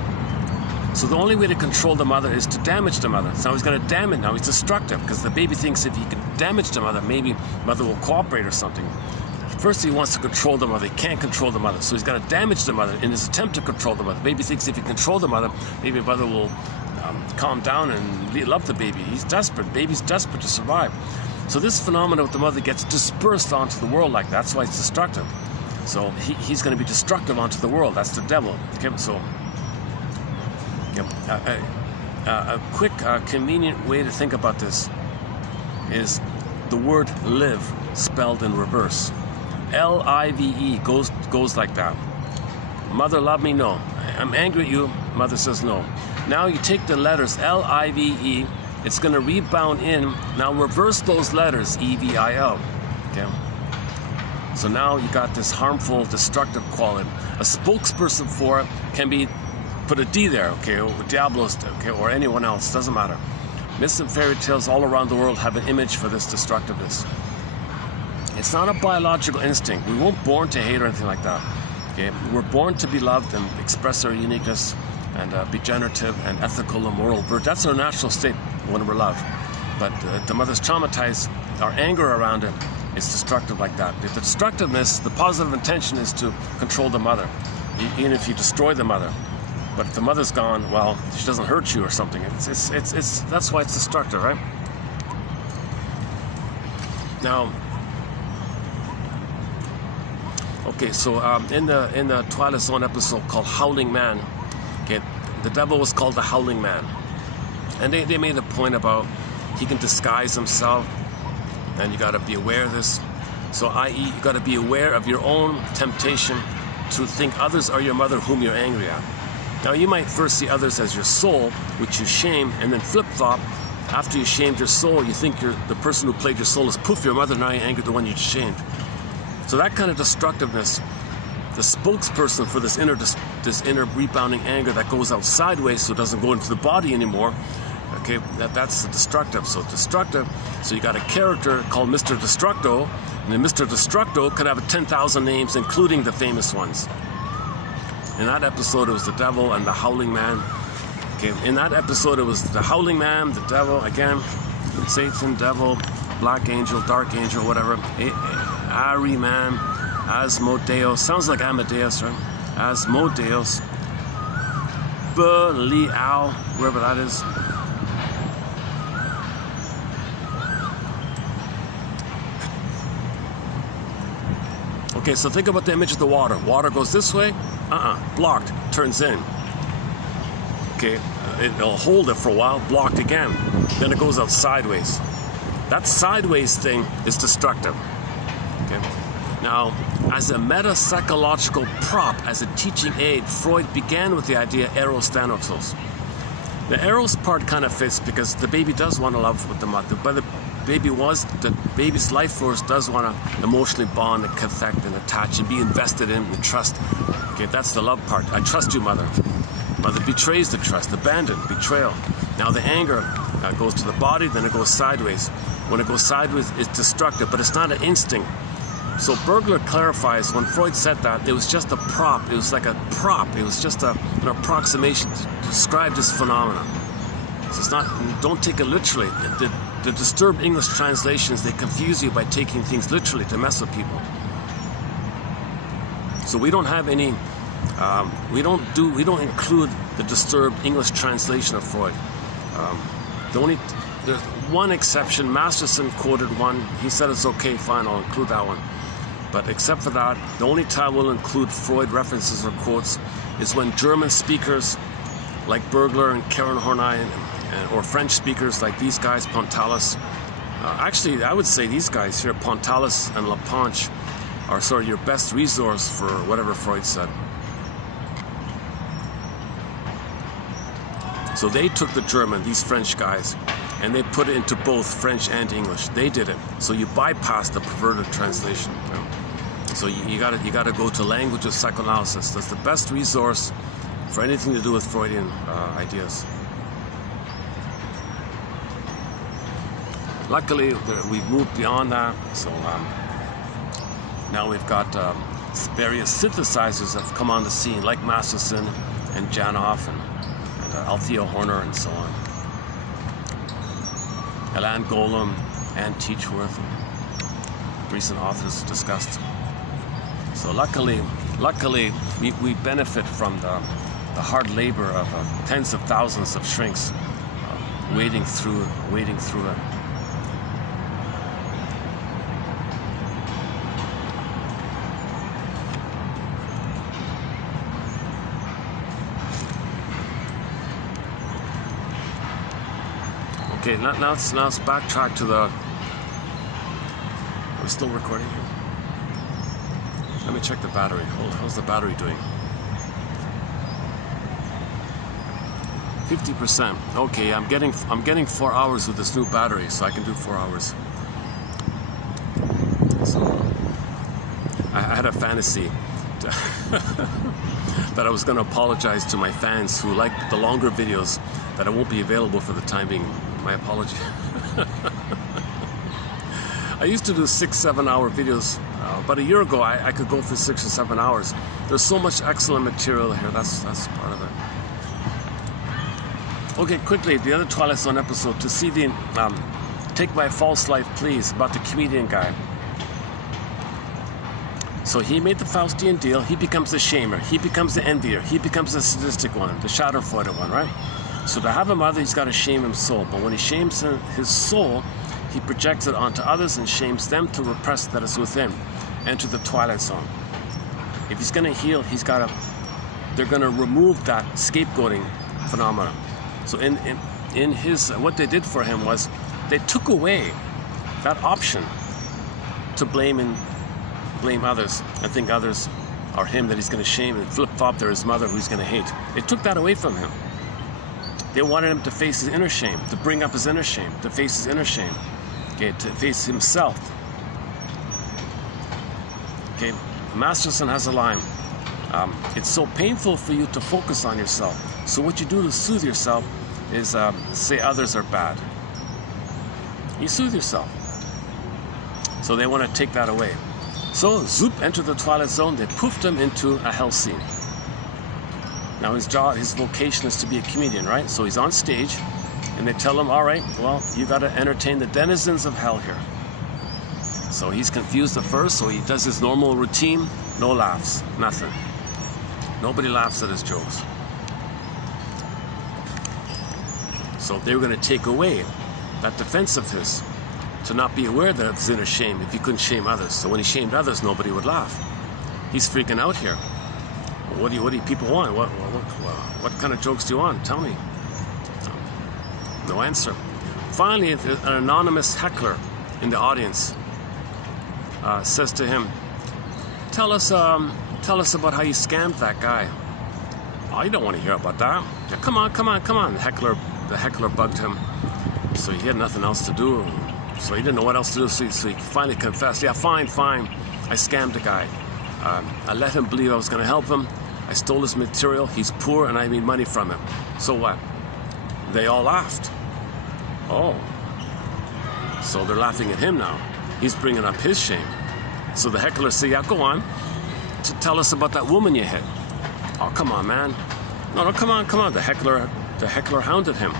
So the only way to control the mother is to damage the mother. So now he's going to damage, now he's destructive, because the baby thinks if he can damage the mother, maybe mother will cooperate or something. First he wants to control the mother, he can't control the mother, so he's got to damage the mother in his attempt to control the mother. The baby thinks if he control the mother, maybe the mother will calm down and love the baby. He's desperate, baby's desperate to survive. So this phenomenon with the mother gets dispersed onto the world like that. That's why it's destructive. So he's going to be destructive onto the world. That's the devil. Okay, so a quick, convenient way to think about this is the word live spelled in reverse. L-I-V-E goes like that. Mother, love me? No. I'm angry at you. Mother says no. Now you take the letters L-I-V-E. It's going to rebound in. Now reverse those letters, E-V-I-L. Okay. So now you got this harmful, destructive quality. A spokesperson for it can be, put a D there, okay, or Diablos, okay, or anyone else, doesn't matter. Myths and fairy tales all around the world have an image for this destructiveness. It's not a biological instinct. We weren't born to hate or anything like that. Okay? We're born to be loved and express our uniqueness and be generative and ethical and moral. That's our natural state when we're loved. But the mother's traumatized, our anger around it is destructive like that. The destructiveness, the positive intention is to control the mother, even if you destroy the mother. But if the mother's gone, well, she doesn't hurt you or something. That's why it's destructive, right? Now, okay, so in the Twilight Zone episode called Howling Man, okay, the devil was called the Howling Man, and they made a point about he can disguise himself, and you got to be aware of this. So, i.e., you got to be aware of your own temptation to think others are your mother whom you're angry at. Now, you might first see others as your soul, which you shame, and then flip-flop. After you shamed your soul, you think the person who played your soul is poof, your mother, now you're angry at the one you shamed. So that kind of destructiveness, the spokesperson for this inner rebounding anger that goes out sideways so it doesn't go into the body anymore, okay, that's the destructive. So destructive, so you got a character called Mr. Destructo, and then Mr. Destructo could have 10,000 names, including the famous ones. In that episode, it was the devil and the Howling Man. Okay, in that episode, it was the Howling Man, the devil, again, Satan, devil, black angel, dark angel, whatever. Ari Man, Asmodeus, sounds like Amadeus, right? Asmodeus, Belial, wherever that is. Okay, so think about the image of the water. Water goes this way, blocked, turns in. Okay, it'll hold it for a while, blocked again. Then it goes out sideways. That sideways thing is destructive. Okay. Now, as a meta-psychological prop, as a teaching aid, Freud began with the idea eros thanatos. The eros part kind of fits because the baby does want to love with the mother, but the baby's life force does want to emotionally bond and connect and attach and be invested in and trust. Okay, that's the love part. I trust you, mother. Mother betrays the trust, abandon, betrayal. Now the anger goes to the body, then it goes sideways. When it goes sideways, it's destructive, but it's not an instinct. So Bergler clarifies, when Freud said that, it was just a prop. It was like a prop. It was just an approximation to describe this phenomenon. So it's not, don't take it literally. The disturbed English translations, they confuse you by taking things literally to mess with people. So we don't have any, we don't include the disturbed English translation of Freud. There's one exception. Masterson quoted one. He said it's okay, fine, I'll include that one. But except for that, the only time we'll include Freud references or quotes is when German speakers like Bergler and Karen Horney, or French speakers like these guys, Pontalis. Actually, I would say these guys here, Pontalis and Laponche, are sort of your best resource for whatever Freud said. So they took the German, these French guys, and they put it into both French and English. They did it. So you bypass the perverted translation. You know? So you gotta go to language of psychoanalysis. That's the best resource for anything to do with Freudian ideas. Luckily, we've moved beyond that. So now we've got various synthesizers that have come on the scene, like Masterson and Janoff and Althea Horner and so on. Alan Golem and Teachworth, recent authors discussed. So luckily we benefit from the hard labor of tens of thousands of shrinks wading through it. Okay, now let's backtrack to the... We're still recording here. Let me check the battery. How's the battery doing? 50%. Okay, I'm getting 4 hours with this new battery, so I can do 4 hours. So I had a fantasy that I was going to apologize to my fans who like the longer videos, that I won't be available for the time being. My apology. I used to do 6-7 hour videos. About a year ago, I could go for 6 or 7 hours. There's so much excellent material here. That's part of it. Okay, quickly, the other Twilight Zone episode, to see the Take My False Life Please, about the comedian guy. So he made the Faustian deal. He becomes the shamer. He becomes the envier. He becomes the sadistic one, the Schadenfreude one, right? So to have a mother, he's got to shame his soul. But when he shames his soul, he projects it onto others and shames them to repress that is within. Enter the Twilight Zone. If he's going to heal, they're going to remove that scapegoating phenomenon. So in his, what they did for him was they took away that option to blame others and think others are him that he's going to shame, and flip-flop they're his mother who he's going to hate. They took that away from him. They wanted him to face his inner shame, to bring up his inner shame, to face his inner shame, okay, to face himself. Okay, Masterson has a line. It's so painful for you to focus on yourself. So what you do to soothe yourself is say others are bad. You soothe yourself. So they want to take that away. So Zoop entered the Twilight Zone. They poofed him into a hell scene. Now his vocation is to be a comedian, right? So he's on stage, and they tell him, all right, well, you got to entertain the denizens of hell here. So he's confused at first, so he does his normal routine, no laughs, nothing. Nobody laughs at his jokes. So they were going to take away that defense of his, to not be aware that it's inner shame if he couldn't shame others. So when he shamed others, nobody would laugh. He's freaking out here. What do you people want? What kind of jokes do you want? Tell me. No answer. Finally, an anonymous heckler in the audience says to him, tell us about how you scammed that guy. Oh, you don't want to hear about that. Yeah, come on. The heckler bugged him, so he had nothing else to do. So he didn't know what else to do, so he finally confessed. Yeah, fine. I scammed the guy. I let him believe I was going to help him. I stole his material. He's poor, and I made money from him. So what? They all laughed. Oh. So they're laughing at him now. He's bringing up his shame. So the heckler said, yeah, go on. Tell us about that woman you hit. Oh, come on, man. No, come on. The heckler hounded him.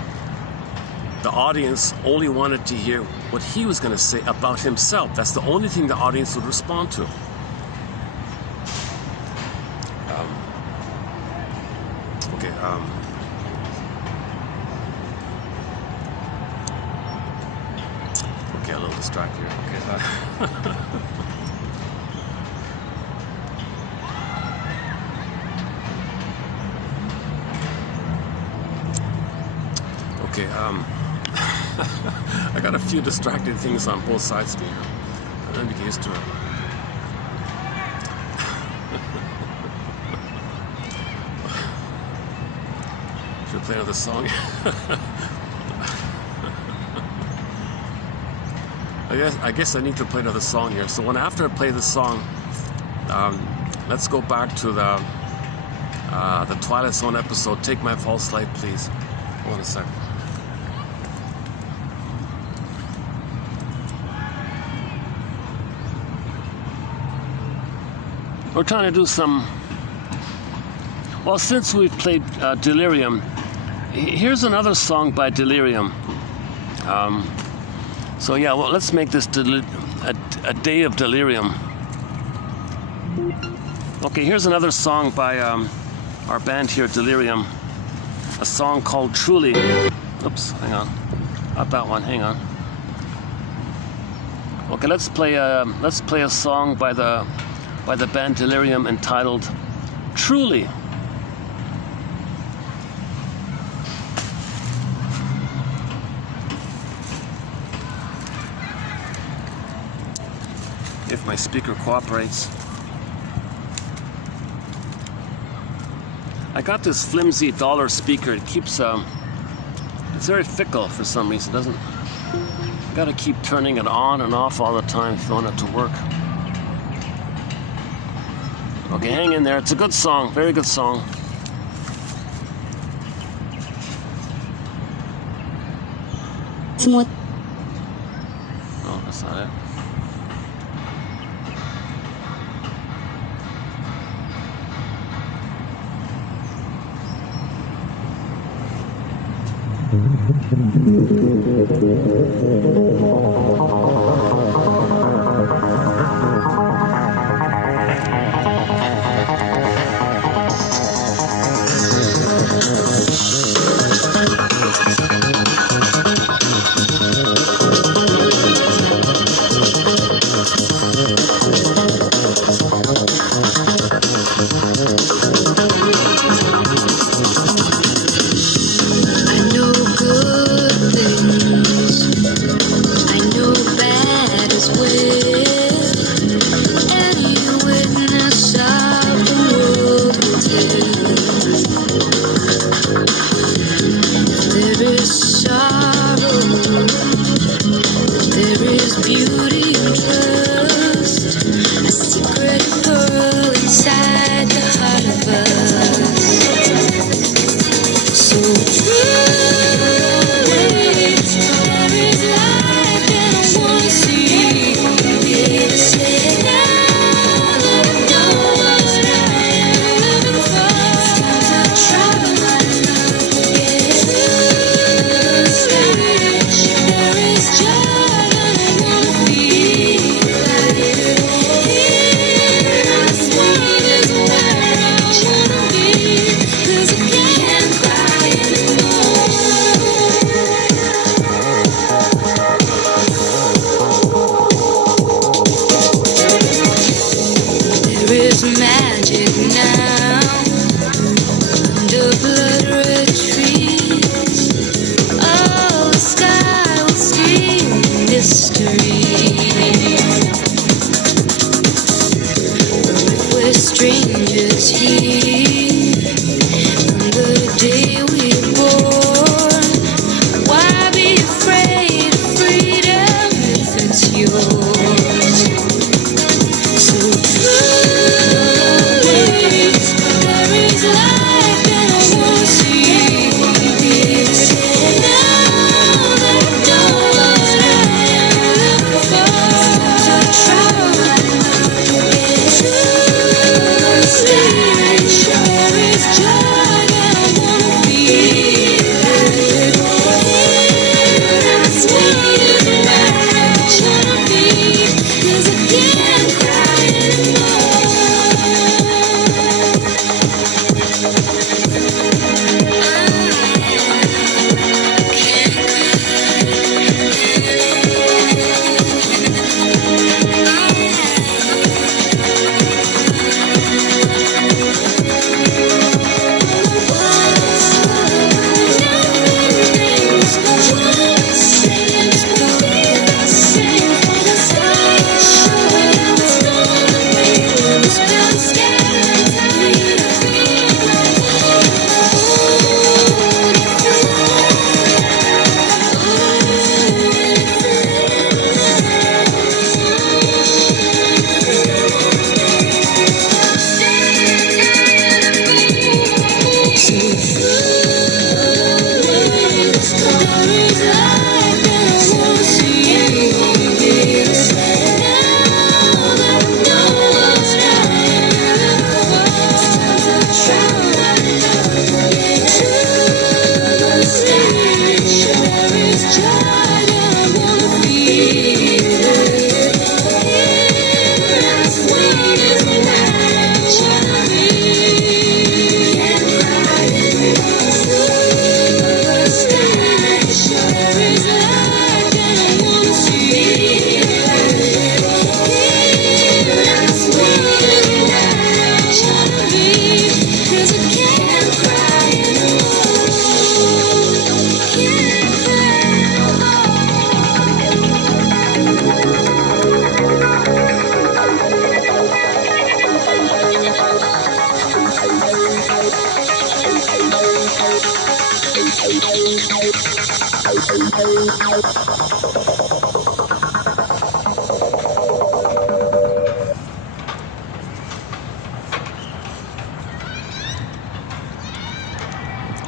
the audience only wanted to hear what he was going to say about himself. That's the only thing the audience would respond to. Okay. Okay, a little distracted here. Okay. Okay, I got a few distracting things on both sides of me. I'm gonna get used to it. Should we play another song? I guess I need to play another song here. So after I play this song, let's go back to the Twilight Zone episode. Take my false light, please. Hold on a second. We're trying to do some. Well, since we've played Delirium, here's another song by Delirium. So yeah, well, let's make this a day of delirium. Okay, here's another song by our band here, Delirium. A song called Truly. Oops, hang on. Not that one. Hang on. Okay, let's play a song by the band Delirium entitled Truly. If my speaker cooperates. I got this flimsy dollar speaker. It keeps it's very fickle for some reason. Doesn't. You gotta keep turning it on and off all the time if you want it to work. Okay, hang in there. It's a good song. Very good song. Oh, that's not it. I know bad as well.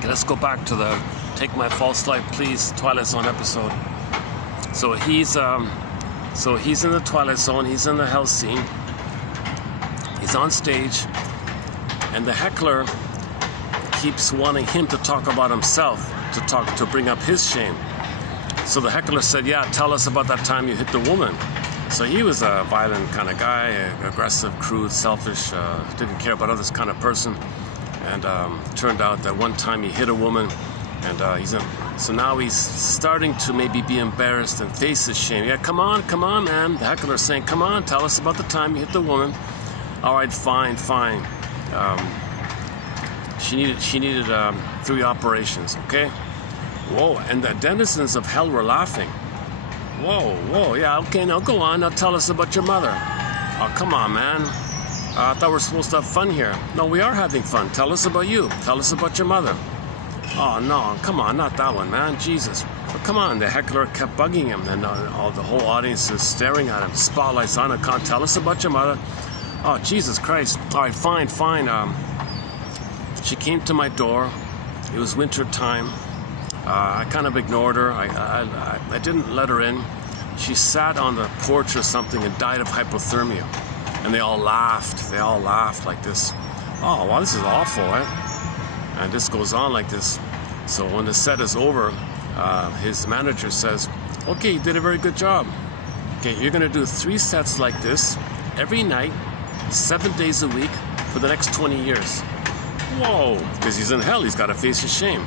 Let's go back to the Take My False Life Please Twilight Zone episode. So he's in the Twilight Zone, he's in the hell scene, he's on stage, and the heckler keeps wanting him to talk about himself, to bring up his shame. So the heckler said, yeah, tell us about that time you hit the woman. So he was a violent kind of guy, aggressive, crude, selfish, didn't care about others kind of person. And turned out that one time he hit a woman, and so now he's starting to maybe be embarrassed and face his shame. Yeah, come on, man. The heckler's saying, come on, tell us about the time you hit the woman. All right, fine. She needed 3 operations, okay? Whoa, and the denizens of hell were laughing. Whoa, yeah, okay, now go on. Now tell us about your mother. Oh, come on, man. I thought we were supposed to have fun here. No, we are having fun. Tell us about you. Tell us about your mother. Oh, no, come on, not that one, man. Jesus. But come on, the heckler kept bugging him, and the whole audience is staring at him. Spotlights on him. Can't tell us about your mother. Oh, Jesus Christ. All right, fine. She came to my door. It was winter time. I kind of ignored her. I didn't let her in. She sat on the porch or something and died of hypothermia. And they all laughed like this. Oh, wow, this is awful, eh? And this goes on like this. So when the set is over, his manager says, okay, you did a very good job. Okay, you're gonna do 3 sets like this every night, 7 days a week for the next 20 years. Whoa, because he's in hell, he's gotta face his shame.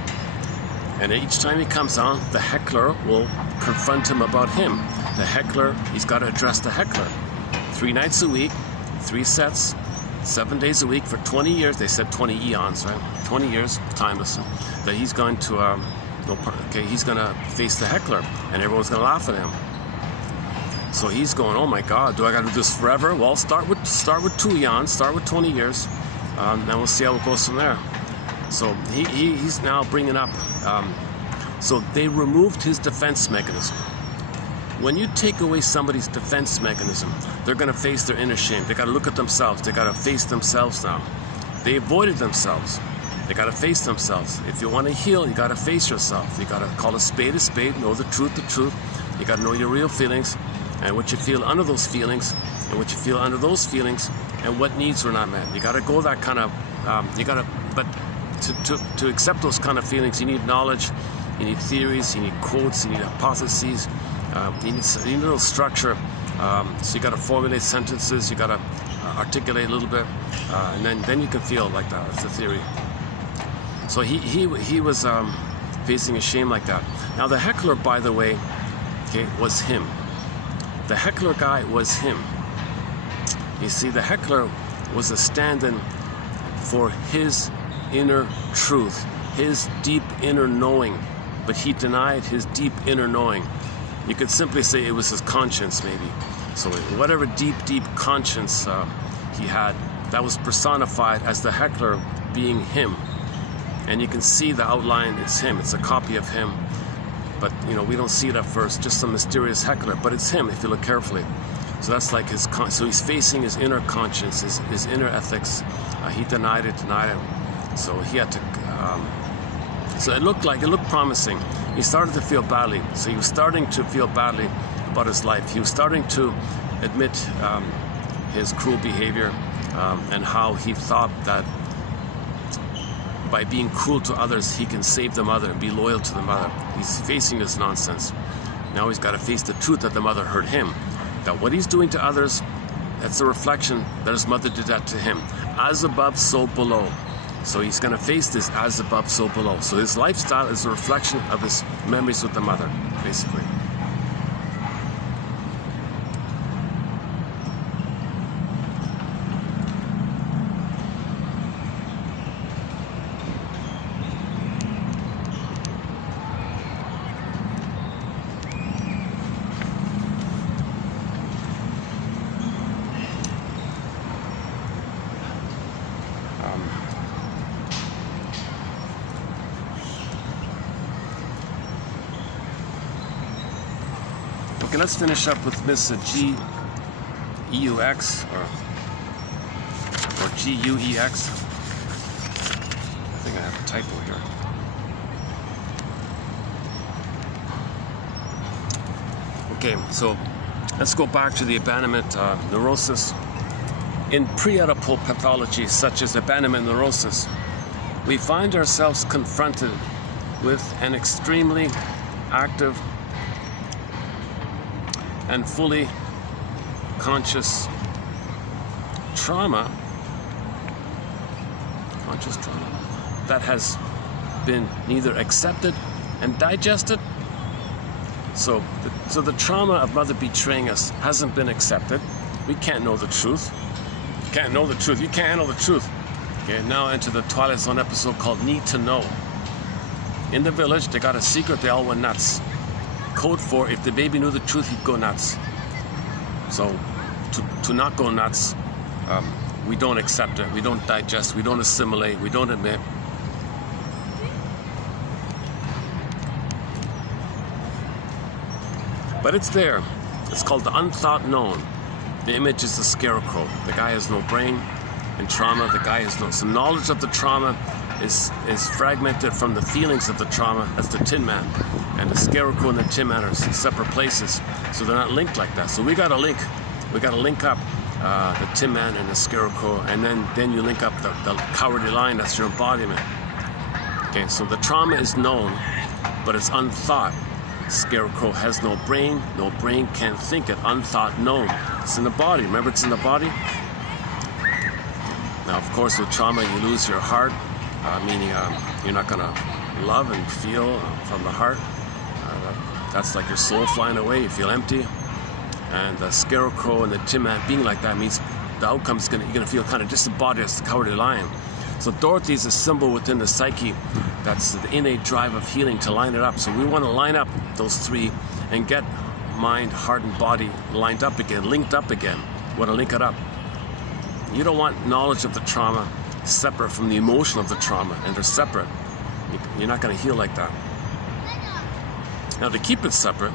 And each time he comes on, the heckler will confront him about him. The heckler, he's gotta address the heckler. 3 nights a week, 3 sets, 7 days a week for 20 years. They said 20 eons, right? 20 years, timeless. That he's going to, he's going to face the heckler, and everyone's going to laugh at him. So he's going, oh my God, do I got to do this forever? Well, start with 2 eons, start with 20 years, and we'll see how it goes from there. So he's now bringing up. So they removed his defense mechanism. When you take away somebody's defense mechanism, they're going to face their inner shame. They got to look at themselves. They got to face themselves now. They avoided themselves. They got to face themselves. If you want to heal, you got to face yourself. You got to call a spade, know the truth. You got to know your real feelings and what you feel under those feelings and what you feel under those feelings and what needs were not met. You got to go that kind of, but to accept those kind of feelings, you need knowledge, you need theories, you need quotes, you need hypotheses. You need a little structure, so you got to formulate sentences, you got to articulate a little bit, and then you can feel like that. It's a theory. So he was facing a shame like that. Now the heckler, by the way, okay, was him. The heckler guy was him. You see, the heckler was a stand-in for his inner truth, his deep inner knowing, but he denied his deep inner knowing. You could simply say it was his conscience, maybe. So whatever deep conscience he had, that was personified as the heckler being him. And you can see the outline, it's him, it's a copy of him. But, we don't see it at first, just some mysterious heckler, but it's him if you look carefully. So that's like so he's facing his inner conscience, his inner ethics. He denied it. So he had to So it looked promising. He started to feel badly. So he was starting to feel badly about his life. He was starting to admit his cruel behavior and how he thought that by being cruel to others, he can save the mother and be loyal to the mother. He's facing this nonsense. Now he's got to face the truth that the mother hurt him. That what he's doing to others, that's a reflection that his mother did that to him. As above, so below. So he's going to face this as above, so below. So his lifestyle is a reflection of his memories with the mother, basically. Okay, let's finish up with Miss G-E-U-X or G-U-E-X. I think I have a typo here. Okay, so let's go back to the abandonment neurosis. In pre-Oedipal pathology, such as abandonment neurosis, we find ourselves confronted with an extremely active and fully conscious trauma, that has been neither accepted and digested. So the trauma of mother betraying us hasn't been accepted. We can't know the truth. You can't know the truth. You can't handle the truth. Okay, now enter the Twilight Zone episode called Need to Know. In the village, they got a secret, they all went nuts. Code for if the baby knew the truth, he'd go nuts. So to not go nuts, we don't accept it, we don't digest, we don't assimilate, we don't admit. But it's there. It's called the unthought known. The image is the scarecrow. The guy has no brain. In trauma, the guy has no. So knowledge of the trauma is fragmented from the feelings of the trauma. That's the Tin Man. And the scarecrow and the Tin Man are separate places. So they're not linked like that. So we got to link. We got to link up the Tin Man and the scarecrow, and then you link up the cowardly lion. That's your embodiment. Okay, so the trauma is known, but it's unthought. Scarecrow has no brain can't think it. Unthought known. It's in the body. Remember, it's in the body. Now, of course, with trauma, you lose your heart, meaning you're not gonna love and feel from the heart. That's like your soul flying away. You feel empty. And the scarecrow and the Tin Man being like that means the outcome's you're gonna feel kind of disembodied as the cowardly lion. So Dorothy is a symbol within the psyche. That's the innate drive of healing to line it up. So we want to line up those three and get mind, heart, and body lined up again, linked up again. We want to link it up. You don't want knowledge of the trauma separate from the emotion of the trauma, and they're separate. You're not going to heal like that. Now, to keep it separate,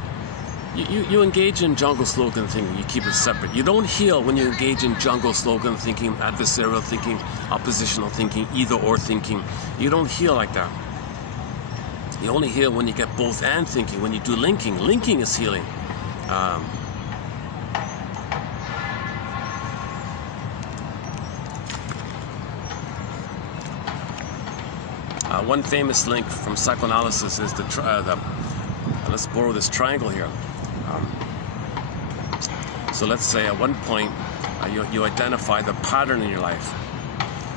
you engage in jungle slogan thinking, you keep it separate. You don't heal when you engage in jungle slogan thinking, adversarial thinking, oppositional thinking, either or thinking. You don't heal like that. You only heal when you get both and thinking, when you do linking. Linking is healing. One famous link from psychoanalysis is let's borrow this triangle here. So let's say at one point you identify the pattern in your life.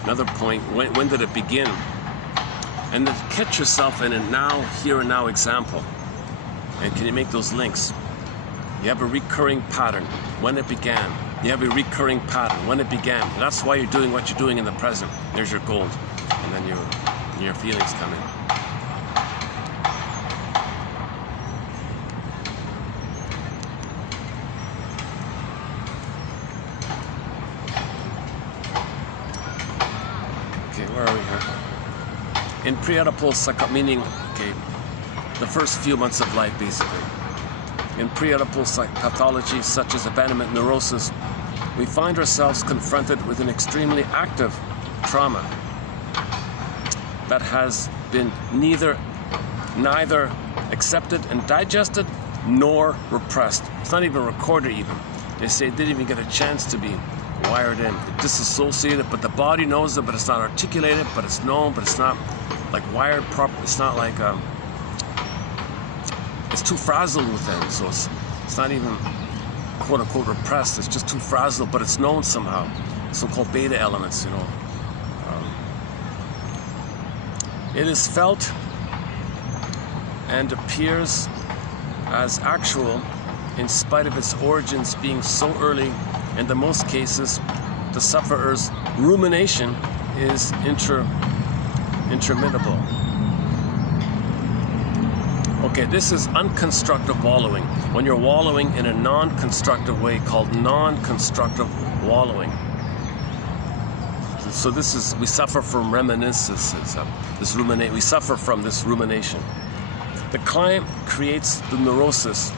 Another point, when did it begin? And then catch yourself in a now, here and now example. And can you make those links? You have a recurring pattern, when it began. You have a recurring pattern, when it began. That's why you're doing what you're doing in the present. There's your gold. And then your feelings come in. Where are we here? In pre-Oedipal meaning, the first few months of life, basically. In pre-Oedipal pathology, such as abandonment neurosis, we find ourselves confronted with an extremely active trauma that has been neither accepted and digested nor repressed. It's not even recorded even. They say it didn't even get a chance to be wired in. It disassociated, but the body knows it, but it's not articulated, but it's known, but it's not like wired proper. It's not like it's too frazzled within, so it's not even quote unquote repressed. It's just too frazzled, but it's known somehow. So-called beta elements, you know. It is felt and appears as actual in spite of its origins being so early. In the most cases, the sufferer's rumination is interminable. Okay, this is unconstructive wallowing. When you're wallowing in a non-constructive way called non-constructive wallowing. So this is, we suffer from reminiscences, we suffer from this rumination. The client creates the neurosis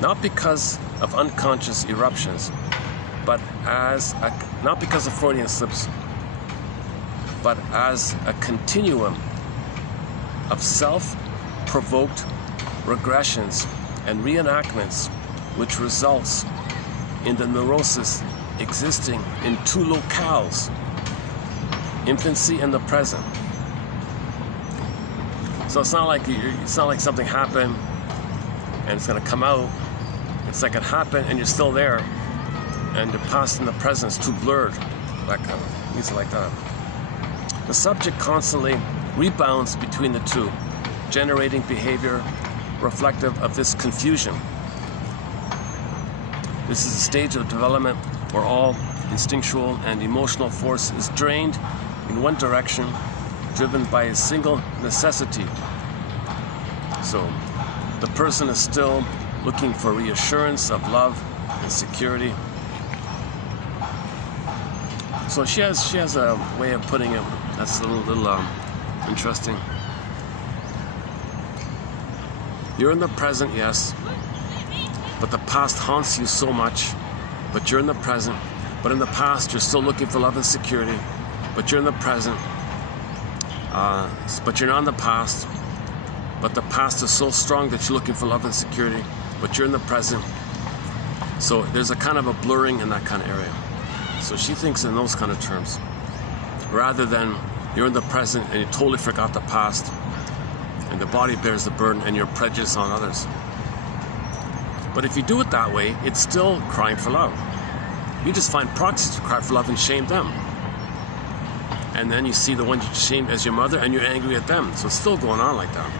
not because of unconscious eruptions, but not because of Freudian slips, but as a continuum of self-provoked regressions and reenactments, which results in the neurosis existing in two locales, infancy and the present. So it's not like something happened and it's going to come out. It's like it happened and you're still there, and the past and the present is too blurred. That kind of things like that. The subject constantly rebounds between the two, generating behavior reflective of this confusion. This is a stage of development where all instinctual and emotional force is drained in one direction, driven by a single necessity. So the person is still looking for reassurance of love and security. So she has a way of putting it that's a little interesting. You're in the present, yes, but the past haunts you so much. But you're in the present. But in the past, you're still looking for love and security. But you're in the present. But you're not in the past. But the past is so strong that you're looking for love and security. But you're in the present. So there's a kind of a blurring in that kind of area. So she thinks in those kind of terms, rather than you're in the present and you totally forgot the past, and the body bears the burden and you're prejudiced on others. But if you do it that way, it's still crying for love. You just find proxies to cry for love and shame them. And then you see the one you shamed as your mother and you're angry at them. So it's still going on like that.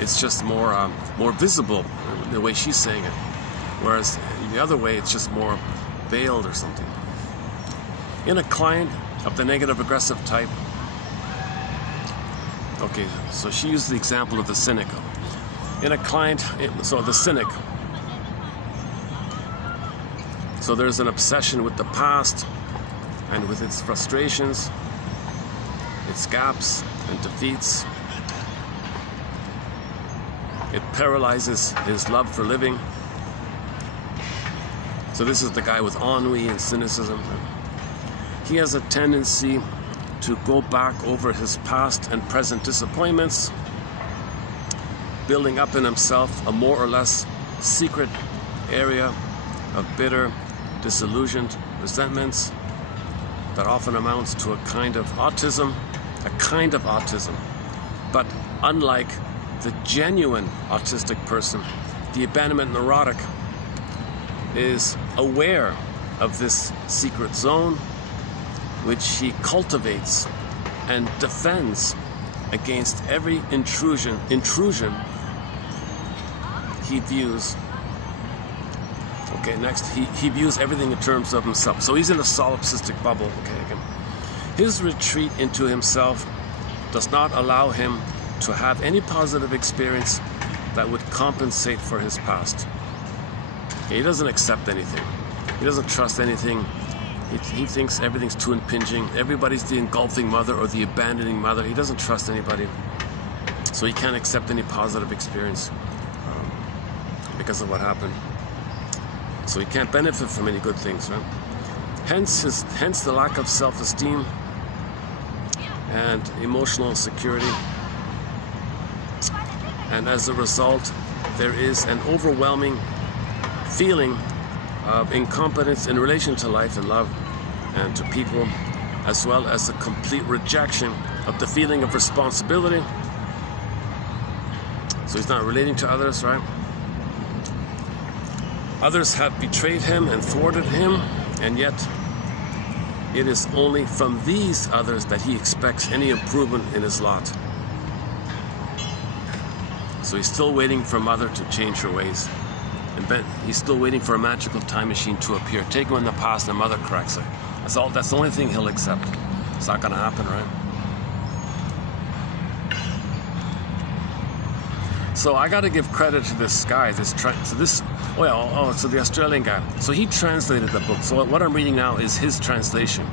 It's just more visible the way she's saying it. Whereas the other way, it's just more veiled or something. In a client of the negative aggressive type, okay, so she used the example of the cynic. In a client, so the cynic. So there's an obsession with the past and with its frustrations, its gaps and defeats. It paralyzes his love for living. So this is the guy with ennui and cynicism. He has a tendency to go back over his past and present disappointments, building up in himself a more or less secret area of bitter, disillusioned resentments that often amounts to a kind of autism. But unlike the genuine autistic person, the abandonment neurotic is aware of this secret zone, which he cultivates and defends against every intrusion he views. Okay, next, he views everything in terms of himself. So he's in a solipsistic bubble. Okay, again. His retreat into himself does not allow him to have any positive experience that would compensate for his past. Okay, he doesn't accept anything. He doesn't trust anything. He thinks everything's too impinging. Everybody's the engulfing mother or the abandoning mother. He doesn't trust anybody. So he can't accept any positive experience because of what happened. So he can't benefit from any good things, right? Hence the lack of self-esteem and emotional insecurity. And as a result, there is an overwhelming feeling of incompetence in relation to life and love and to people, as well as a complete rejection of the feeling of responsibility. So he's not relating to others, right? Others have betrayed him and thwarted him, and yet it is only from these others that he expects any improvement in his lot. So he's still waiting for Mother to change her ways. And then he's still waiting for a magical time machine to appear. Take him in the past and Mother corrects it. That's the only thing he'll accept. It's not going to happen, right? So I got to give credit to this guy, so the Australian guy. So he translated the book. So what I'm reading now is his translation.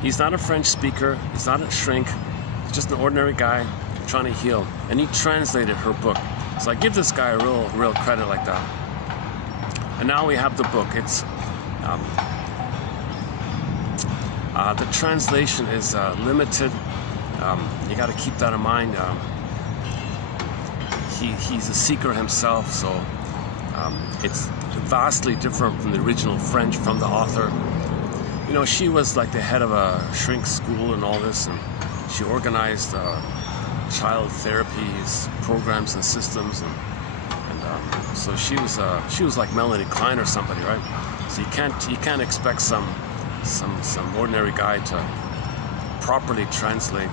He's not a French speaker. He's not a shrink. He's just an ordinary guy trying to heal. And he translated her book. So I give this guy a real credit like that. And now we have the book. It's the translation is limited. You got to keep that in mind. He's a seeker himself, so it's vastly different from the original French, from the author. You know, she was like the head of a shrink school and all this, and she organized child therapies programs and systems, and so she was like Melanie Klein or somebody, right? So you can't expect some ordinary guy to properly translate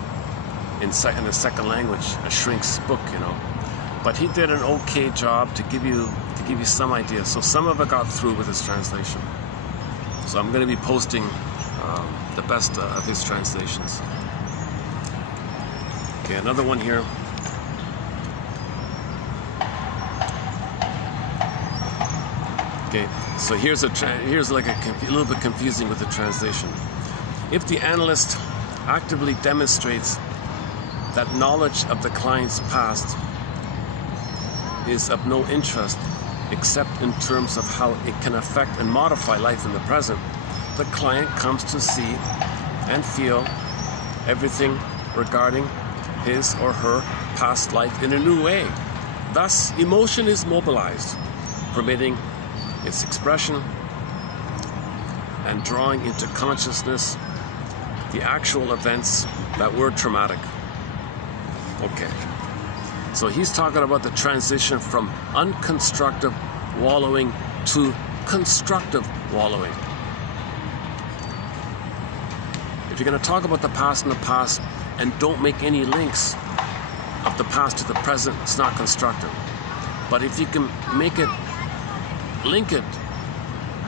in a second language a shrink's book, you know. But he did an okay job to give you some idea. So some of it got through with his translation. So I'm going to be posting the best of his translations. Okay, another one here. Okay, so here's like a little bit confusing with the translation. If the analyst actively demonstrates that knowledge of the client's past is of no interest except in terms of how it can affect and modify life in the present, the client comes to see and feel everything regarding his or her past life in a new way. Thus, emotion is mobilized, permitting its expression and drawing into consciousness the actual events that were traumatic. Okay. So he's talking about the transition from unconstructive wallowing to constructive wallowing. If you're going to talk about the past and the past and don't make any links of the past to the present, it's not constructive. But if you can link it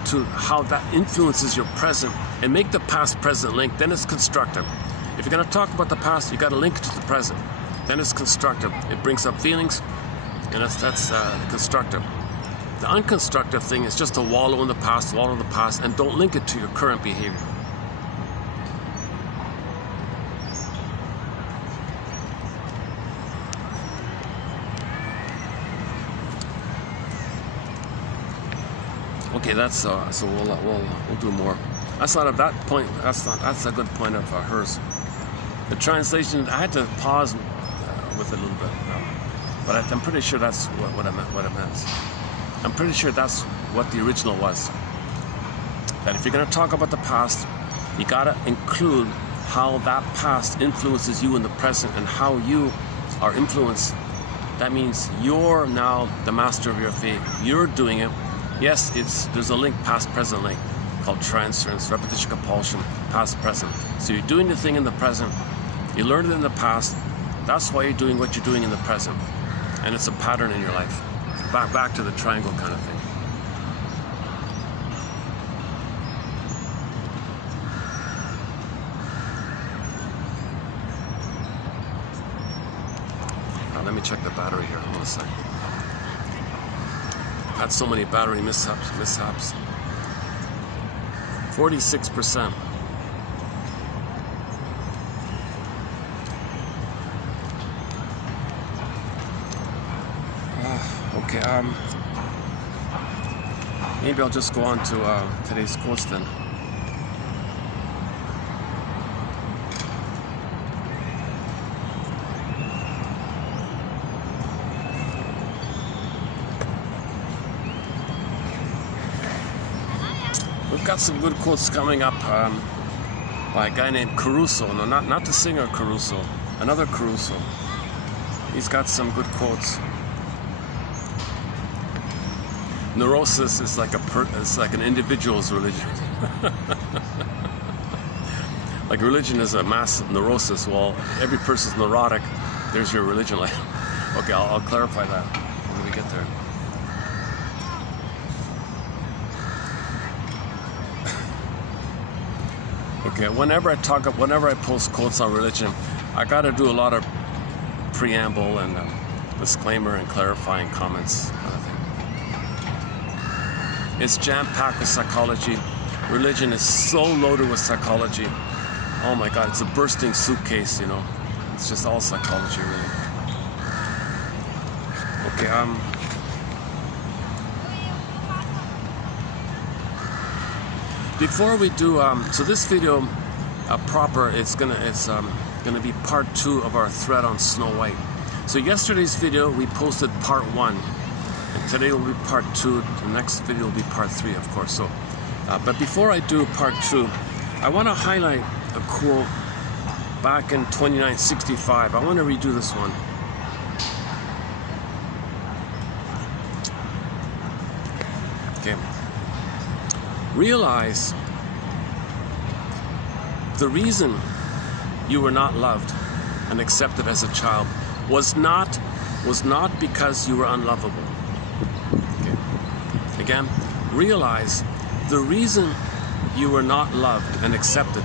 to how that influences your present and make the past present link, then it's constructive. If you're going to talk about the past, you got to link it to the present. Then it's constructive. It brings up feelings, and that's constructive. The unconstructive thing is just to wallow in the past, and don't link it to your current behavior. Okay, that's so we'll do more. That's not at that point. That's a good point of hers. The translation, I had to pause with it a little bit, but I'm pretty sure that's what it meant. I'm pretty sure that's what the original was. That if you're going to talk about the past, you got to include how that past influences you in the present and how you are influenced. That means you're now the master of your fate. You're doing it. Yes, there's a link, past-present link, called transference, repetition, compulsion, past-present. So you're doing the thing in the present. You learned it in the past. That's why you're doing what you're doing in the present. And it's a pattern in your life. Back to the triangle kind of thing. Now let me check the battery here. Hold on a second. I've had so many battery mishaps. 46%. Okay, maybe I'll just go on to today's quotes then. We've got some good quotes coming up by a guy named Caruso. No, not the singer Caruso, another Caruso. He's got some good quotes. Neurosis is like it's like an individual's religion. Like religion is a mass neurosis. Well, every person's neurotic. There's your religion. Like, okay, I'll clarify that when we get there. Okay, whenever I post quotes on religion, I got to do a lot of preamble and disclaimer and clarifying comments, kind of thing. It's jam-packed with psychology. Religion is so loaded with psychology. Oh my God, it's a bursting suitcase, you know. It's just all psychology, really. Okay, before we do, so this video proper, it's gonna be part 2 of our thread on Snow White. So yesterday's video we posted part 1, and today will be part 2. The next video will be part 3, of course. So, but before I do part 2, I want to highlight a quote back in 2965. I want to redo this one. Okay. Realize the reason you were not loved and accepted as a child was not because you were unlovable. Okay. Again, realize the reason you were not loved and accepted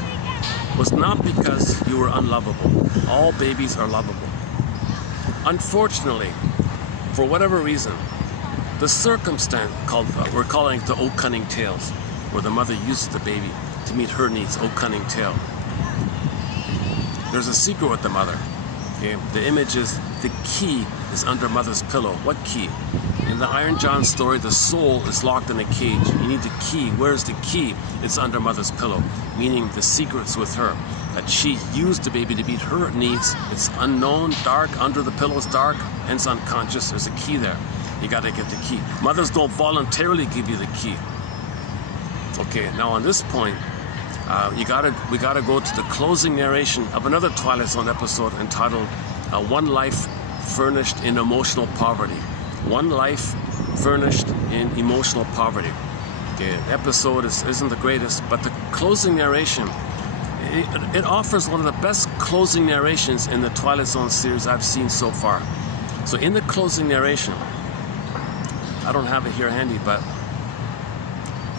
was not because you were unlovable. All babies are lovable. Unfortunately, for whatever reason, the circumstance we're calling it the "oh cunning tales," where the mother uses the baby to meet her needs. Oh cunning tale. There's a secret with the mother. Okay? The image is the key is under mother's pillow. What key? In the Iron John story, the soul is locked in a cage. You need the key. Where's the key? It's under mother's pillow, meaning the secret's with her. That she used the baby to meet her needs. It's unknown, dark, under the pillow is dark, hence unconscious. There's a key there. You got to get the key. Mothers don't voluntarily give you the key. Okay, now on this point, we gotta go to the closing narration of another Twilight Zone episode entitled "One Life Furnished in Emotional Poverty." One life furnished in emotional poverty. Okay, the episode isn't the greatest, but the closing narration, it offers one of the best closing narrations in the Twilight Zone series I've seen so far. So in the closing narration, I don't have it here handy, but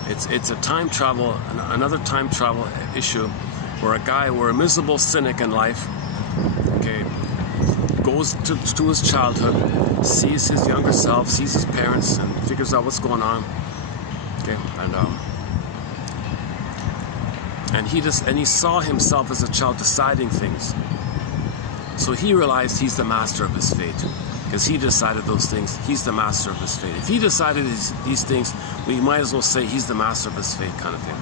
it's a time travel, another time travel issue where a miserable cynic in life, okay, goes to his childhood, sees his younger self, sees his parents, and figures out what's going on. Okay, and he saw himself as a child deciding things. So he realized he's the master of his fate. Because he decided those things, he's the master of his fate. If he decided these things, we might as well say he's the master of his fate, kind of thing.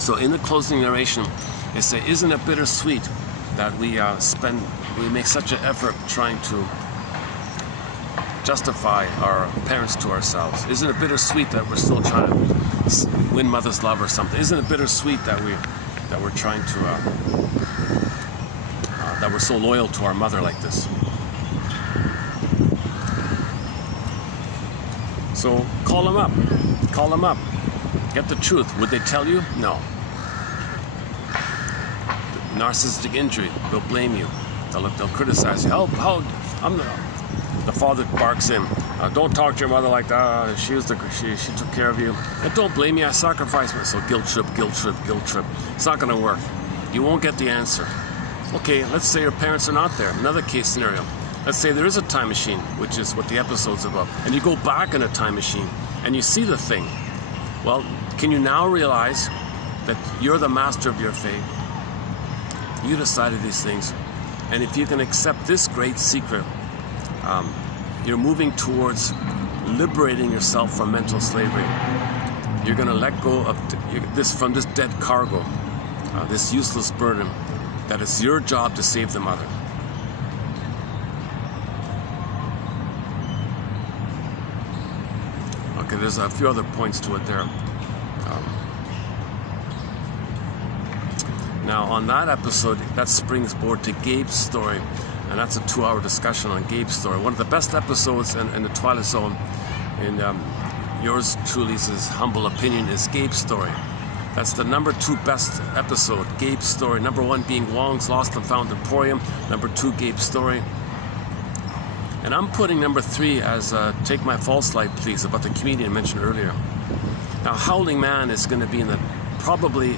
So in the closing narration, they say, isn't it bittersweet that we make such an effort trying to justify our parents to ourselves? Isn't it bittersweet that we're still trying to win mother's love or something? Isn't it bittersweet that we're trying to that we're so loyal to our mother like this? So call them up. Call them up. Get the truth. Would they tell you? No. Narcissistic injury. They'll blame you. They'll criticize you. The father barks in. Don't talk to your mother like that. She took care of you. But don't blame me. I sacrificed myself. Guilt trip, guilt trip, guilt trip. It's not going to work. You won't get the answer. Okay, let's say your parents are not there. Another case scenario. Let's say there is a time machine, which is what the episode's about, and you go back in a time machine and you see the thing. Well, can you now realize that you're the master of your fate? You decided these things, and if you can accept this great secret, you're moving towards liberating yourself from mental slavery. You're going to let go of this dead cargo, this useless burden. That it's your job to save the mother. Okay, there's a few other points to it there. Now, on that episode, that springboard to Gabe's story, and that's a 2-hour discussion on Gabe's story. One of the best episodes in the Twilight Zone, in yours truly's humble opinion, is Gabe's story. That's the number 2 best episode, Gabe's story. Number 1 being Wong's Lost and Found Emporium. Number 2, Gabe's story. And I'm putting number 3 as Take My False Light, Please, about the comedian mentioned earlier. Now, Howling Man is going to be in the, probably,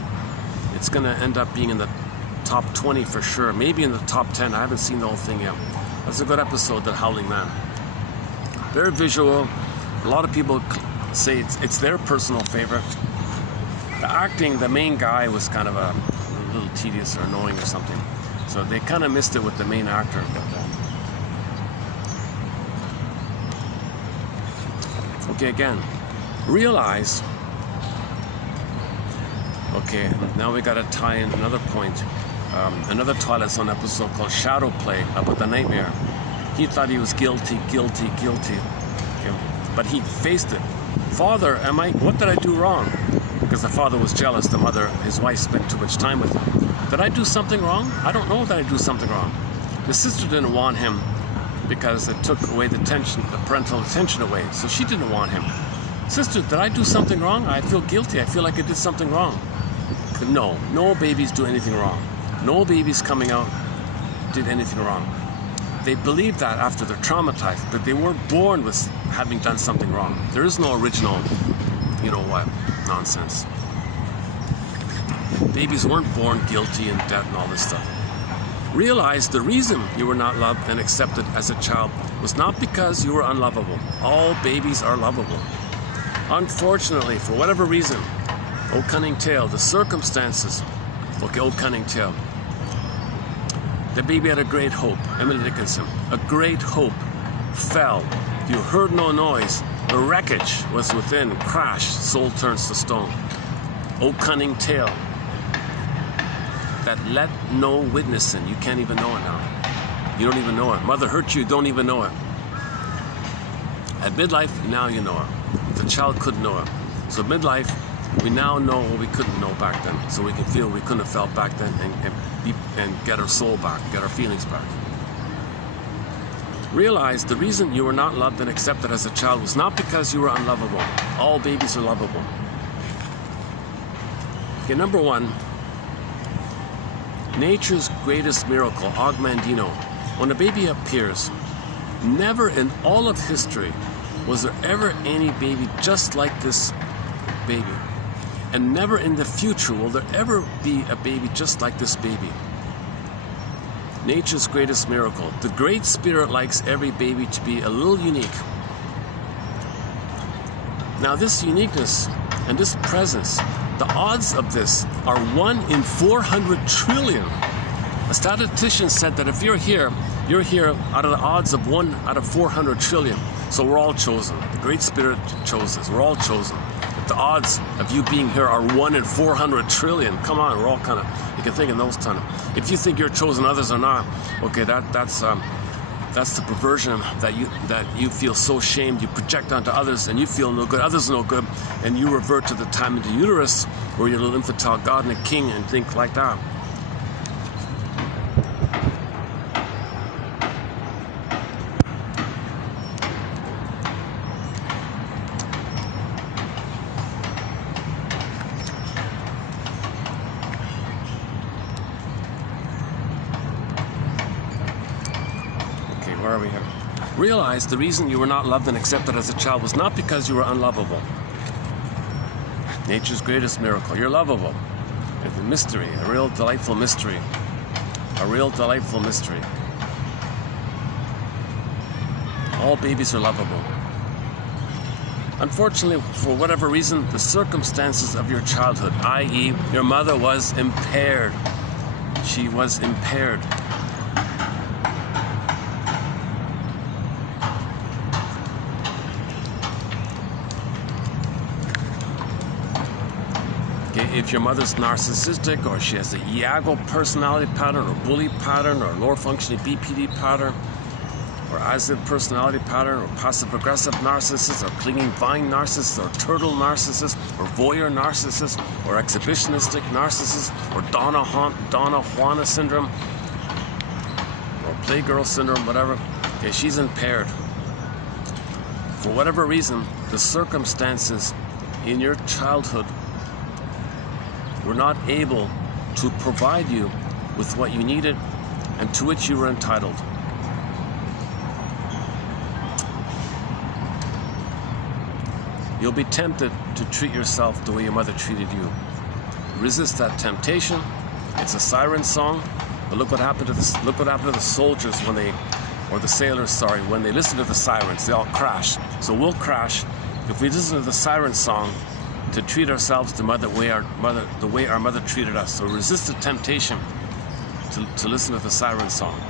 it's going to end up being in the top 20 for sure. Maybe in the top 10. I haven't seen the whole thing yet. That's a good episode, that Howling Man. Very visual. A lot of people say it's their personal favorite. The acting, the main guy was kind of a little tedious or annoying or something. So they kind of missed it with the main actor. Okay, again, realize, okay, now we got to tie in another point. Another Twilight Zone episode called Shadow Play, up with the nightmare. He thought he was guilty. Okay. But he faced it. Father, what did I do wrong? Because the father was jealous, the mother, his wife, spent too much time with him. Did I do something wrong? I don't know that I do something wrong. The sister didn't want him because it took away the parental attention away. So she didn't want him. Sister, did I do something wrong? I feel guilty. I feel like I did something wrong. No babies do anything wrong. No babies coming out did anything wrong. They believe that after they're traumatized, but they weren't born with having done something wrong. There is no original, you know what, nonsense. Babies weren't born guilty and dead and all this stuff. Realize the reason you were not loved and accepted as a child was not because you were unlovable. All babies are lovable. Unfortunately, for whatever reason, O Cunning Tale, the circumstances, okay, O Cunning Tale, the baby had a great hope, Emily Dickinson, a great hope fell. You heard no noise, the wreckage was within, crashed, soul turns to stone. O Cunning Tale, that let no witness in. You can't even know it now. You don't even know it. Mother hurt you, don't even know it. At midlife, now you know it. The child couldn't know it. So midlife, we now know what we couldn't know back then. So we can feel we couldn't have felt back then and get our soul back, get our feelings back. Realize the reason you were not loved and accepted as a child was not because you were unlovable. All babies are lovable. Okay, number 1, nature's greatest miracle, Augmandino. When a baby appears, never in all of history was there ever any baby just like this baby. And never in the future will there ever be a baby just like this baby. Nature's greatest miracle. The Great Spirit likes every baby to be a little unique. Now this uniqueness and this presence, the odds of this are 1 in 400 trillion. A statistician said that if you're here out of the odds of 1 out of 400 trillion. So we're all chosen. The Great Spirit chose us. We're all chosen. If the odds of you being here are 1 in 400 trillion, come on, we're all kind of, you can think in those terms. If you think you're chosen, others are not. Okay, that's the perversion that you feel so shamed, you project onto others, and you feel no good, others no good, and you revert to the time of the uterus where you're a little infantile God and a king and think like that. Where are we here? Realize the reason you were not loved and accepted as a child was not because you were unlovable. Nature's greatest miracle. You're lovable. It's a mystery, a real delightful mystery. A real delightful mystery. All babies are lovable. Unfortunately, for whatever reason, the circumstances of your childhood, i.e., your mother was impaired. She was impaired. If your mother's narcissistic, or she has a Iago personality pattern, or bully pattern, or lower functioning BPD pattern, or as-if personality pattern, or passive-aggressive narcissist, or clinging vine narcissist, or turtle narcissist, or voyeur narcissist, or exhibitionistic narcissist, or Donna Juana syndrome, or playgirl syndrome, whatever. Okay, she's impaired. For whatever reason, the circumstances in your childhood were not able to provide you with what you needed and to which you were entitled. You'll be tempted to treat yourself the way your mother treated you. Resist that temptation. It's a siren song, but look what happened to the soldiers when they, or the sailors, sorry, when they listen to the sirens, they all crash. So we'll crash if we listen to the siren song to treat ourselves the way our mother treated us. So resist the temptation to listen to the siren song.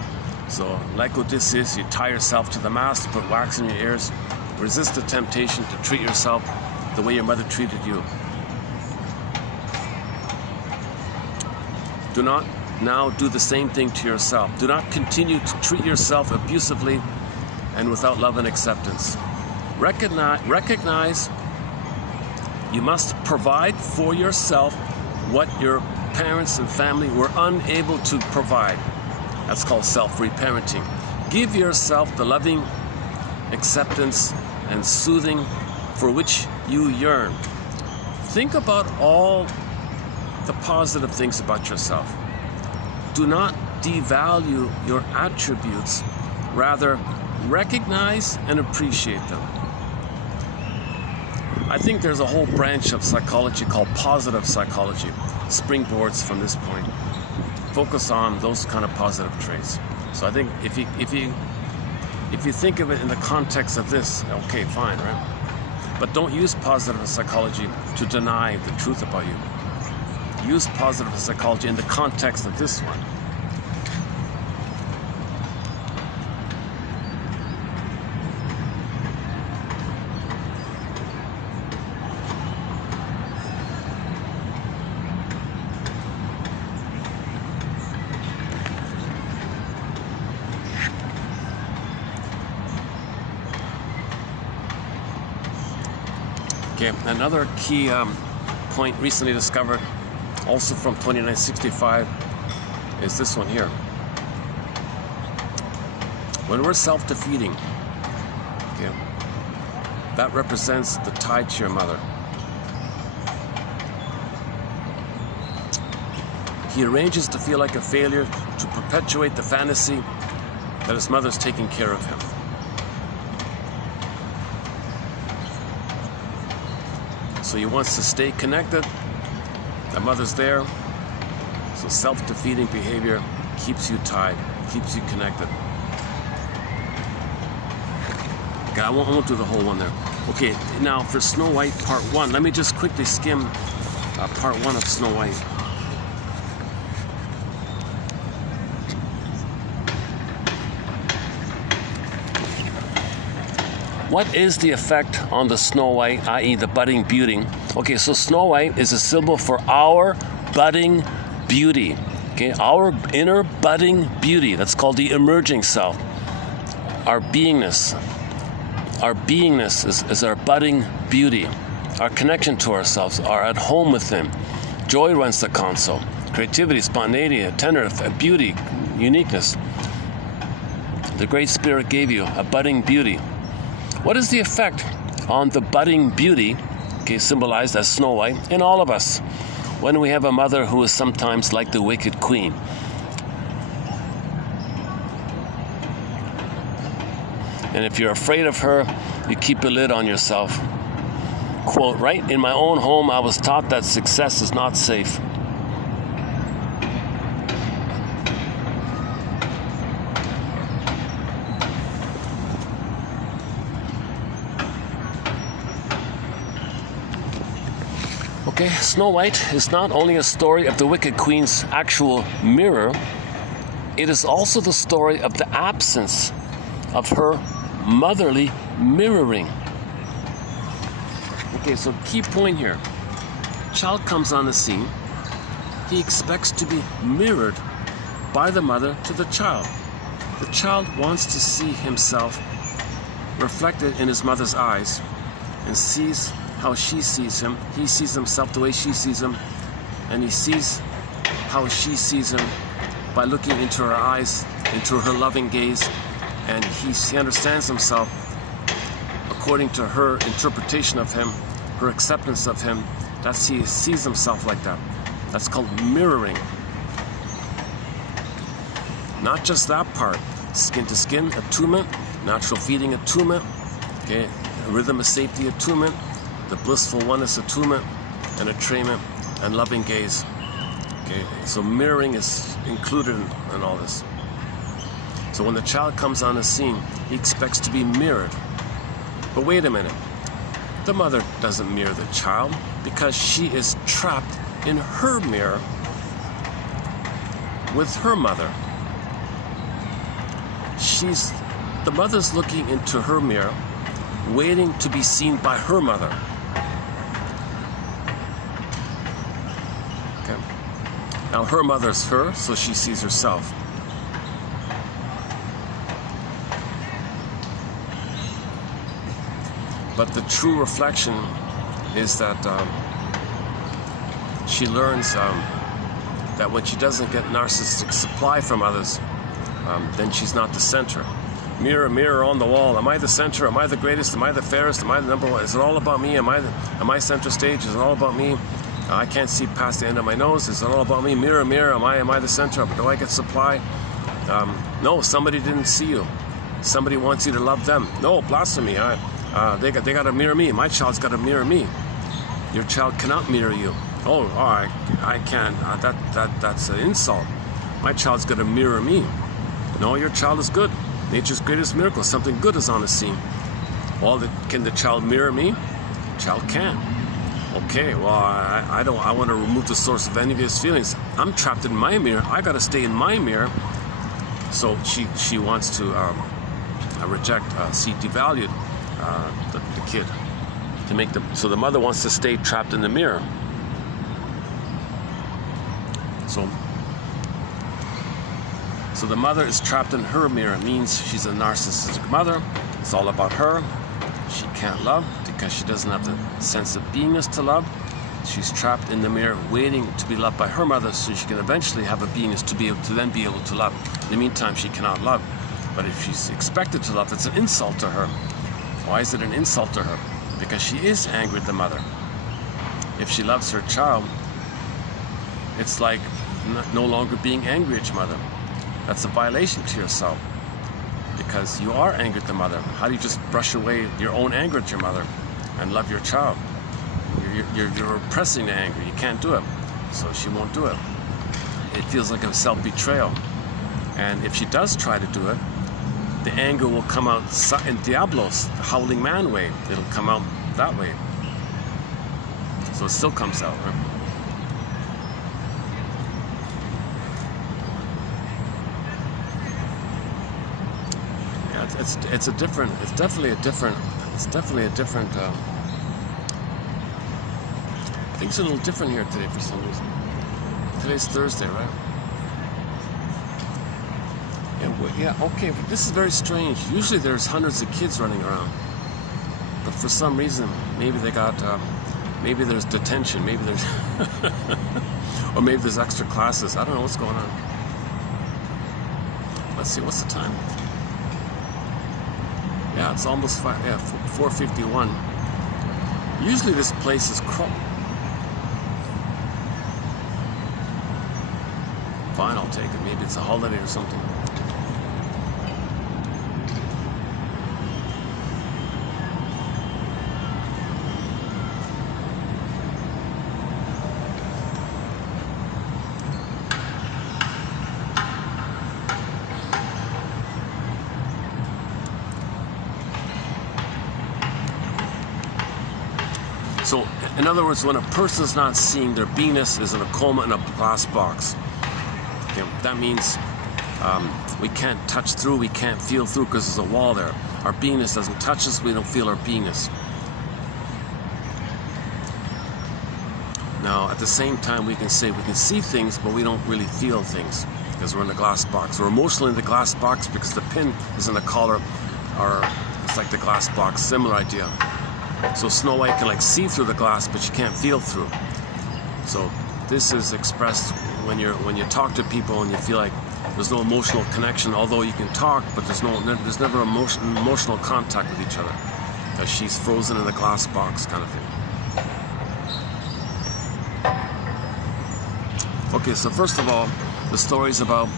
So like Odysseus, you tie yourself to the mast, put wax in your ears. Resist the temptation to treat yourself the way your mother treated you. Do not now do the same thing to yourself. Do not continue to treat yourself abusively and without love and acceptance. Recognize you must provide for yourself what your parents and family were unable to provide. That's called self-reparenting. Give yourself the loving acceptance and soothing for which you yearn. Think about all the positive things about yourself. Do not devalue your attributes, rather recognize and appreciate them. I think there's a whole branch of psychology called positive psychology, springboards from this point. Focus on those kind of positive traits. So I think if you think of it in the context of this, okay, fine, right? But don't use positive psychology to deny the truth about you. Use positive psychology in the context of this one. Okay, another key point recently discovered, also from 2965, is this one here. When we're self-defeating, okay, that represents the tie to your mother. He arranges to feel like a failure to perpetuate the fantasy that his mother's taking care of him. So he wants to stay connected. The mother's there. So self-defeating behavior keeps you tied, keeps you connected. Okay, I won't do the whole one there. Okay, now for Snow White Part 1, let me just quickly skim Part 1 of Snow White. What is the effect on the Snow White, i.e. the budding beauty? Okay, so Snow White is a symbol for our budding beauty. Okay, our inner budding beauty. That's called the emerging self. Our beingness. Our beingness is our budding beauty. Our connection to ourselves, our at home within. Joy runs the console. Creativity, spontaneity, tender, beauty, uniqueness. The Great Spirit gave you a budding beauty. What is the effect on the budding beauty, okay, symbolized as Snow White, in all of us, when we have a mother who is sometimes like the wicked queen? And if you're afraid of her, you keep a lid on yourself. Quote, right in my own home, I was taught that success is not safe. Okay, Snow White is not only a story of the Wicked Queen's actual mirror, it is also the story of the absence of her motherly mirroring. Okay, so key point here. Child comes on the scene. He expects to be mirrored by the mother to the child. The child wants to see himself reflected in his mother's eyes and sees how she sees him. He sees himself the way she sees him, and he sees how she sees him by looking into her eyes, into her loving gaze, and he understands himself according to her interpretation of him, her acceptance of him. That's he sees himself like that. That's called mirroring. Not just that part, skin to skin attunement, natural feeding attunement, okay, rhythm of safety attunement, the blissful oneness attunement, and attunement, and loving gaze. Okay, so mirroring is included in all this. So when the child comes on the scene, he expects to be mirrored. But wait a minute, the mother doesn't mirror the child because she is trapped in her mirror with her mother. The mother's looking into her mirror, waiting to be seen by her mother. Okay. Now her mother's her, so she sees herself. But the true reflection is that she learns that when she doesn't get narcissistic supply from others, then she's not the center. Mirror, mirror on the wall. Am I the center? Am I the greatest? Am I the fairest? Am I the number one? Is it all about me? Am I center stage? Is it all about me? I can't see past the end of my nose. Is it all about me? Mirror, mirror. Am I the center? Do I get supply? No, somebody didn't see you. Somebody wants you to love them. No, blasphemy. They got to mirror me. My child's got to mirror me. Your child cannot mirror you. I can't. That's an insult. My child's got to mirror me. No, your child is good. Nature's greatest miracle. Something good is on the scene. Can the child mirror me? Child can. Okay, well, I want to remove the source of envious feelings. I'm trapped in my mirror. I got to stay in my mirror. So she wants to reject, see devalued the kid, to make so the mother wants to stay trapped in the mirror. So the mother is trapped in her mirror. It means she's a narcissistic mother. It's all about her. She can't love because she doesn't have the sense of beingness to love. She's trapped in the mirror waiting to be loved by her mother so she can eventually have a beingness to then be able to love. In the meantime, she cannot love. But if she's expected to love, it's an insult to her. Why is it an insult to her? Because she is angry at the mother. If she loves her child, it's like no longer being angry at your mother. That's a violation to yourself because you are angry at the mother. How do you just brush away your own anger at your mother and love your child? You're repressing the anger. You can't do it. So she won't do it. It feels like a self-betrayal. And if she does try to do it, the anger will come out in Diablos, the howling man way. It'll come out that way. So it still comes out, right? It's definitely a different things are a little different here today for some reason. Today's Thursday, right? Yeah, okay, but this is very strange. Usually there's hundreds of kids running around, but for some reason, maybe they got maybe there's detention, maybe there's or maybe there's extra classes. I don't know what's going on. Let's see, what's the time? Yeah, it's almost 4:51. Usually this place is fine, I'll take it. Maybe it's a holiday or something. So, in other words, when a person's not seeing their beingness is in a coma in a glass box, okay, that means we can't touch through, we can't feel through because there's a wall there. Our beingness doesn't touch us, we don't feel our beingness. Now, at the same time, we can say we can see things, but we don't really feel things. because we're in the glass box. We're emotionally in the glass box because the pin is in the collar, or it's like the glass box, similar idea. So Snow White can like see through the glass, but you can't feel through. So this is expressed when you talk to people and you feel like there's no emotional connection, although you can talk, but there's never emotional contact with each other, because she's frozen in the glass box kind of thing. Okay, so first of all, the story is about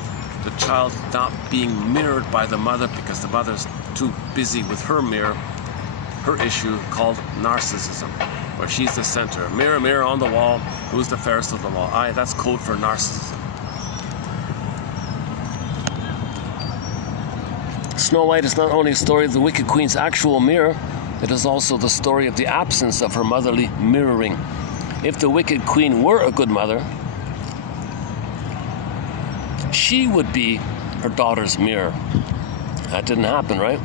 the child not being mirrored by the mother because the mother's too busy with her mirror, her issue called narcissism, where she's the center. Mirror, mirror on the wall, who's the fairest of them all? That's code for narcissism. Snow White is not only a story of the Wicked Queen's actual mirror, it is also the story of the absence of her motherly mirroring. If the Wicked Queen were a good mother, she would be her daughter's mirror. That didn't happen, right?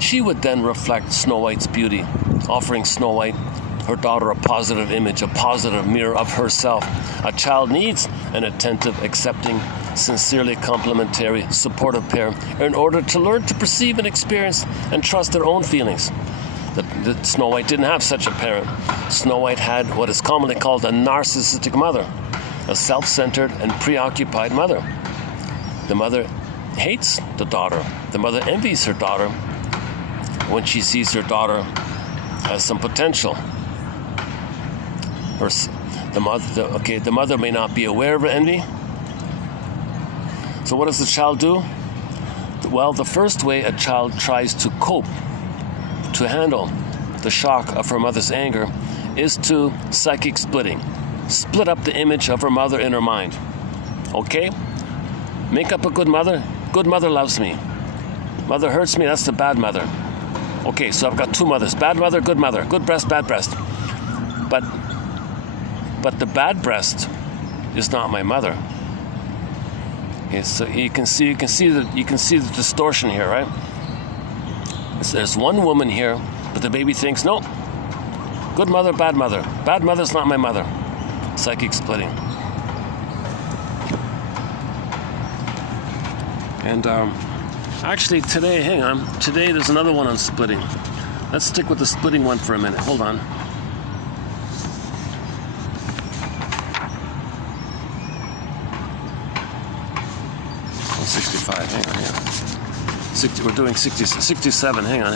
She would then reflect Snow White's beauty, offering Snow White, her daughter, a positive image, a positive mirror of herself. A child needs an attentive, accepting, sincerely complimentary, supportive parent in order to learn to perceive and experience and trust their own feelings. The Snow White didn't have such a parent. Snow White had what is commonly called a narcissistic mother, a self-centered and preoccupied mother. The mother hates the daughter. The mother envies her daughter when she sees her daughter as some potential. The mother may not be aware of her envy. So what does the child do? Well, the first way a child tries to cope, to handle the shock of her mother's anger, is to psychic splitting. Split up the image of her mother in her mind. Okay? Make up a good mother. Good mother loves me. Mother hurts me, that's the bad mother. Okay, so I've got two mothers. Bad mother, good mother. Good breast, bad breast. But the bad breast is not my mother. Okay, so you can see the distortion here, right? So there's one woman here, but the baby thinks, no, good mother, bad mother. Bad mother's not my mother. Psychic splitting. And actually today, hang on, today there's another one on splitting. Let's stick with the splitting one for a minute. Hold on. Oh, 65, hang on, yeah. 60, we're doing 67, hang on.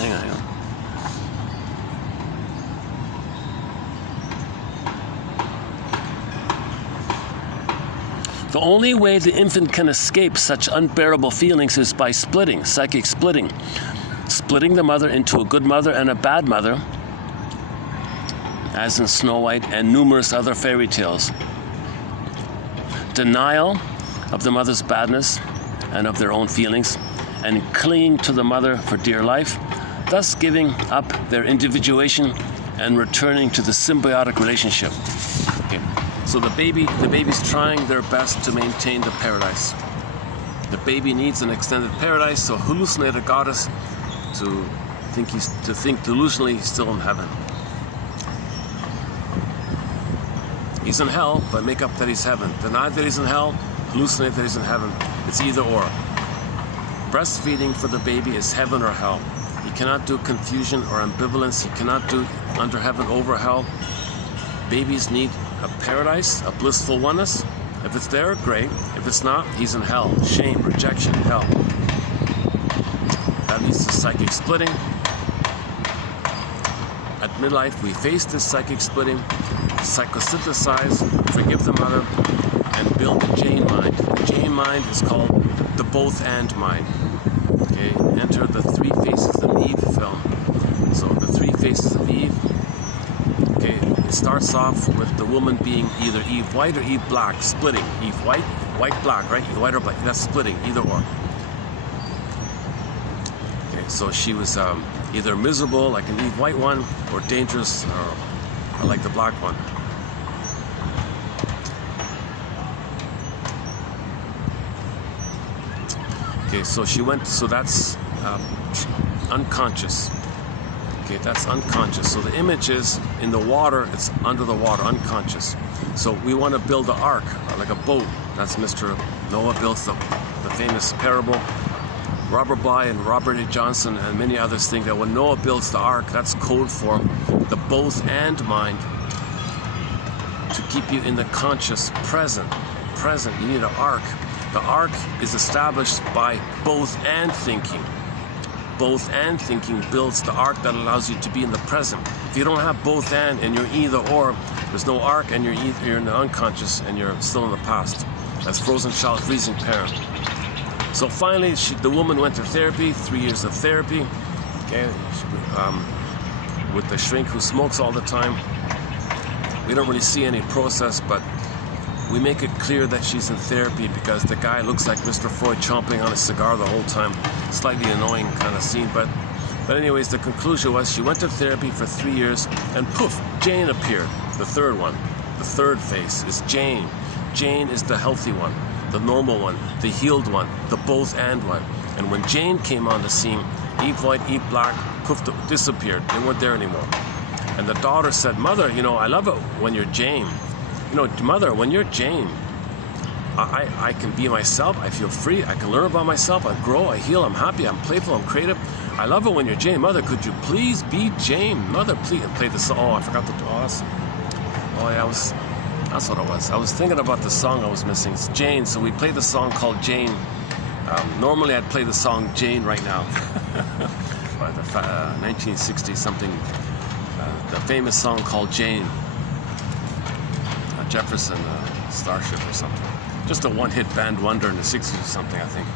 The only way the infant can escape such unbearable feelings is by splitting, psychic splitting. Splitting the mother into a good mother and a bad mother, as in Snow White and numerous other fairy tales. Denial of the mother's badness and of their own feelings, and clinging to the mother for dear life, thus giving up their individuation and returning to the symbiotic relationship. Okay. So the baby's trying their best to maintain the paradise. The baby needs an extended paradise, so hallucinated goddess to think delusionally he's still in heaven. He's in hell, but make up that he's heaven. Deny that he's in hell, hallucinate that he's in heaven. It's either or. Breastfeeding for the baby is heaven or hell. He cannot do confusion or ambivalence. He cannot do under heaven, over hell. Babies need a paradise, a blissful oneness. If it's there, great. If it's not, he's in hell. Shame, rejection, hell. That leads to psychic splitting. At midlife, we face this psychic splitting, psychosynthesize, forgive the mother, and build the Jane mind. The Jane mind is called the both and mind. Okay, enter the Three Faces of Eve film. So the Three Faces of Eve. Okay, it starts off with the woman being either Eve white or Eve black, splitting. Eve white, white black, right? Eve white or black, that's splitting, either or. Okay, so she was either miserable, like an Eve white one, or dangerous, or like the black one. Okay, so she went, so that's unconscious. Okay, that's unconscious. So the image is in the water, it's under the water, unconscious. So we want to build an ark, like a boat. That's Mr. Noah builds the famous parable. Robert Bly and Robert A. Johnson and many others think that when Noah builds the ark, that's code for the both and mind to keep you in the conscious present. You need an ark. The ark is established by both and thinking. Both and thinking builds the ark that allows you to be in the present. If you don't have both and you're either or, there's no ark and you're in the unconscious and you're still in the past. That's frozen child, freezing parent. So finally, the woman went to therapy, 3 years of therapy, okay, with the shrink who smokes all the time. We don't really see any process, but we make it clear that she's in therapy because the guy looks like Mr. Freud chomping on a cigar the whole time. Slightly annoying kind of scene, but anyways, the conclusion was she went to therapy for 3 years and poof, Jane appeared, the third one. The third face is Jane. Jane is the healthy one, the normal one, the healed one, the both and one. And when Jane came on the scene, Eve White, Eve Black, poof, disappeared. They weren't there anymore. And the daughter said, Mother, I love it when you're Jane. Mother, when you're Jane, I can be myself, I feel free, I can learn about myself, I grow, I heal, I'm happy, I'm playful, I'm creative. I love it when you're Jane. Mother, could you please be Jane? Mother, please. And play the song. Oh, I forgot to do awesome. Oh, yeah, that's what it was. I was thinking about the song I was missing. It's Jane, so we played the song called Jane. Normally I'd play the song Jane right now. By the 1960-something, the famous song called Jane. Jefferson Starship or something. Just a one-hit band wonder in the 60s or something, I think.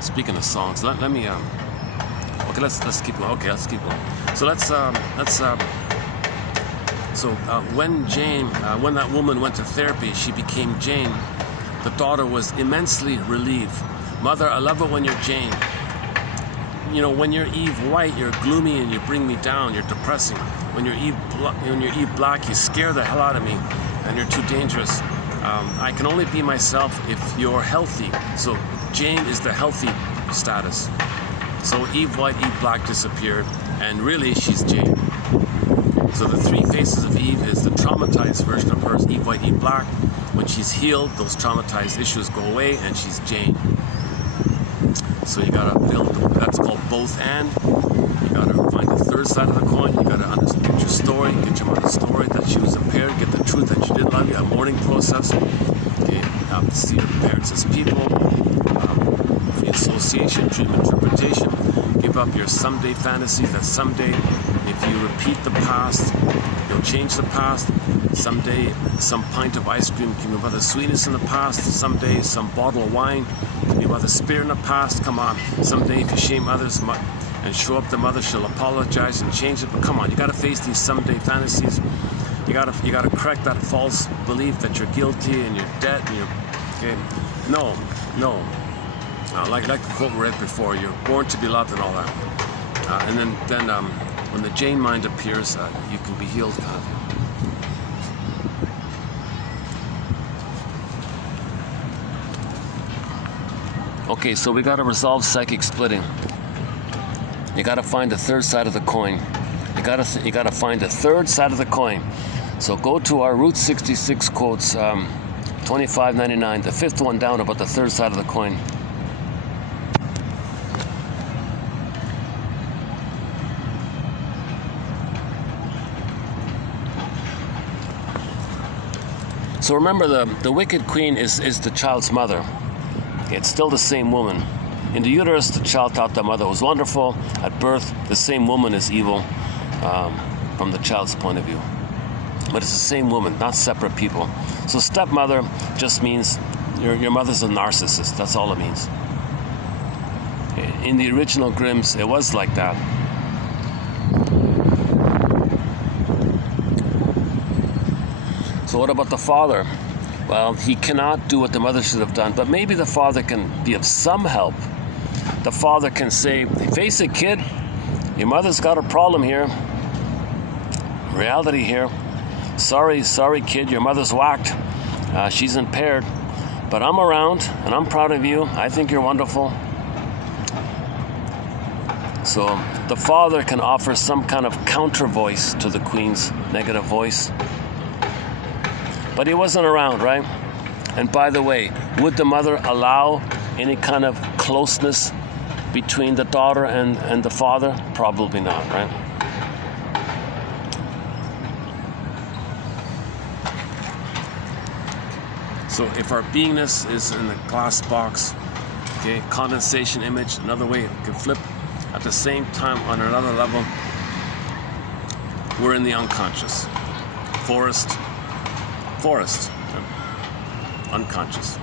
Speaking of songs, let me okay, let's keep going. Okay, let's keep going. So when that woman went to therapy, she became Jane. The daughter was immensely relieved. Mother, I love it when you're Jane. When you're Eve White, you're gloomy and you bring me down. You're depressing. When you're Eve Black, you scare the hell out of me, and you're too dangerous. I can only be myself if you're healthy. So Jane is the healthy status. So Eve White, Eve Black disappeared, and really she's Jane. So the three faces of Eve is the traumatized version of her, Eve White, Eve Black. When she's healed, those traumatized issues go away, and she's Jane. So you gotta build, that's called both and. You gotta find the third side of the coin. You gotta get your story, get your mother's story that she was impaired, get the truth that she did love you, a mourning process. Okay, see your parents as people, free association, dream interpretation. Give up your someday fantasies that someday, if you repeat the past, you'll change the past. Someday, some pint of ice cream can be about the sweetness in the past. Someday, some bottle of wine can be about the spirit in the past. Come on. Someday, if you shame others and show up the mother, she'll apologize and change it. But come on, you got to face these someday fantasies. You gotta correct that false belief that you're guilty and you're dead and you're okay. No. Like the quote we read before, you're born to be loved and all that. And then when the Jane mind appears, you can be healed, kind of. Okay, so we gotta resolve psychic splitting. You gotta find the third side of the coin. You gotta find the third side of the coin. So go to our Route 66 quotes, 25.99, the fifth one down about the third side of the coin. So remember, the wicked queen is the child's mother. It's still the same woman. In the uterus, the child thought the mother was wonderful. At birth, the same woman is evil from the child's point of view. But it's the same woman, not separate people. So stepmother just means your mother's a narcissist. That's all it means. In the original Grimm's, it was like that. So what about the father? Well, he cannot do what the mother should have done, but maybe the father can be of some help. the father can say, face it, kid, your mother's got a problem here. Reality here. Sorry, kid, your mother's whacked. She's impaired. But I'm around, and I'm proud of you. I think you're wonderful. So the father can offer some kind of counter voice to the queen's negative voice. But he wasn't around, right? And by the way, would the mother allow any kind of closeness between the daughter and the father? Probably not, right? So if our beingness is in the glass box, okay, condensation image, another way it could flip. At the same time, on another level, we're in the unconscious. Forest, unconscious.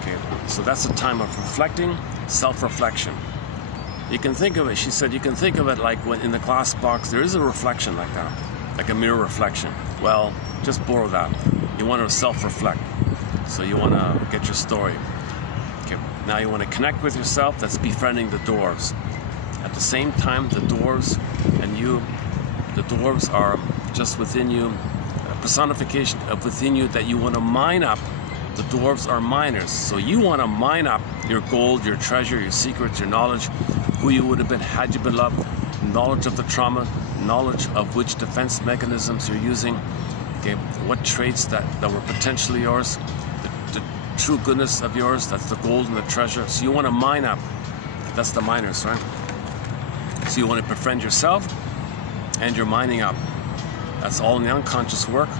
Okay, so that's a time of reflecting, self-reflection. You can think of it, she said, you can think of it like when in the glass box, there is a reflection like that, like a mirror reflection. Well, just borrow that. You want to self-reflect. So you want to get your story. Okay, now you want to connect with yourself. That's befriending the dwarves. At the same time, the dwarves and you, the dwarves are just within you, a personification of within you that you want to mine up. The dwarves are miners. So you want to mine up your gold, your treasure, your secrets, your knowledge, who you would have been had you been loved, knowledge of the trauma, knowledge of which defense mechanisms you're using, okay, what traits that were potentially yours, the true goodness of yours, that's the gold and the treasure. So you want to mine up. That's the miners, right? So you want to befriend yourself and you're mining up. That's all in the unconscious work.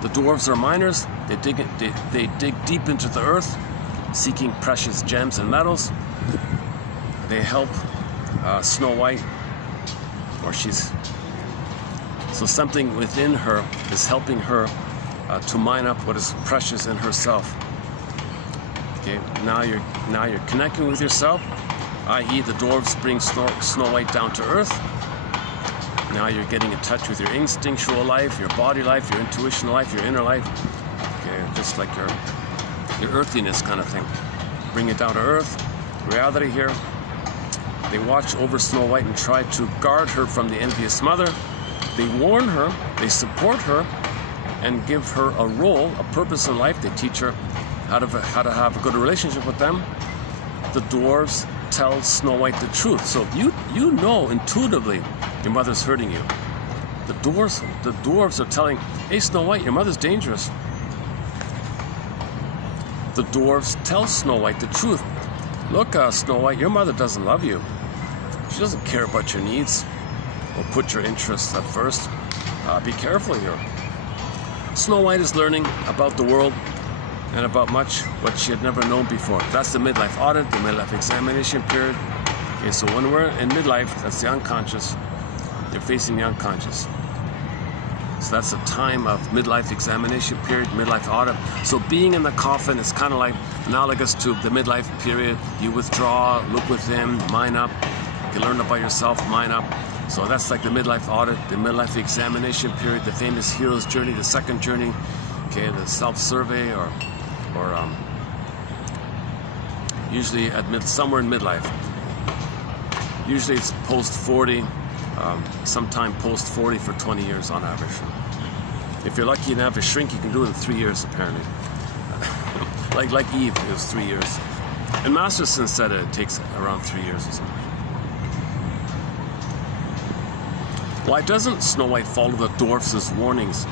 The dwarves are miners. They dig deep into the earth, seeking precious gems and metals. They help Snow White, or so something within her is helping her to mine up what is precious in herself. Okay, now you're connecting with yourself, i.e. the dwarves bring Snow White down to earth. Now you're getting in touch with your instinctual life, your body life, your intuition life, your inner life. Okay, just like your earthiness kind of thing. Bring it down to earth. Reality here. They watch over Snow White and try to guard her from the envious mother. They warn her, they support her, and give her a role, a purpose in life. They teach her how to have a good relationship with them. The dwarves tell Snow White the truth. So you know intuitively your mother's hurting you. The dwarves are telling, hey Snow White, your mother's dangerous. The dwarves tell Snow White the truth. Look, Snow White, your mother doesn't love you. She doesn't care about your needs or put your interests at first. Be careful here. Snow White is learning about the world and about much what she had never known before. That's the midlife audit, the midlife examination period. Okay, so when we're in midlife, that's the unconscious. You're facing the unconscious. So that's a time of midlife examination period, midlife audit. So being in the coffin is kind of like analogous to the midlife period. You withdraw, look within, mine up. You learn about yourself, mine up. So that's like the midlife audit, the midlife examination period, the famous hero's journey, the second journey, okay, the self-survey, or usually somewhere in midlife. Usually it's post 40, sometime post 40 for 20 years on average. If you're lucky enough to shrink, you can do it in 3 years apparently. like Eve, it was 3 years. And Masterson said it takes around 3 years or something. Why doesn't Snow White follow the dwarfs' warnings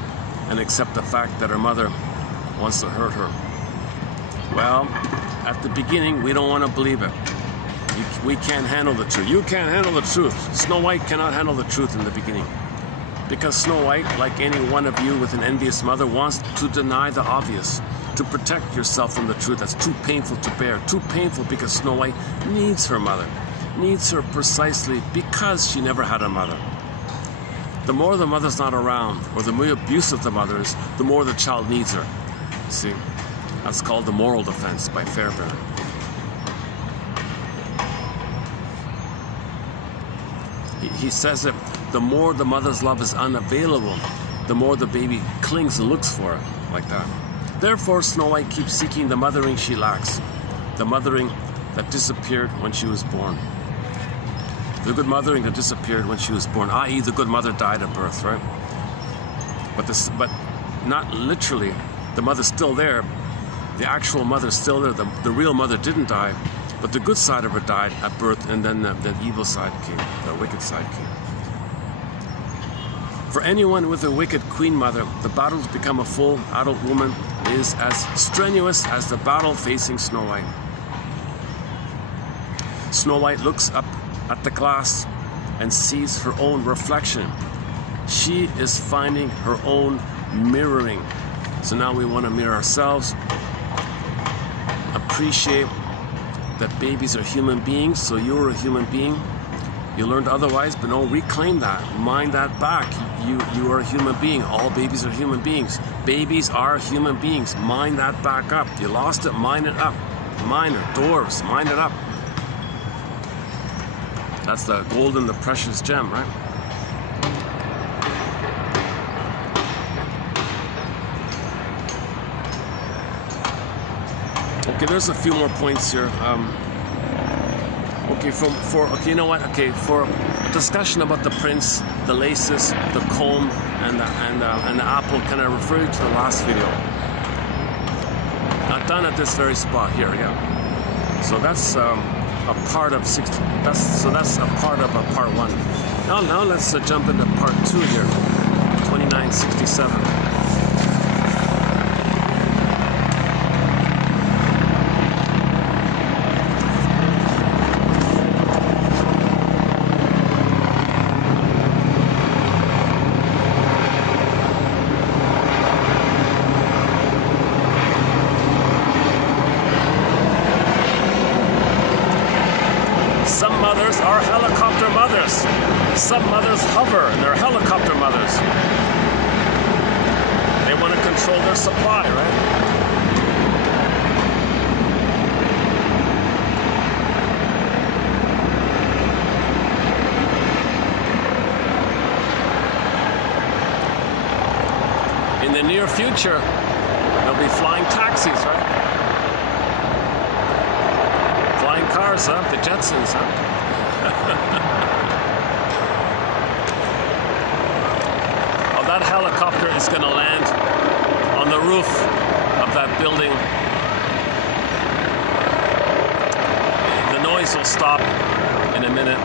and accept the fact that her mother wants to hurt her? Well, at the beginning, we don't want to believe it. We can't handle the truth. You can't handle the truth. Snow White cannot handle the truth in the beginning. Because Snow White, like any one of you with an envious mother, wants to deny the obvious, to protect yourself from the truth that's too painful to bear. Too painful because Snow White needs her mother. Needs her precisely because she never had a mother. The more the mother's not around, or the more abusive the mother is, the more the child needs her. See, that's called the moral defense by Fairbairn. He says that the more the mother's love is unavailable, the more the baby clings and looks for it, like that. Therefore, Snow White keeps seeking the mothering she lacks, the mothering that disappeared when she was born. The good mothering that disappeared when she was born, i.e. the good mother died at birth, right? But not literally. The mother's still there. The actual mother's still there. The real mother didn't die, but the good side of her died at birth, and then the evil side came, the wicked side came. For anyone with a wicked queen mother, the battle to become a full adult woman is as strenuous as the battle facing Snow White. Snow White looks up at the glass and sees her own reflection. She is finding her own mirroring. So now we want to mirror ourselves, appreciate that babies are human beings, so you're a human being. You learned otherwise, but no, reclaim that, mind that back. You are a human being. All babies are human beings. Babies are human beings. Mind that back up. You lost it, mind it up. Minor, dwarves, mind it up. That's the golden, the precious gem, right? Okay, there's a few more points here. Okay, okay, you know what? Okay, for a discussion about the prince, the laces, the comb, and the apple, can I refer you to the last video? Not done at this very spot here, yeah. So that's a part of 60. That's a part of part 1. Now let's jump into part 2 here. 2967. Some mothers are helicopter mothers. Some mothers hover, and they're helicopter mothers. They want to control their supply, right? In the near future, there'll be flying taxis, right? Flying cars, huh? The Jetsons, huh? Oh, that helicopter is going to land on the roof of that building. The noise will stop in a minute.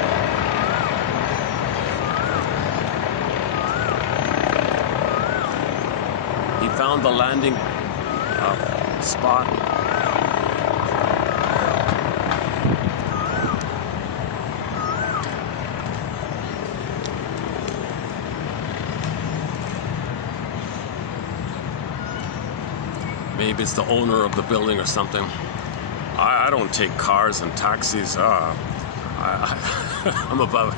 He found the landing spot. Maybe it's the owner of the building or something. I don't take cars and taxis. I'm above.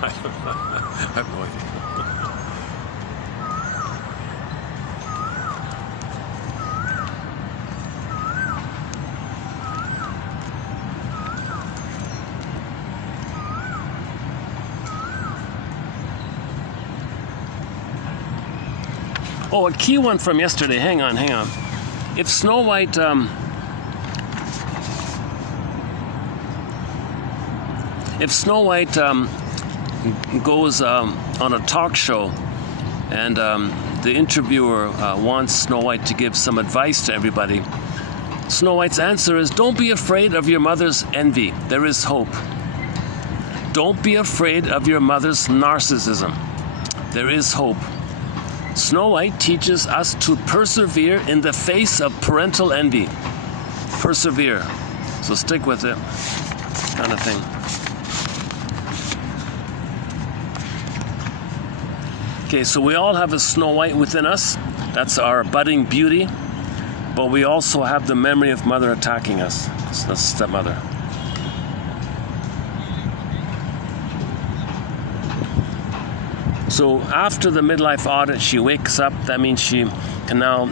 I have no idea. Oh, a key one from yesterday. Hang on. If Snow White goes on a talk show and the interviewer wants Snow White to give some advice to everybody, Snow White's answer is, don't be afraid of your mother's envy. There is hope. Don't be afraid of your mother's narcissism. There is hope. Snow White teaches us to persevere in the face of parental envy. Persevere. So stick with it, kind of thing. Okay, so we all have a Snow White within us. That's our budding beauty. But we also have the memory of mother attacking us. So that's stepmother. So after the midlife audit, she wakes up. That means she can now,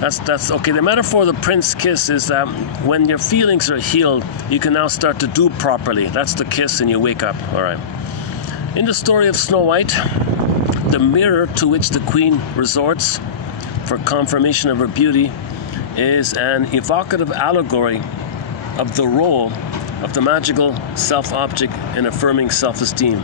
that's okay. The metaphor of the prince kiss is that when your feelings are healed, you can now start to do properly. That's the kiss and you wake up, all right. In the story of Snow White, the mirror to which the queen resorts for confirmation of her beauty is an evocative allegory of the role of the magical self-object in affirming self-esteem.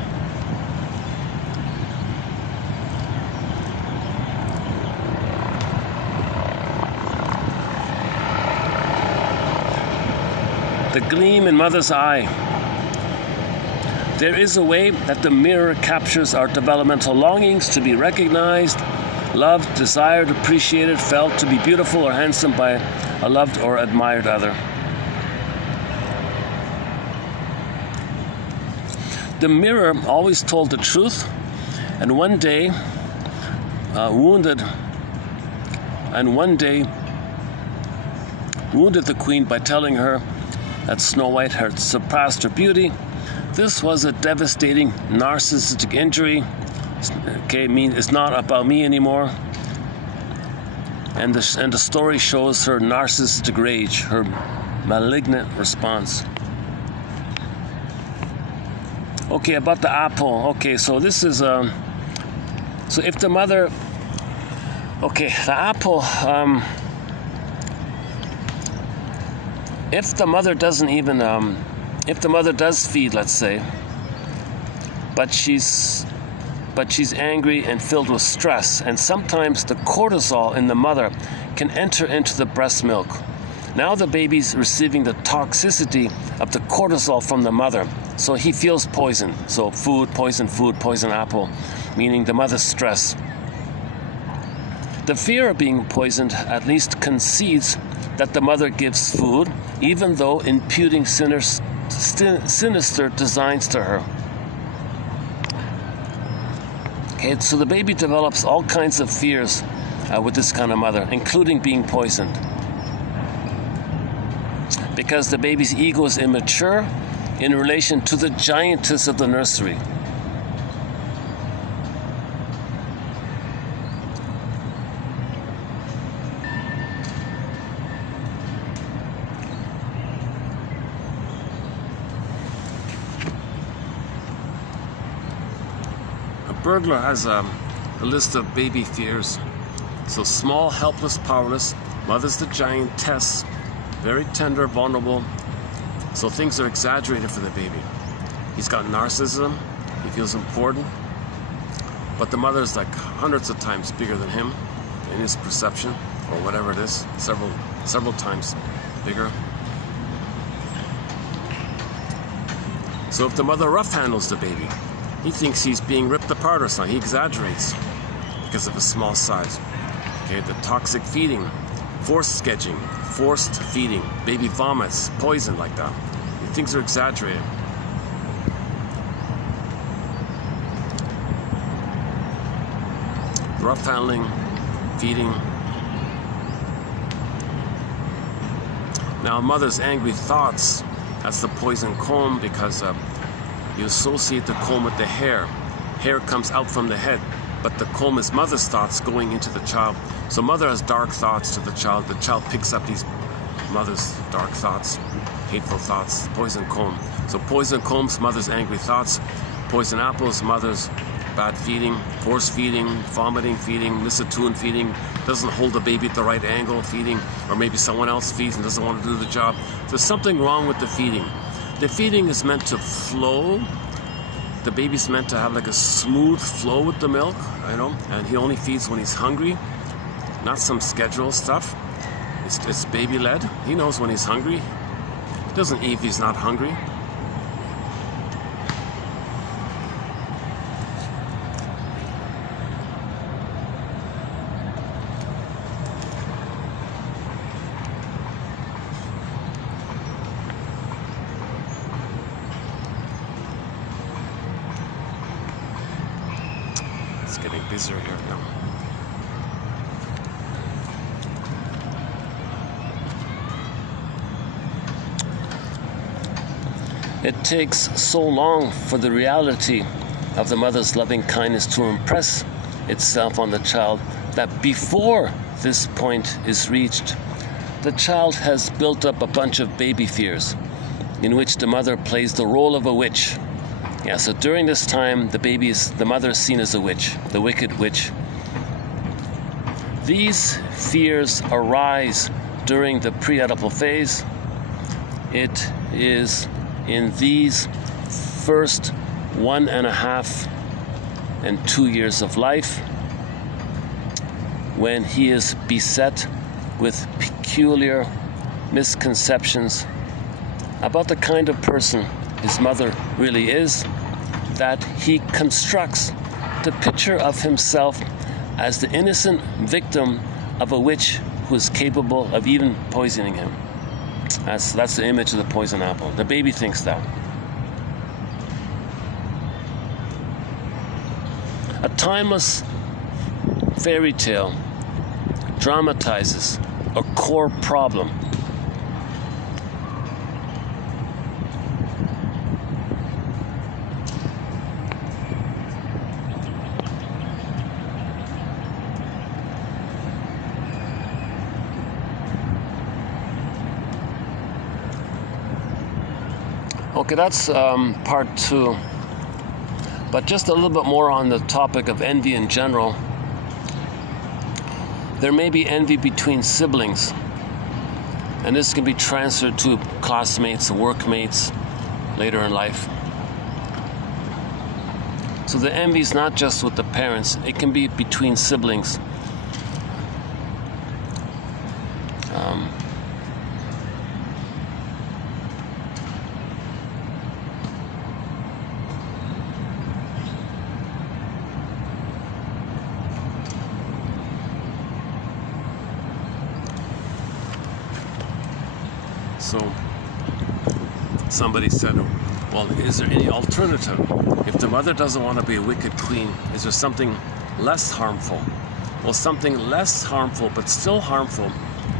The gleam in mother's eye. There is a way that the mirror captures our developmental longings to be recognized, loved, desired, appreciated, felt to be beautiful or handsome by a loved or admired other. The mirror always told the truth, and one day wounded the queen by telling her that Snow White had surpassed her beauty. This was a devastating narcissistic injury. Okay, it's not about me anymore. And the story shows her narcissistic rage, her malignant response. Okay, about the apple. Okay, so this is so if the mother, okay, the apple, if the mother doesn't even, if the mother does feed, let's say, but she's angry and filled with stress, and sometimes the cortisol in the mother can enter into the breast milk. Now the baby's receiving the toxicity of the cortisol from the mother, so he feels poison. So food, poison apple, meaning the mother's stress. The fear of being poisoned at least concedes that the mother gives food, even though imputing sinister designs to her. Okay, so the baby develops all kinds of fears with this kind of mother, including being poisoned. Because the baby's ego is immature in relation to the giantess of the nursery. A burglar has a list of baby fears. So small, helpless, powerless. Mother's the giantess. Very tender, vulnerable. So things are exaggerated for the baby. He's got narcissism. He feels important. But the mother's like hundreds of times bigger than him in his perception, or whatever it is, several times bigger. So if the mother rough handles the baby, he thinks he's being ripped apart or something. He exaggerates because of his small size. Okay, the toxic feeding, forced sketching, forced feeding, baby vomits, poison like that. Things are exaggerated. Rough handling, feeding. Now, a mother's angry thoughts, that's the poison comb, because you associate the comb with the hair. Hair comes out from the head, but the comb is mother's thoughts going into the child. So mother has dark thoughts to the child picks up these mother's dark thoughts, hateful thoughts, poison comb. So poison combs, mother's angry thoughts. Poison apples, mother's bad feeding, force feeding, vomiting feeding, misattuned feeding, doesn't hold the baby at the right angle feeding, or maybe someone else feeds and doesn't want to do the job. There's something wrong with the feeding. The feeding is meant to flow. The baby's meant to have like a smooth flow with the milk, and he only feeds when he's hungry, not some schedule stuff. It's baby-led. He knows when he's hungry. He doesn't eat if he's not hungry. It's getting busier here now. It takes so long for the reality of the mother's loving kindness to impress itself on the child that before this point is reached, the child has built up a bunch of baby fears in which the mother plays the role of a witch. Yeah, so during this time, the mother is seen as a witch, the wicked witch. These fears arise during the pre-Oedipal phase. It is in these first 1.5 and 2 years of life when he is beset with peculiar misconceptions about the kind of person his mother really is, that he constructs the picture of himself as the innocent victim of a witch who is capable of even poisoning him. That's the image of the poison apple. The baby thinks that. A timeless fairy tale dramatizes a core problem. Okay, that's part 2. But just a little bit more on the topic of envy in general. There may be envy between siblings, and this can be transferred to classmates and workmates later in life. So the envy is not just with the parents, it can be between siblings. So somebody said, well, is there any alternative? If the mother doesn't want to be a wicked queen, is there something less harmful? Well, something less harmful, but still harmful,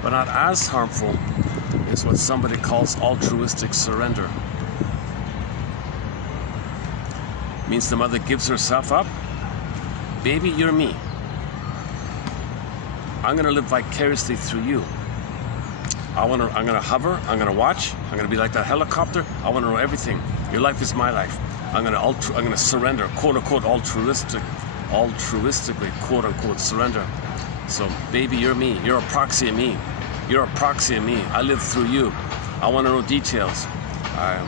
but not as harmful, is what somebody calls altruistic surrender. Means the mother gives herself up. Baby, you're me. I'm going to live vicariously through you. I'm gonna hover, I'm gonna watch, I'm gonna be like that helicopter, I wanna know everything. Your life is my life. I'm gonna surrender, quote unquote altruistically, quote unquote surrender. So baby, you're me, you're a proxy of me. You're a proxy of me. I live through you. I wanna know details. I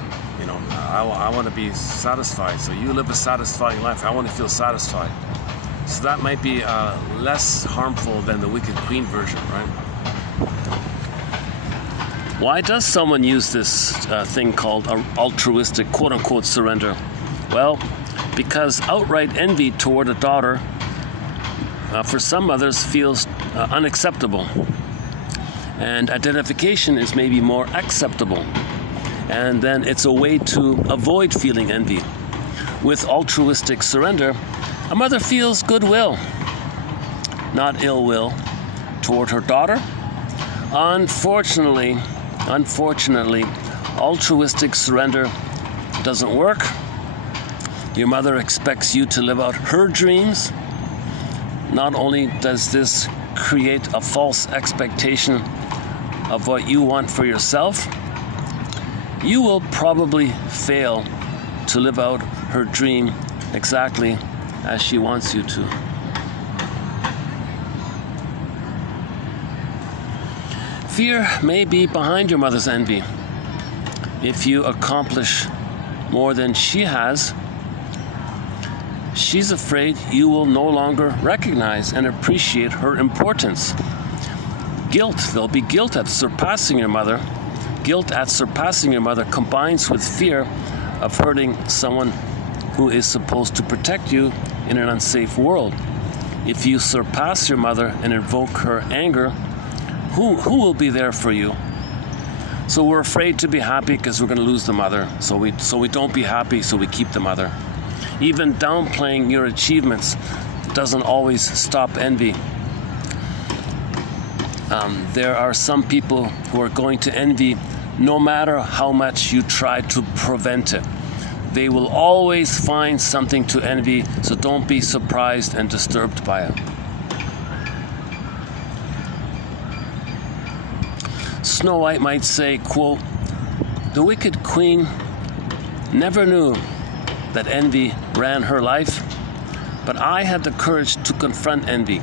wanna be satisfied. So you live a satisfying life. I wanna feel satisfied. So that might be less harmful than the wicked queen version, right? Why does someone use this thing called altruistic, quote-unquote, surrender? Well, because outright envy toward a daughter, for some mothers, feels unacceptable. And identification is maybe more acceptable. And then it's a way to avoid feeling envy. With altruistic surrender, a mother feels goodwill, not ill will, toward her daughter. Unfortunately, altruistic surrender doesn't work. Your mother expects you to live out her dreams. Not only does this create a false expectation of what you want for yourself, you will probably fail to live out her dream exactly as she wants you to. Fear may be behind your mother's envy. If you accomplish more than she has, she's afraid you will no longer recognize and appreciate her importance. There'll be guilt at surpassing your mother. Guilt at surpassing your mother combines with fear of hurting someone who is supposed to protect you in an unsafe world. If you surpass your mother and invoke her anger, who will be there for you? So we're afraid to be happy because we're going to lose the mother. So we don't be happy, so we keep the mother. Even downplaying your achievements doesn't always stop envy. There are some people who are going to envy no matter how much you try to prevent it. They will always find something to envy, so don't be surprised and disturbed by it. Snow White might say, quote, "The wicked queen never knew that envy ran her life, but I had the courage to confront envy.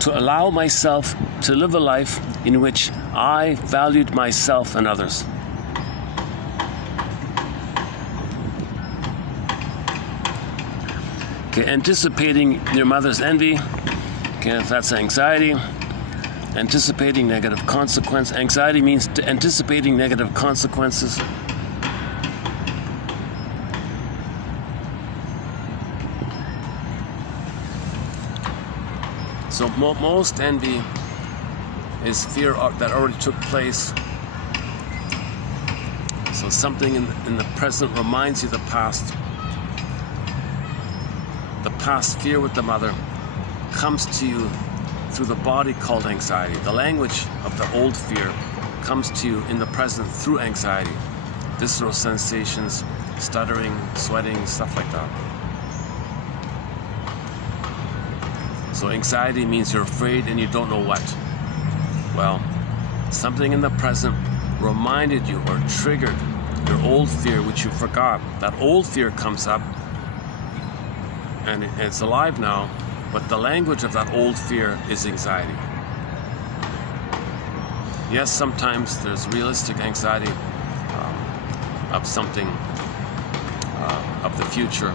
to allow myself to live a life in which I valued myself and others. Okay, anticipating your mother's envy. Okay, that's anxiety. Anticipating negative consequence. Anxiety means anticipating negative consequences. So most envy is fear that already took place. So something in the present reminds you of the past. The past fear with the mother comes to you through the body called anxiety. The language of the old fear comes to you in the present through anxiety. Visceral sensations, stuttering, sweating, stuff like that. So anxiety means you're afraid and you don't know what. Well, something in the present reminded you or triggered your old fear, which you forgot. That old fear comes up and it's alive now, but the language of that old fear is anxiety. Yes, sometimes there's realistic anxiety of something, of the future.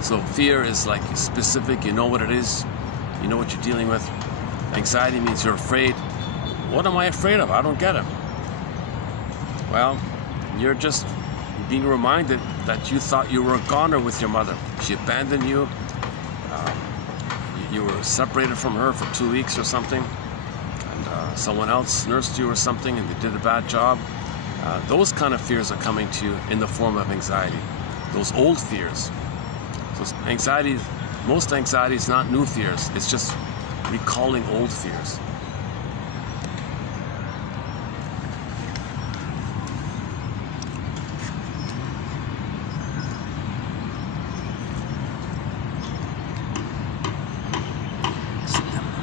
So fear is like specific, you know what it is, you know what you're dealing with. Anxiety means you're afraid. What am I afraid of? I don't get it. Well, you're just being reminded that you thought you were a goner with your mother. She abandoned you. You were separated from her for 2 weeks or something, and someone else nursed you or something and they did a bad job. Those kind of fears are coming to you in the form of anxiety. Those old fears. So anxiety, most anxiety is not new fears. It's just recalling old fears.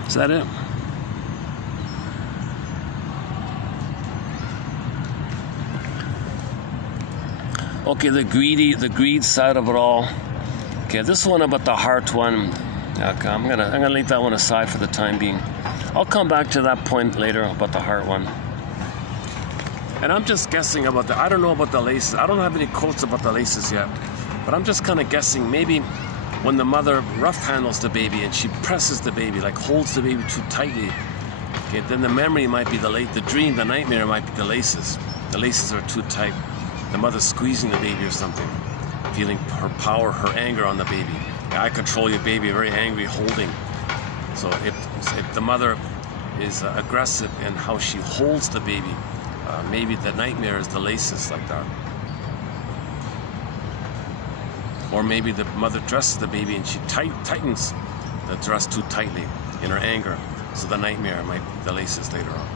Is that it? Okay, the greed side of it all. Okay, this one about the heart one. Okay, I'm gonna leave that one aside for the time being. I'll come back to that point later about the heart one. And I'm just guessing about I don't know about the laces. I don't have any quotes about the laces yet, but I'm just kind of guessing maybe when the mother rough handles the baby and she presses the baby, like holds the baby too tightly, okay, then the memory might be the dream, the nightmare might be the laces. The laces are too tight. The mother's squeezing the baby or something, feeling her power, her anger on the baby. I control your baby, very angry, holding. So if the mother is aggressive in how she holds the baby, maybe the nightmare is the laces like that. Or maybe the mother dresses the baby and she tightens the dress too tightly in her anger. So the nightmare might be the laces later on.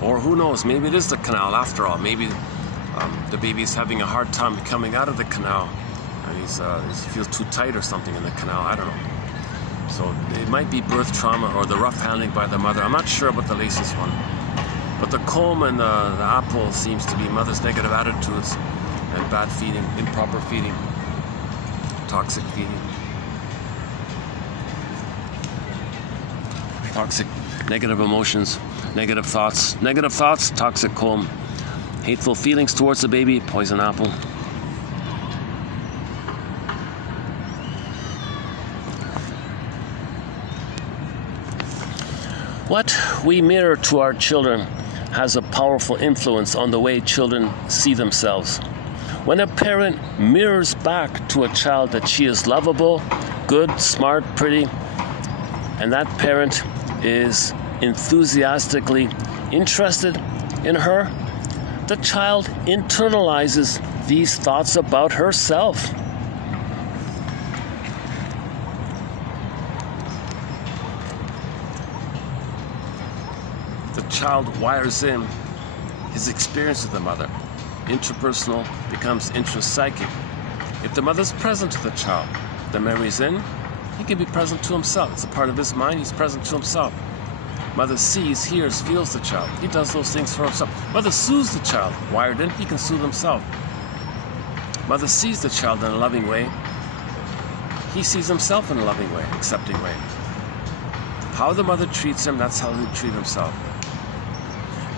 Or who knows, maybe it is the canal after all. Maybe the baby's having a hard time coming out of the canal. And he feels too tight or something in the canal, I don't know. So it might be birth trauma or the rough handling by the mother. I'm not sure about the laces one. But the comb and the apple seems to be mother's negative attitudes and bad feeding, improper feeding, toxic feeding. Toxic, negative emotions, negative thoughts, toxic comb. Hateful feelings towards the baby, poison apple. What we mirror to our children has a powerful influence on the way children see themselves. When a parent mirrors back to a child that she is lovable, good, smart, pretty, and that parent is enthusiastically interested in her, the child internalizes these thoughts about herself. The child wires in his experience with the mother. Intrapersonal becomes intrapsychic. If the mother's present to the child, the memory's in, he can be present to himself. It's a part of his mind, he's present to himself. Mother sees, hears, feels the child. He does those things for himself. Mother soothes the child. Wired in, he can soothe himself. Mother sees the child in a loving way. he sees himself in a loving way, accepting way. How the mother treats him, that's how he'll treat himself.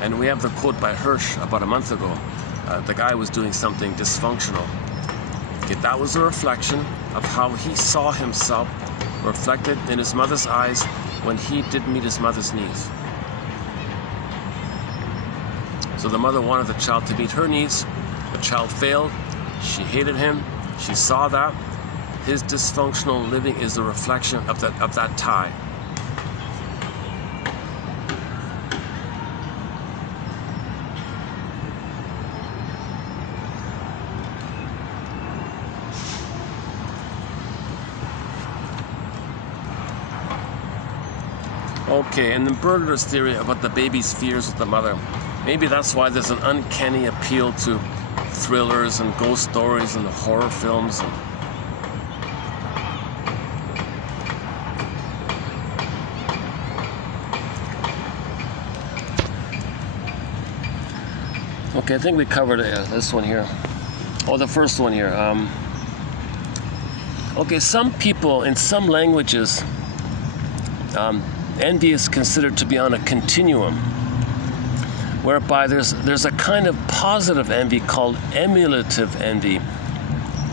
And we have the quote by Hirsch about a month ago. The guy was doing something dysfunctional. Okay, that was a reflection of how he saw himself reflected in his mother's eyes when he didn't meet his mother's needs. So the mother wanted the child to meet her needs. The child failed. She hated him. She saw that. His dysfunctional living is a reflection of that tie. Okay, and the Berger's theory about the baby's fears with the mother. Maybe that's why there's an uncanny appeal to thrillers and ghost stories and horror films. Okay, I think we covered this one here. Oh, the first one here. Okay, some people in some languages, envy is considered to be on a continuum, whereby there's a kind of positive envy called emulative envy,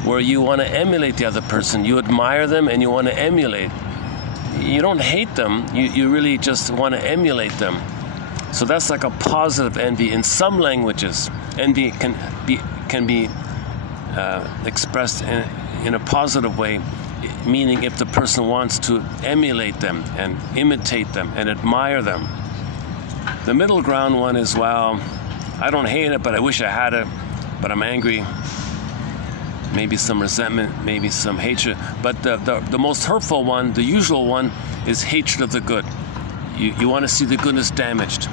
where you want to emulate the other person. You admire them and you want to emulate. You don't hate them, you really just want to emulate them. So that's like a positive envy. In some languages, envy can be expressed in a positive way, meaning if the person wants to emulate them and imitate them and admire them. The middle ground one is, well, I don't hate it, but I wish I had it, but I'm angry. Maybe some resentment, maybe some hatred. But the most hurtful one, the usual one, is hatred of the good. You want to see the goodness damaged.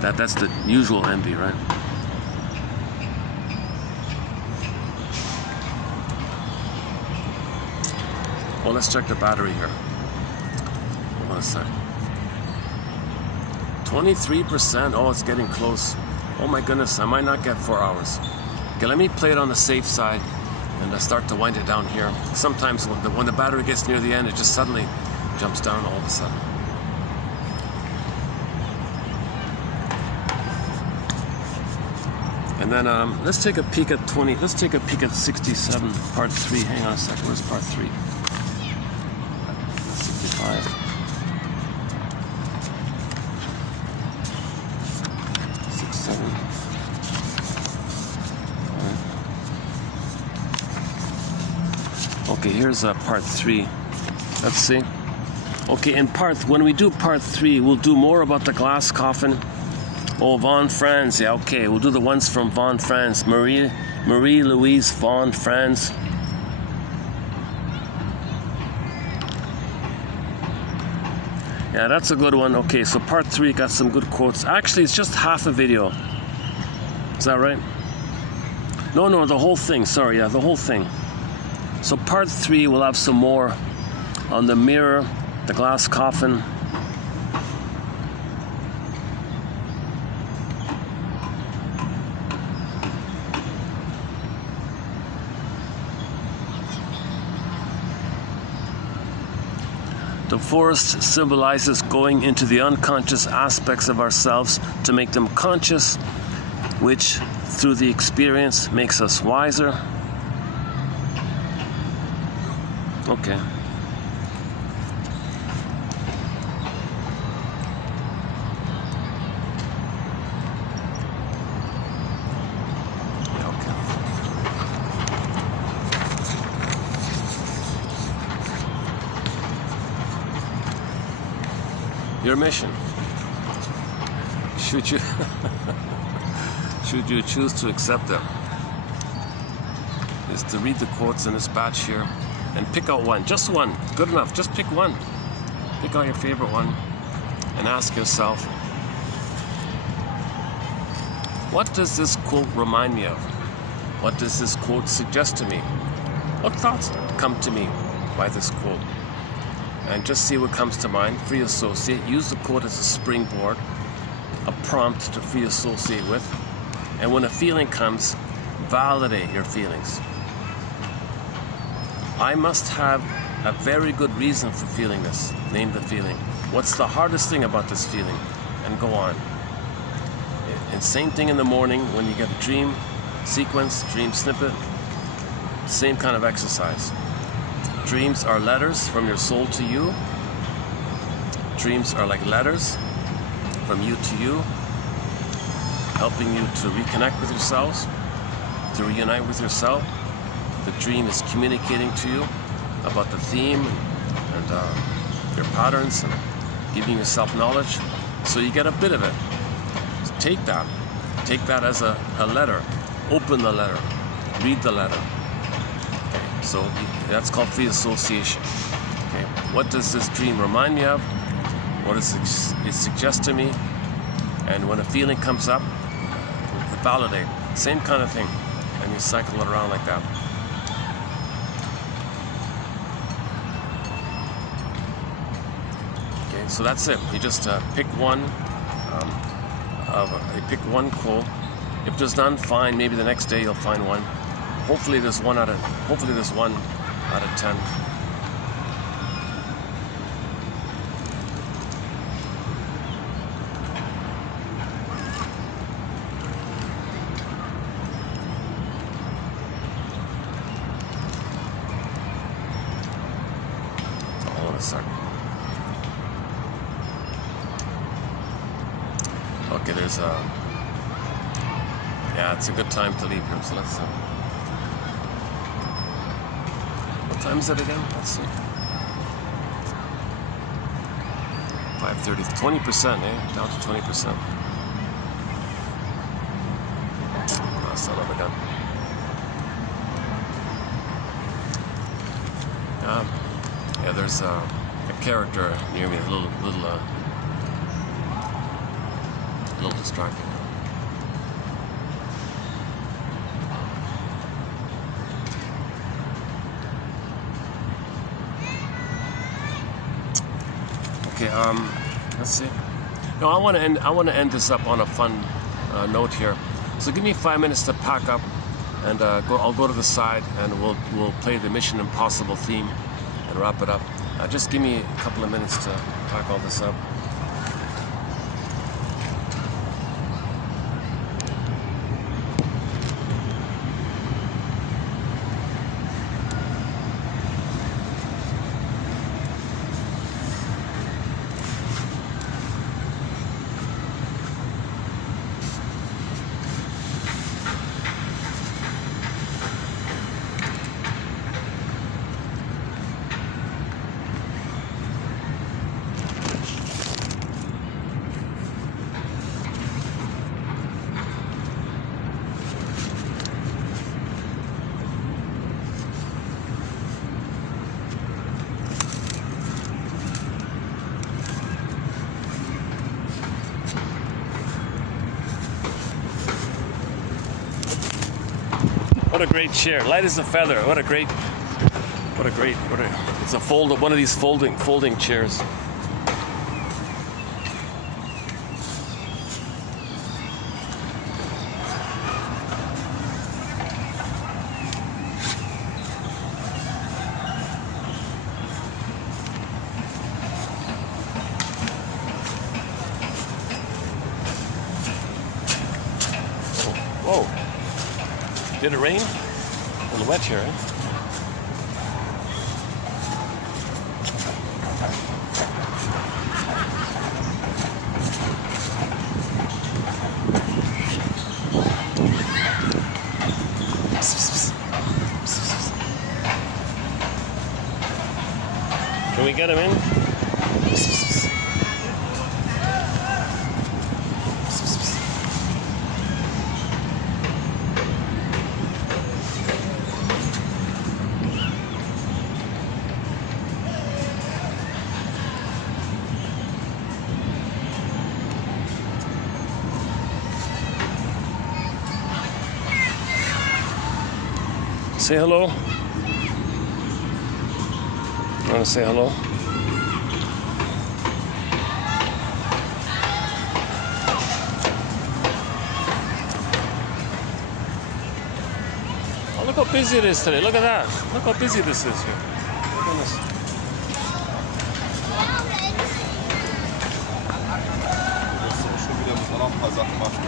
That's the usual envy, right? Well, let's check the battery here. Hold on a sec. 23%. Oh, it's getting close. Oh my goodness, I might not get 4 hours. Okay, let me play it on the safe side and I start to wind it down here. Sometimes when the battery gets near the end, it just suddenly jumps down all of a sudden. And then let's take a peek at 20. Let's take a peek at 67, part 3. Hang on a second. Where's part 3? 65. 67. Okay, here's part 3. Let's see. Okay, when we do part 3, we'll do more about the glass coffin. Oh, Von Franz, yeah, okay. We'll do the ones from Von Franz. Marie-Louise Von Franz. Yeah, that's a good one. Okay, so part 3 got some good quotes. Actually, it's just half a video. Is that right? No, the whole thing. Sorry, yeah, the whole thing. So part 3 will have some more on the mirror, the glass coffin. The forest symbolizes going into the unconscious aspects of ourselves to make them conscious, which through the experience makes us wiser. Okay. Your mission, should you choose to accept them, is to read the quotes in this batch here and pick out one, just one, good enough, just pick one. Pick out your favorite one and ask yourself, what does this quote remind me of? What does this quote suggest to me? What thoughts come to me by this quote? And just see what comes to mind. Free associate. Use the quote as a springboard, a prompt to free associate with. And when a feeling comes, validate your feelings. I must have a very good reason for feeling this. Name the feeling. What's the hardest thing about this feeling? And go on. And same thing in the morning when you get a dream sequence, dream snippet, same kind of exercise. Dreams are letters from your soul to you. Dreams are like letters from you to you, helping you to reconnect with yourselves, to reunite with yourself. The dream is communicating to you about the theme and your patterns and giving you self-knowledge. So you get a bit of it. So take that as a letter. Open the letter. Read the letter. Okay, so that's called free association. Okay, what does this dream remind me of? What does it suggest to me? And when a feeling comes up, validate. Same kind of thing. And you cycle it around like that. Okay, so that's it. You just pick one. You pick one quote. If there's none, fine. Maybe the next day you'll find one. Hopefully there's one out of 10. Hold on a second. Okay, there's yeah, it's a good time to leave here, so let's what time is it again? Let's see. 5:30, 20%, down to 20%. Oh, son of a gun. Yeah, there's a character near me, a little distracting. Okay, let's see. No, I want to end this up on a fun note here. So give me 5 minutes to pack up, and I'll go to the side, and we'll play the Mission Impossible theme and wrap it up. Just give me a couple of minutes to pack all this up. What a great chair, light as a feather. It's a one of these folding chairs. Whoa. Did it rain? A little wet here, eh? Can we get him in? Say hello. You want to say hello? Oh, Look how busy it is today. Look at that. Look how busy this is here. Oh, goodness. Schon wieder muss man noch ein paar Sachen machen.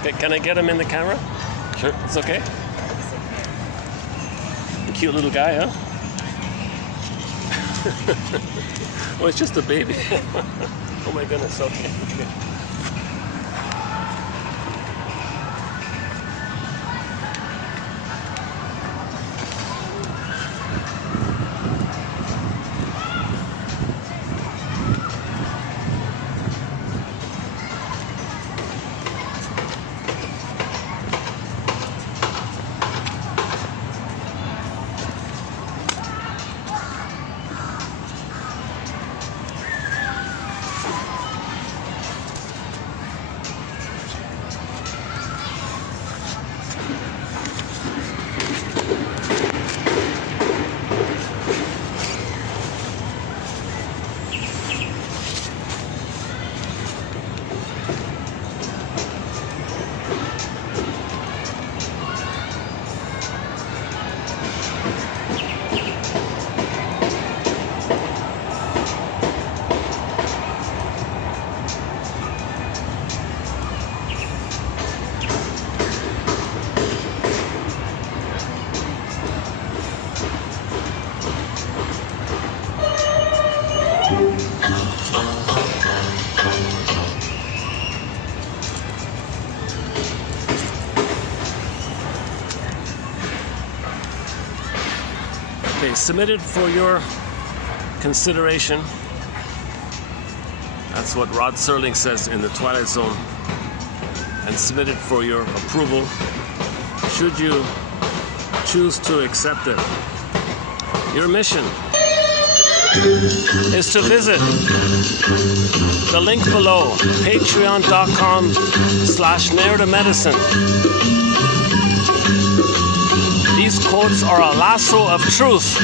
Okay, can I get him in the camera? Sure, it's okay. Cute little guy, huh? Oh, it's just a baby. Oh my goodness, okay. Okay, submitted for your consideration. That's what Rod Serling says in the Twilight Zone. And submitted for your approval, should you choose to accept it. Your mission is to visit the link below, patreon.com/narrativemedicine. These quotes are a lasso of truth.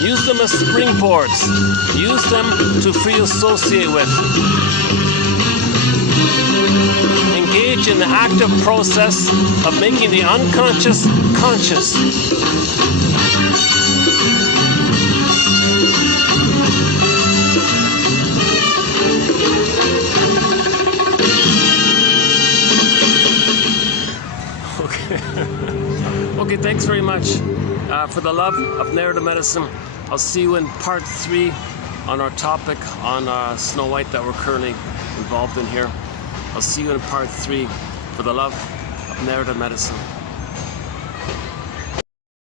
Use them as springboards. Use them to free associate with. Engage in the active process of making the unconscious conscious. Okay, thanks very much. For the love of narrative medicine, I'll see you in part 3 on our topic on Snow White that we're currently involved in here. I'll see you in part 3 for the love of narrative medicine.